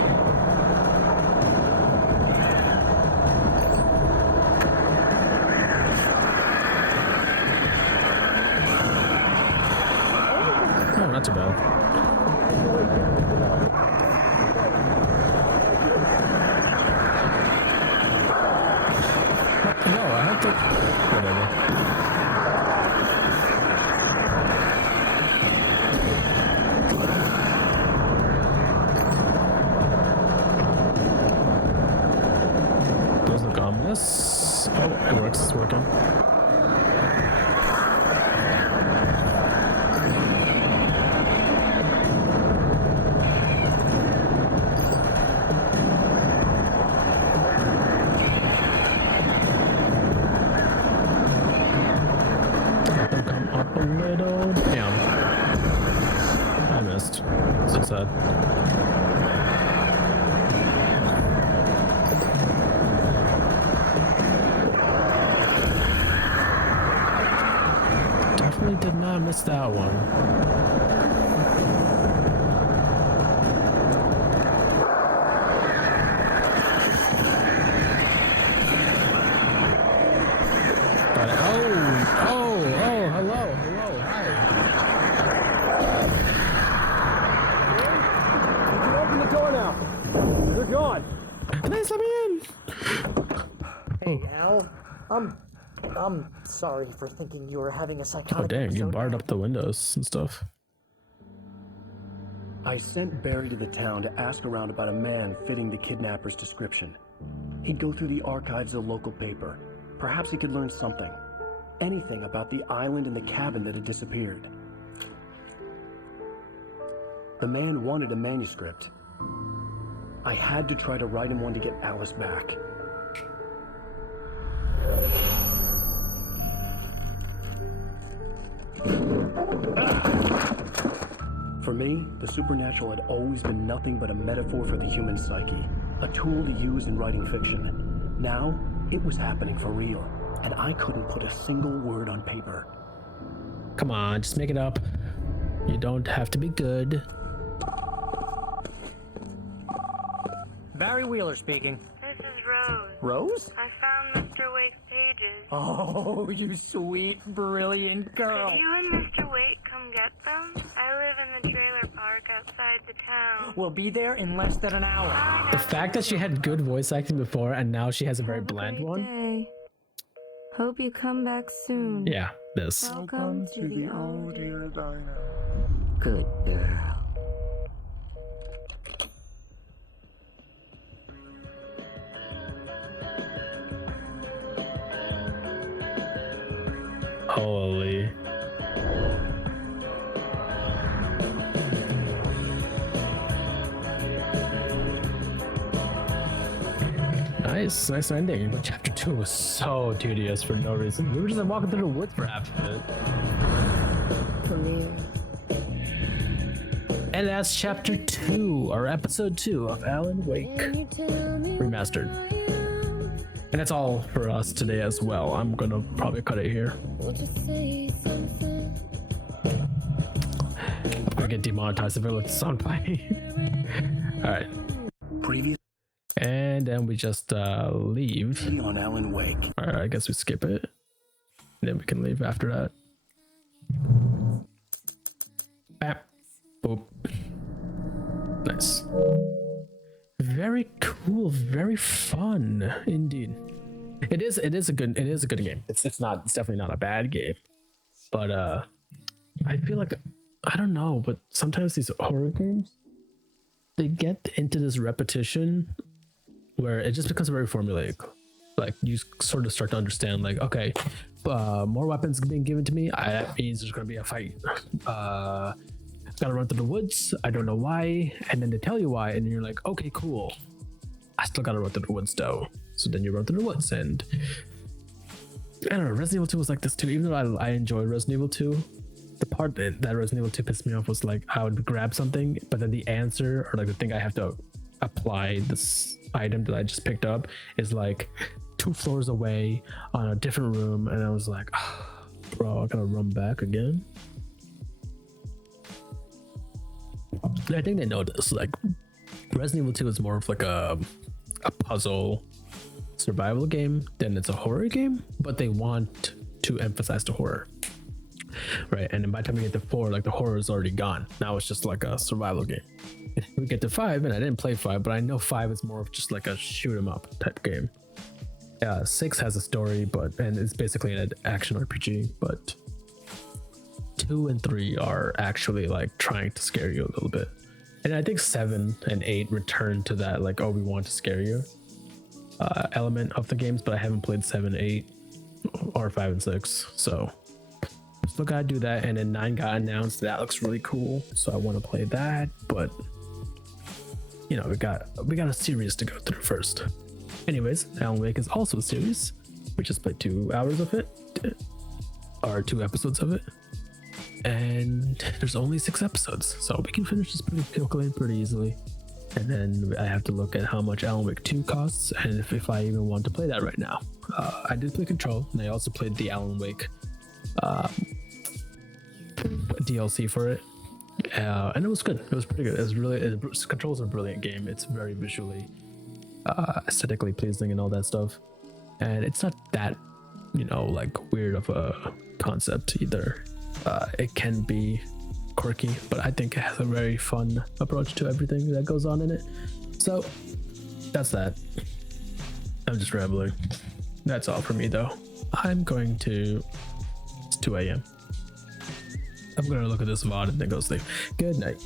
Oh, not too bad. No, I have to. Whatever. Those look ominous. Oh, it works. It's working. Come up a little. Damn. I missed. So sad. Definitely did not miss that one. Got it. Oh, hello, hi. I'm sorry for thinking you were having a psychotic Oh dang, you episode. barred up the windows and stuff. I sent Barry to the town to ask around about a man fitting the kidnapper's description. He'd go through the archives of the local paper. Perhaps he could learn something. Anything about the island and the cabin that had disappeared. The man wanted a manuscript. I had to try to write him one to get Alice back. For me, the supernatural had always been nothing but a metaphor for the human psyche, a tool to use in writing fiction. Now, it was happening for real, and I couldn't put a single word on paper. Come on, just make it up. You don't have to be good. Barry Wheeler speaking. This is Rose. Rose? I found Mr. Wake's pages. Oh, you sweet, brilliant girl. Could you and Mr. Wake come get them? I live in the trailer park outside the town. We'll be there in less than an hour. The fact that she had good voice acting before and now she has a very bland one. Day. Hope you come back soon. Yeah, this. Welcome to the old dear diner. Good girl. Holy. Nice ending. But chapter 2 was so tedious for no reason. We were just walking through the woods for half of it. And that's chapter 2, or episode 2 of Alan Wake Remastered. And that's all for us today as well. I'm gonna probably cut it here. I'm gonna get demonetized if I let the sound play. Alright. And then we just leave. On Alan Wake. Alright, I guess we skip it. And then we can leave after that. Bap. Boop. Nice. Very cool, very fun indeed. It is a good game. It's definitely not a bad game. But I feel like, I don't know, but sometimes these horror games, they get into this repetition where it just becomes very formulaic. Like you sort of start to understand, like, okay, more weapons being given to me, that means there's gonna be a fight. Gotta run through the woods, I don't know why, and then they tell you why, and you're like, okay, cool. I still gotta run through the woods though. So then you run through the woods, and I don't know, Resident Evil 2 was like this too. Even though I enjoyed Resident Evil 2, the part that Resident Evil 2 pissed me off was like I would grab something, but then the answer, or like the thing I have to apply this item that I just picked up, is like 2 floors away on a different room, and I was like, oh, bro, I gotta run back again. I think they know this. Like, Resident Evil 2 is more of like a puzzle survival game than it's a horror game, but they want to emphasize the horror, right? And then by the time we get to 4, like the horror is already gone. Now it's just like a survival game. We get to 5, and I didn't play 5, but I know 5 is more of just like a shoot 'em up type game. 6 has a story, and it's basically an action RPG, but 2 and 3 are actually like trying to scare you a little bit. And I think 7 and 8 return to that, like, oh, we want to scare you element of the games, but I haven't played 7, 8, or 5 and 6, so still gotta do that. And then 9 got announced. That looks really cool, so I want to play that, but you know, we got a series to go through first. Anyways, Alan Wake is also a series. We just played 2 hours of it, or 2 episodes of it, and there's only 6 episodes, so we can finish this pretty quickly and pretty easily. And then I have to look at how much Alan Wake 2 costs, and if I even want to play that right now. I did play Control, and I also played the Alan Wake DLC for it, and it was good. It was pretty good. Control is a brilliant game. It's very visually, aesthetically pleasing and all that stuff, and it's not that, you know, like weird of a concept either. It can be quirky, but I think it has a very fun approach to everything that goes on in it. So that's that. I'm just rambling. That's all for me though. I'm going to, it's 2 a.m. I'm going to look at this VOD and then go sleep. Good night.